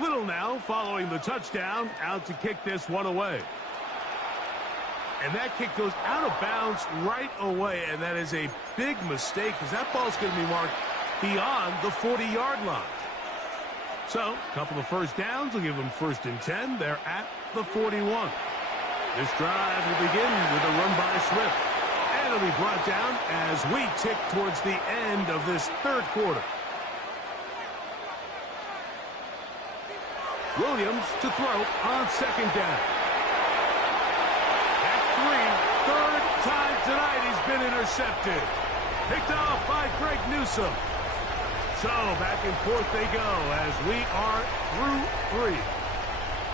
Little now following the touchdown, out to kick this one away. And that kick goes out of bounds right away, and that is a big mistake because that ball's going to be marked beyond the 40-yard line. So, a couple of first downs will give them 1st and 10. They're at the 41. This drive will begin with a run by Swift. And it'll be brought down as we tick towards the end of this 3rd quarter. Williams to throw on 2nd down. That's 3. 3rd time tonight he's been intercepted. Picked off by Greg Newsome. So back and forth they go as we are through 3.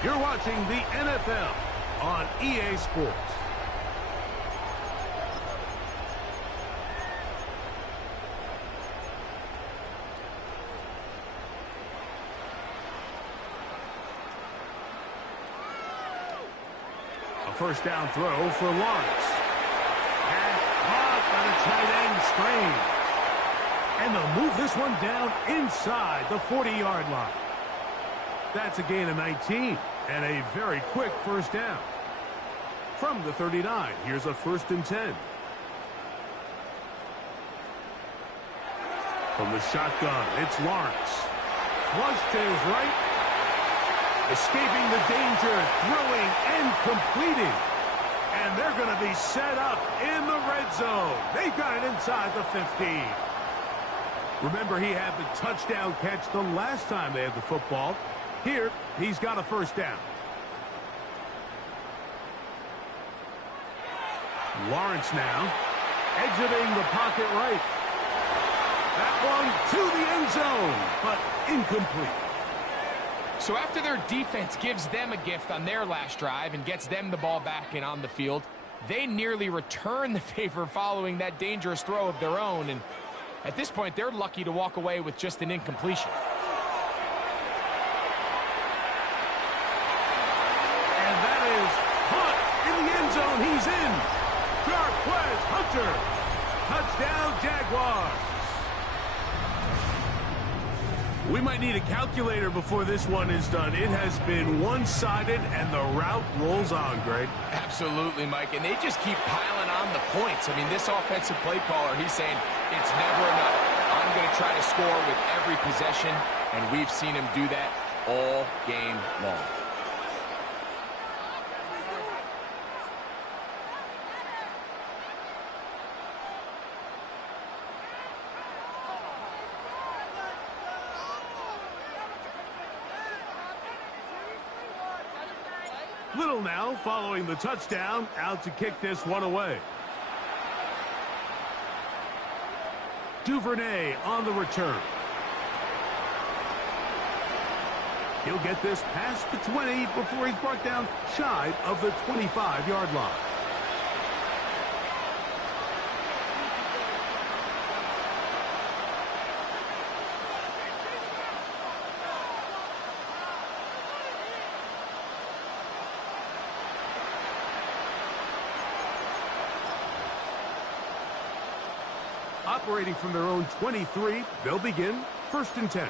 You're watching the NFL on EA Sports. A first down throw for Lawrence. Pass caught by the tight end, Strange. And they'll move this one down inside the 40-yard line. That's a gain of 19 and a very quick first down. From the 39, here's a 1st and 10. From the shotgun, it's Lawrence. Flush to his right. Escaping the danger, throwing and completing. And they're going to be set up in the red zone. They've got it inside the 15. Remember, he had the touchdown catch the last time they had the football. Here, he's got a first down. Lawrence now, exiting the pocket right. That one to the end zone, but incomplete. So after their defense gives them a gift on their last drive and gets them the ball back and on the field, they nearly return the favor following that dangerous throw of their own. And at this point, they're lucky to walk away with just an incompletion. And that is caught in the end zone. He's in. Jarquez Hunter. Touchdown, Jaguars. We might need a calculator before this one is done. It has been one-sided, and the route rolls on, Greg. Absolutely, Mike. And they just keep piling on the points. I mean, this offensive play caller, he's saying it's never enough. I'm going to try to score with every possession, and we've seen him do that all game long. Little now following the touchdown, out to kick this one away. Duvernay on the return. He'll get this past the 20 before he's brought down shy of the 25-yard line. Operating from their own 23, they'll begin 1st and 10.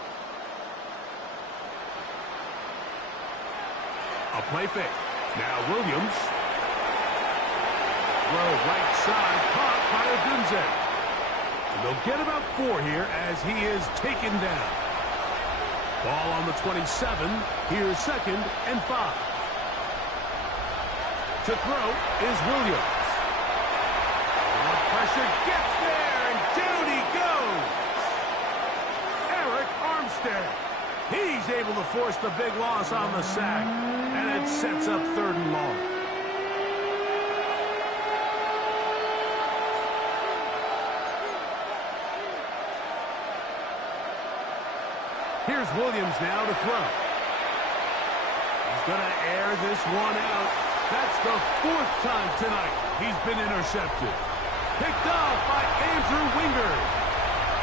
A play fake. Now Williams. Throw right side, caught by Odunze. And they'll get about 4 here as he is taken down. Ball on the 27. Here's 2nd and 5. To throw is Williams. Pressure gets there, and down he goes. Eric Armstead. He's able to force the big loss on the sack, and it sets up 3rd and long. Here's Williams now to throw. He's going to air this one out. That's the 4th time tonight he's been intercepted. Picked off by Andrew Wingard.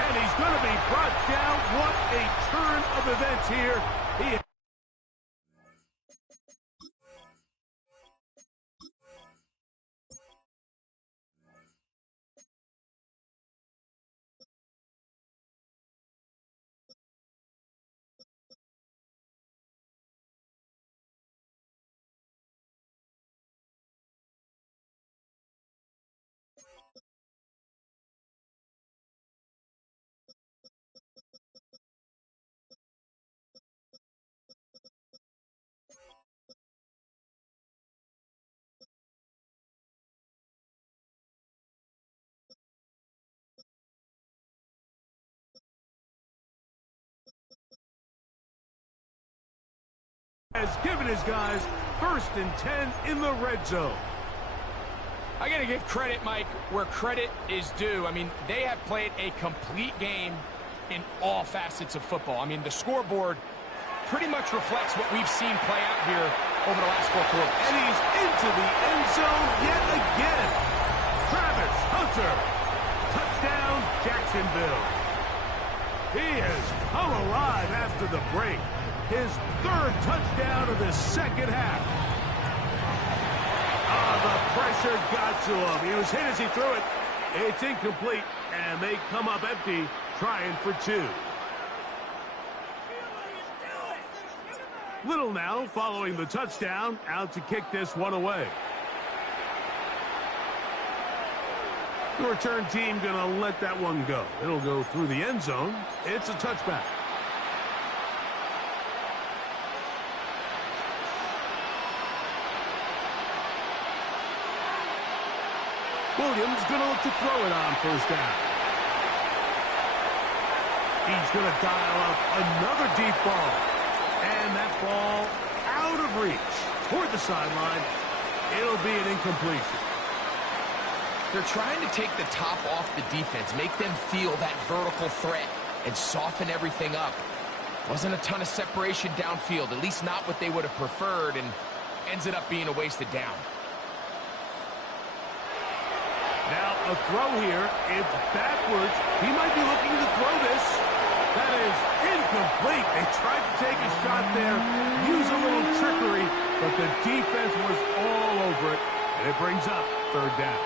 And he's going to be brought down. What a turn of events here. He Has given his guys 1st and 10 in the red zone. I got to give credit, Mike, where credit is due. I mean, they have played a complete game in all facets of football. I mean, the scoreboard pretty much reflects what we've seen play out here over the last 4 quarters. And he's into the end zone yet again. Travis Hunter. Touchdown, Jacksonville. He has come alive after the break. His 3rd touchdown of the 2nd half. Oh, the pressure got to him. He was hit as he threw it. It's incomplete, and they come up empty, trying for 2. Little now following the touchdown, out to kick this one away. The return team going to let that one go. It'll go through the end zone. It's a touchback. Williams going to look to throw it on 1st down. He's going to dial up another deep ball. And that ball out of reach toward the sideline. It'll be an incompletion. They're trying to take the top off the defense, make them feel that vertical threat, and soften everything up. Wasn't a ton of separation downfield, at least not what they would have preferred, and ends it up being a wasted down. Now a throw here. It's backwards. He might be looking to throw this. That is incomplete. They tried to take a shot there, use a little trickery, but the defense was all over it, and it brings up 3rd down.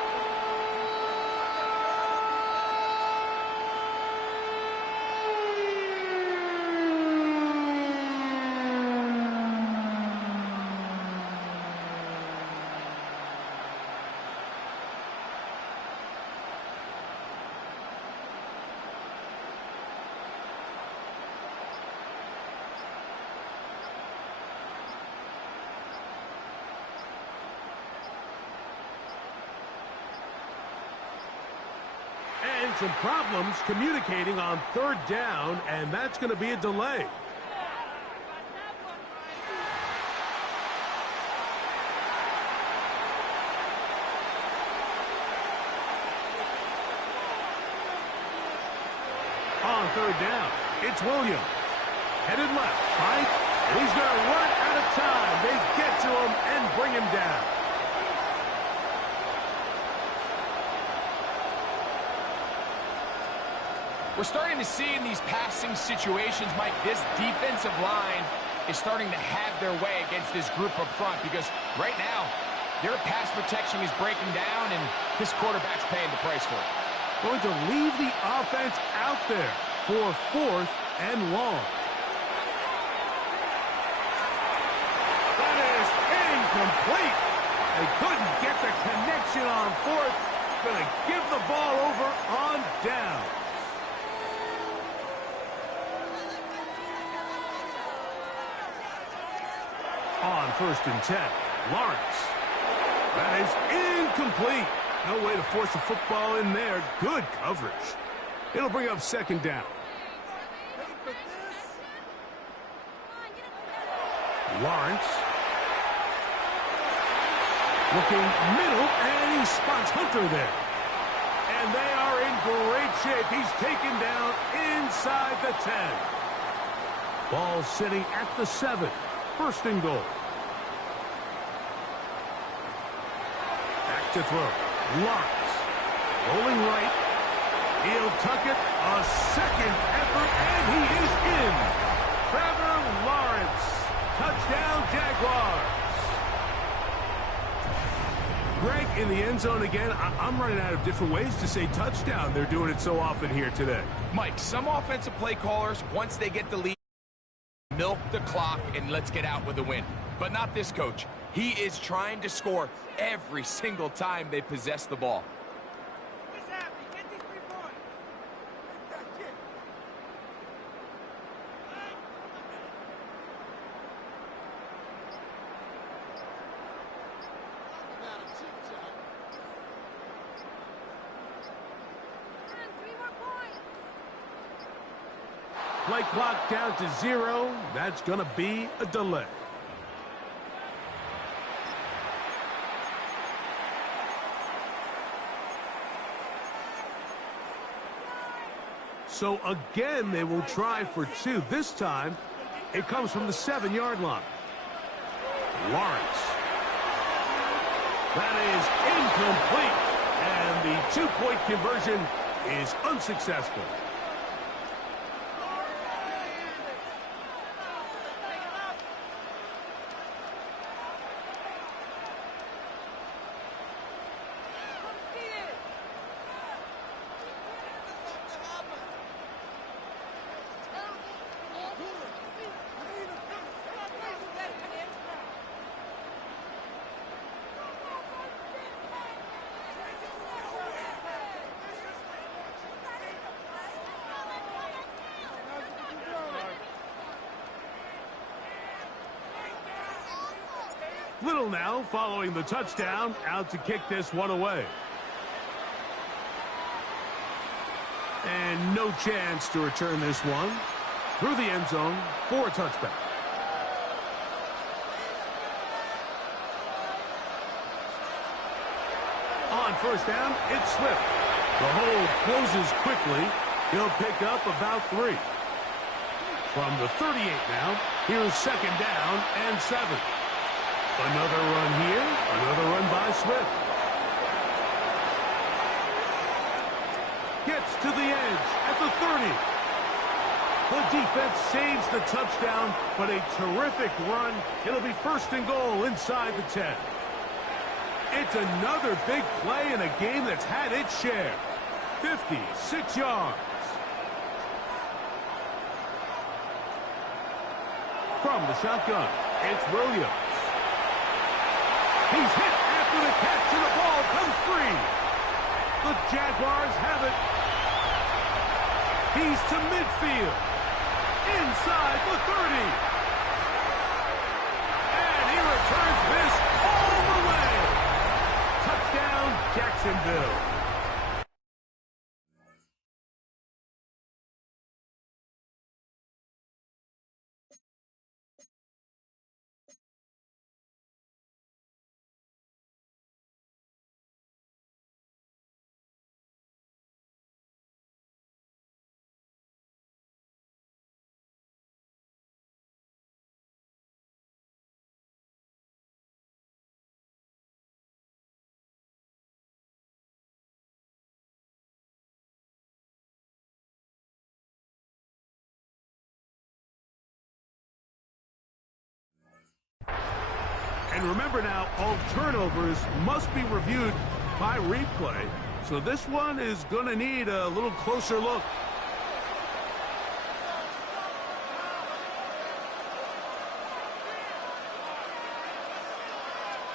And some problems communicating on 3rd down, and that's going to be a delay. On 3rd down, it's Williams. Headed left, right, and he's going to run out of time. They get to him and bring him down. We're starting to see in these passing situations, Mike, this defensive line is starting to have their way against this group up front because right now, their pass protection is breaking down, and this quarterback's paying the price for it. Going to leave the offense out there for 4th and long. That is incomplete. They couldn't get the connection on 4th. Going to give the ball over on down. On 1st and 10, Lawrence. That is incomplete. No way to force the football in there. Good coverage. It'll bring up 2nd down. Lawrence. Looking middle, and he spots Hunter there. And they are in great shape. He's taken down inside the 10. Ball sitting at the 7. 1st and goal. Back to throw. Lawrence. Rolling right. He'll tuck it. A 2nd effort, and he is in. Trevor Lawrence. Touchdown, Jaguars. Greg in the end zone again. I'm running out of different ways to say touchdown. They're doing it so often here today. Mike, some offensive play callers, once they get the lead, milk the clock and let's get out with a win. But not this coach. He is trying to score every single time they possess the ball. Play clock down to 0. That's going to be a delay. So again, they will try for 2. This time, it comes from the 7-yard line. Lawrence. That is incomplete. And the 2-point conversion is unsuccessful. Little now following the touchdown, out to kick this one away. And no chance to return this one through the end zone for a touchback. On first down, it's Swift. The hold closes quickly. He'll pick up about 3. From the 38 now, here's second down and 7. Another run here, another run by Swift. Gets to the edge at the 30. The defense saves the touchdown, but a terrific run. It'll be first and goal inside the 10. It's another big play in a game that's had its share. 56 yards. From the shotgun, it's Williams. He's hit after the catch, and the ball comes free. The Jaguars have it. He's to midfield. Inside the 30. And he returns this all the way. Touchdown, Jacksonville. And remember now, all turnovers must be reviewed by replay. So this one is going to need a little closer look.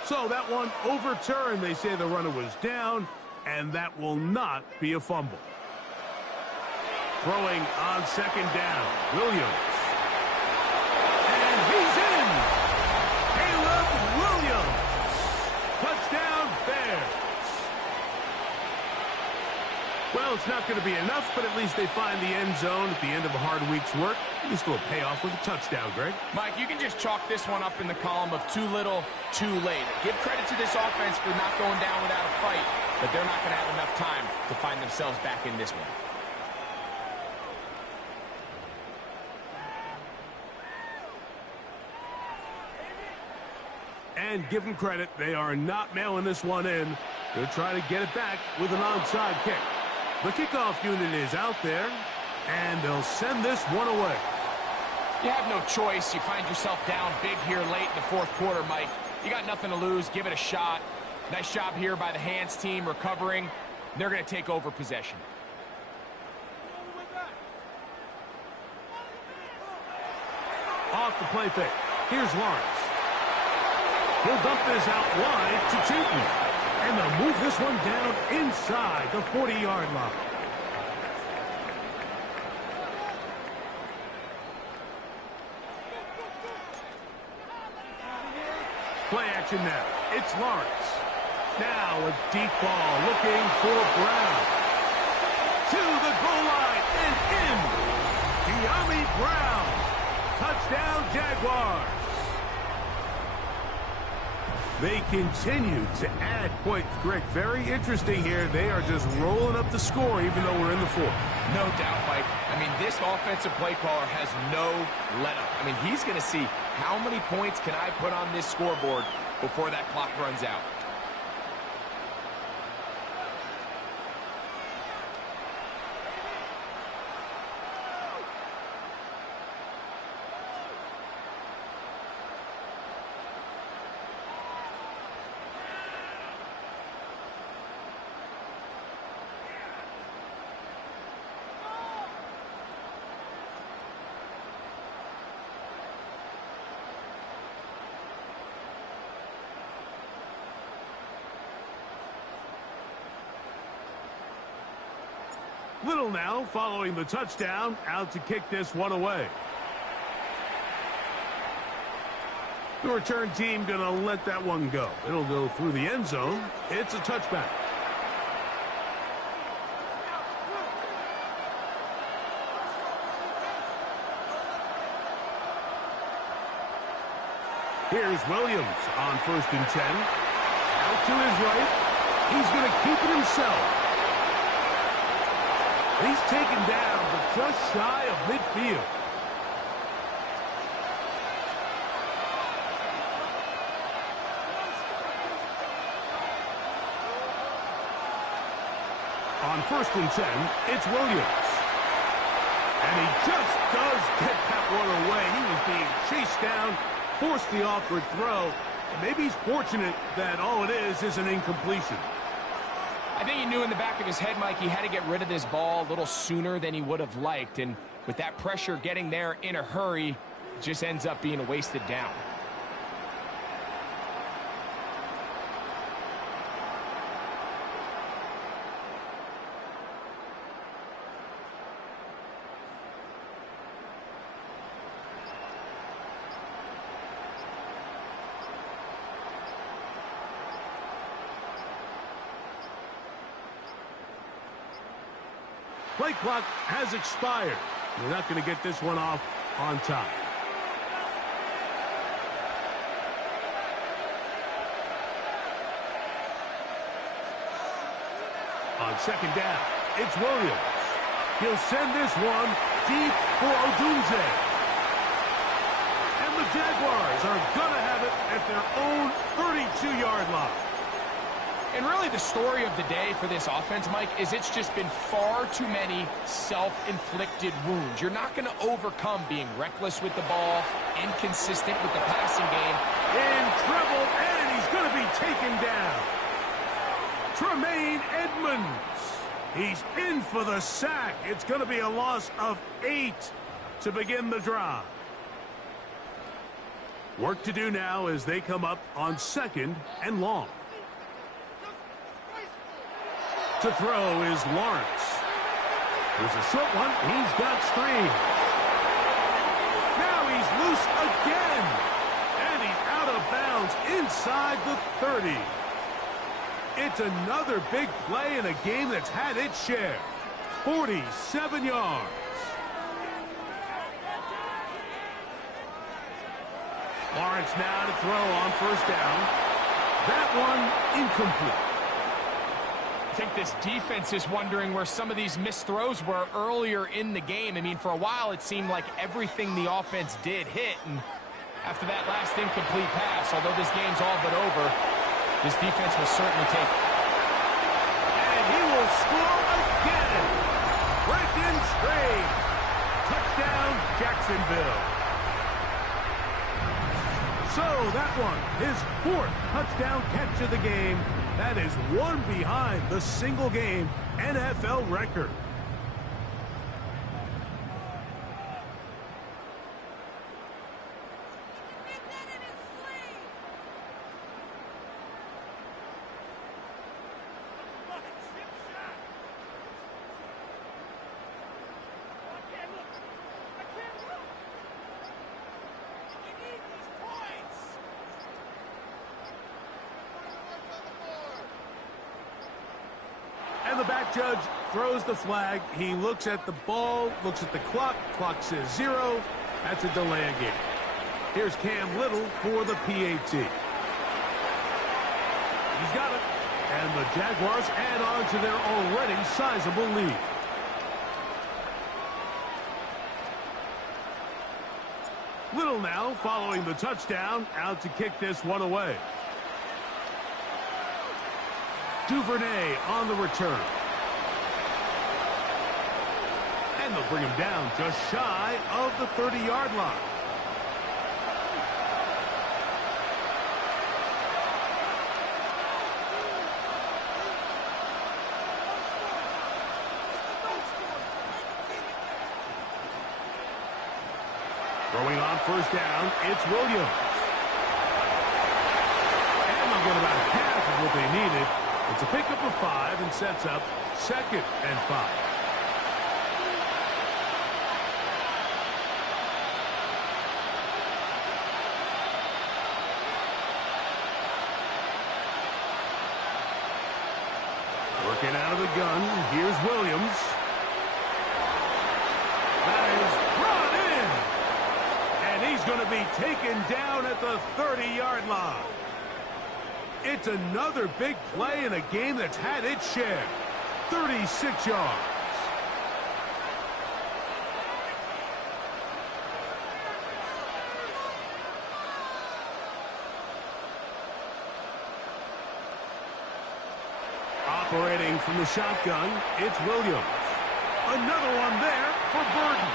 So that one overturned. They say the runner was down, and that will not be a fumble. Throwing on second down, Williams. And he's in! Caleb Williams! Touchdown, Bears! Well, it's not going to be enough, but at least they find the end zone at the end of a hard week's work. It's still a payoff with a touchdown, Greg. Mike, you can just chalk this one up in the column of too little, too late. Give credit to this offense for not going down without a fight, but they're not going to have enough time to find themselves back in this one. And give them credit, they are not mailing this one in. They're trying to get it back with an onside kick. The kickoff unit is out there, and they'll send this one away. You have no choice. You find yourself down big here late in the fourth quarter, Mike. You got nothing to lose. Give it a shot. Nice job here by the hands team recovering. They're going to take over possession. Off the play fake. Here's Lawrence. He'll dump this out wide to Tootin. And they'll move this one down inside the 40-yard line. Play action now. It's Lawrence. Now a deep ball looking for Brown. To the goal line and in. De'Ami Brown. Touchdown, Jaguars. They continue to add points. Greg, very interesting here. They are just rolling up the score even though we're in the fourth. No doubt, Mike. I mean, this offensive play caller has no let-up. I mean, he's going to see how many points can I put on this scoreboard before that clock runs out. Little now following the touchdown, out to kick this one away. The return team going to let that one go. It'll go through the end zone. It's a touchback. Here's Williams on 1st and 10. Out to his right. He's going to keep it himself. He's taken down, but just shy of midfield. On 1st and 10, it's Williams. And he just does get that one away. He was being chased down, forced the awkward throw. And maybe he's fortunate that all it is an incompletion. I think he knew in the back of his head, Mike, he had to get rid of this ball a little sooner than he would have liked. And with that pressure getting there in a hurry, it just ends up being a wasted down. Play clock has expired. We're not going to get this one off on time. On 2nd down, it's Williams. He'll send this one deep for Odunze. And the Jaguars are going to have it at their own 32-yard line. And really the story of the day for this offense, Mike, is it's just been far too many self-inflicted wounds. You're not going to overcome being reckless with the ball, inconsistent with the passing game. In trouble, and he's going to be taken down. Tremaine Edmonds. He's in for the sack. It's going to be a loss of 8 to begin the drive. Work to do now as they come up on 2nd and long. To throw is Lawrence. There's a short one. He's got screen. Now he's loose again. And he's out of bounds inside the 30. It's another big play in a game that's had its share. 47 yards. Lawrence now to throw on 1st down. That one incomplete. I think this defense is wondering where some of these missed throws were earlier in the game. I mean, for a while, it seemed like everything the offense did hit. And after that last incomplete pass, although this game's all but over, this defense will certainly take it. And he will score again. Brendan Strain. Touchdown, Jacksonville. So that one, his 4th touchdown catch of the game. That is one behind the single-game NFL record. And the back judge throws the flag. He looks at the ball, looks at the clock. Clock says 0. That's a delay of game. Here's Cam Little for the PAT. got it. And the Jaguars add on to their already sizable lead. Little now following the touchdown, out to kick this one away. Duvernay on the return. And they'll bring him down just shy of the 30-yard line. Throwing on first down, it's Williams. And they'll get about half of what they needed. It's a pickup of 5 and sets up 2nd and 5. Working out of the gun, here's Williams. That is brought in. And he's going to be taken down at the 30-yard line. It's another big play in a game that's had its share. 36 yards. Operating from the shotgun, it's Williams. Another one there for Burton.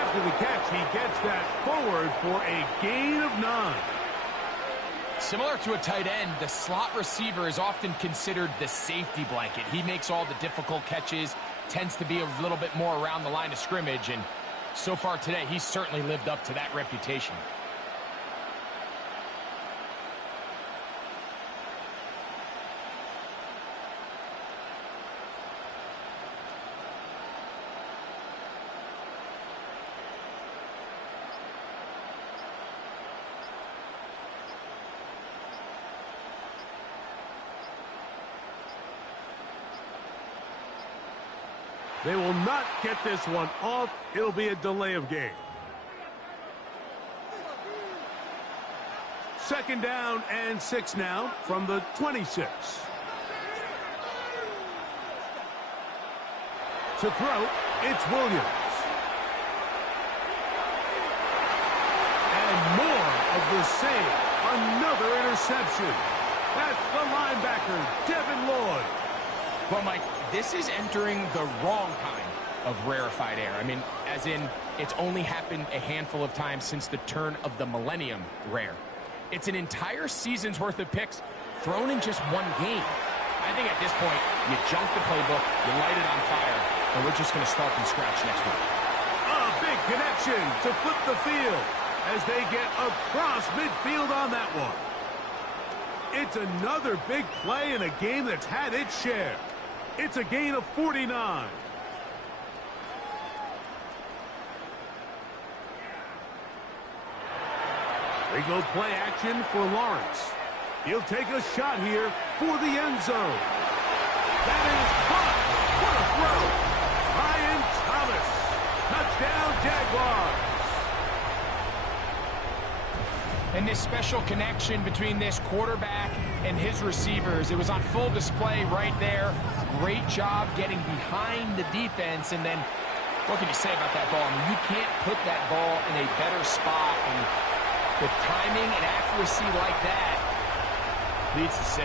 After the catch, he gets that forward for a gain of 9. Similar to a tight end, the slot receiver is often considered the safety blanket. He makes all the difficult catches, tends to be a little bit more around the line of scrimmage, and so far today, he's certainly lived up to that reputation. They will not get this one off. It'll be a delay of game. 2nd down and 6 now from the 26. To throw, it's Williams. And more of the same. Another interception. That's the linebacker, Devin Lloyd. Well, Mike, this is entering the wrong kind of rarefied air. I mean, as in, it's only happened a handful of times since the turn of the millennium rare. It's an entire season's worth of picks thrown in just one game. I think at this point, you junk the playbook, you light it on fire, and we're just going to start from scratch next week. A big connection to flip the field as they get across midfield on that one. It's another big play in a game that's had its share. It's a gain of 49. They go play action for Lawrence. He'll take a shot here for the end zone. That is caught. What a throw. Ryan Thomas. Touchdown, Jaguars. And this special connection between this quarterback and his receivers, it was on full display right there. Great job getting behind the defense. And then, what can you say about that ball? I mean, you can't put that ball in a better spot. And with timing and accuracy like that, leads to 6.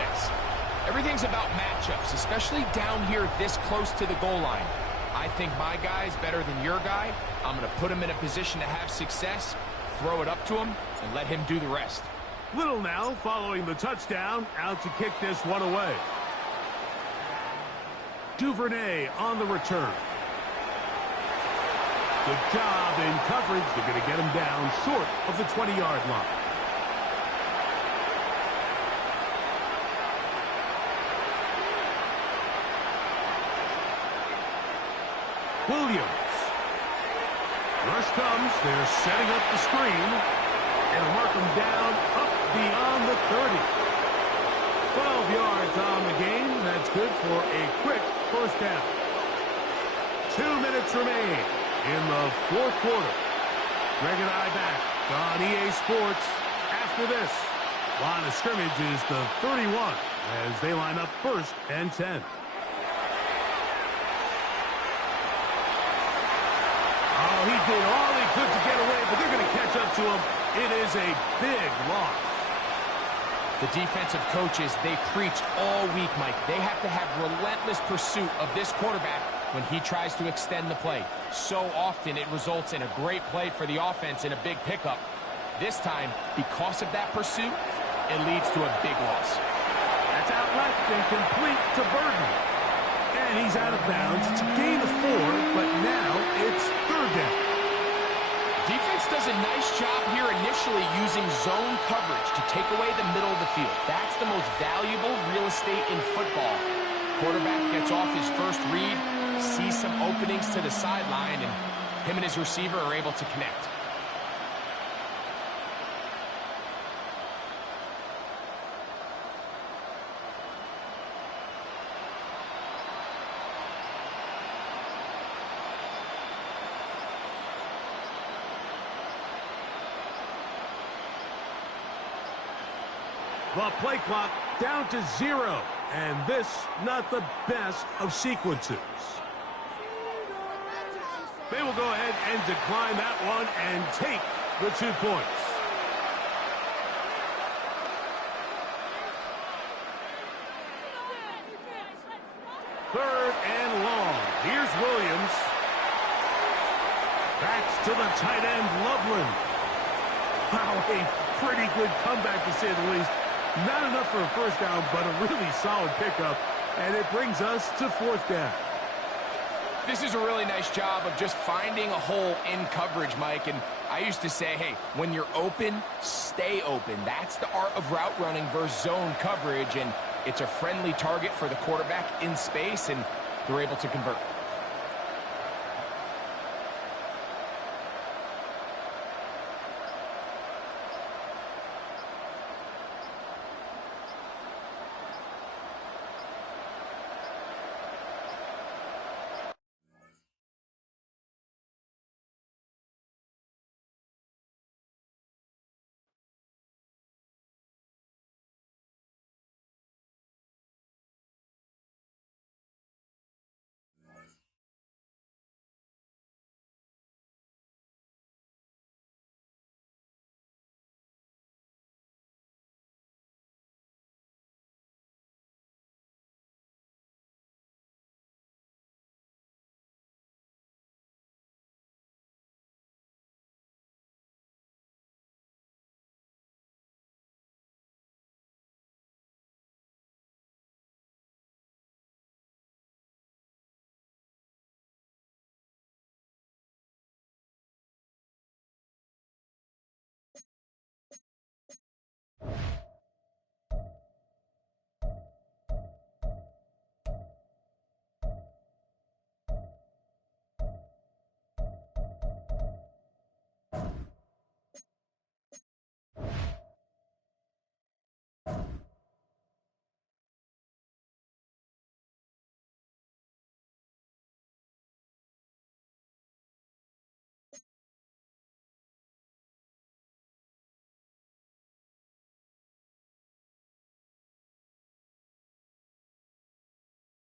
Everything's about matchups, especially down here this close to the goal line. I think my guy's better than your guy. I'm going to put him in a position to have success, throw it up to him, and let him do the rest. Little now following the touchdown, out to kick this one away. Duvernay on the return. Good job in coverage. They're going to get him down short of the 20-yard line. Williams. Rush comes. They're setting up the screen. And mark him down up beyond the 30. 12 yards on the game. That's good for a quick first down. 2 minutes remain in the fourth quarter. Greg and I back on EA Sports after this. Line of scrimmage is the 31. as they line up 1st and 10. Oh, he did all he could to get away, but they're going to catch up to him. It is a big loss. The defensive coaches, they preached all week, Mike. They have to have relentless pursuit of this quarterback when he tries to extend the play. So often it results in a great play for the offense and a big pickup. This time, because of that pursuit, it leads to a big loss. That's out left and complete to Burton. And he's out of bounds. It's a gain of 4, but now it's 3rd down. Defense does a nice job here initially using zone coverage to take away the middle of the field. That's the most valuable real estate in football. Quarterback gets off his first read, sees some openings to the sideline, and him and his receiver are able to connect. The play clock down to 0. And this, not the best of sequences. They will go ahead and decline that one and take the 2 points. Third and long. Here's Williams. Backs to the tight end, Loveland. Wow, a pretty good comeback to say the least. Not enough for a first down, but a really solid pickup. And it brings us to 4th down. This is a really nice job of just finding a hole in coverage, Mike. And I used to say, hey, when you're open, stay open. That's the art of route running versus zone coverage. And it's a friendly target for the quarterback in space, and they're able to convert.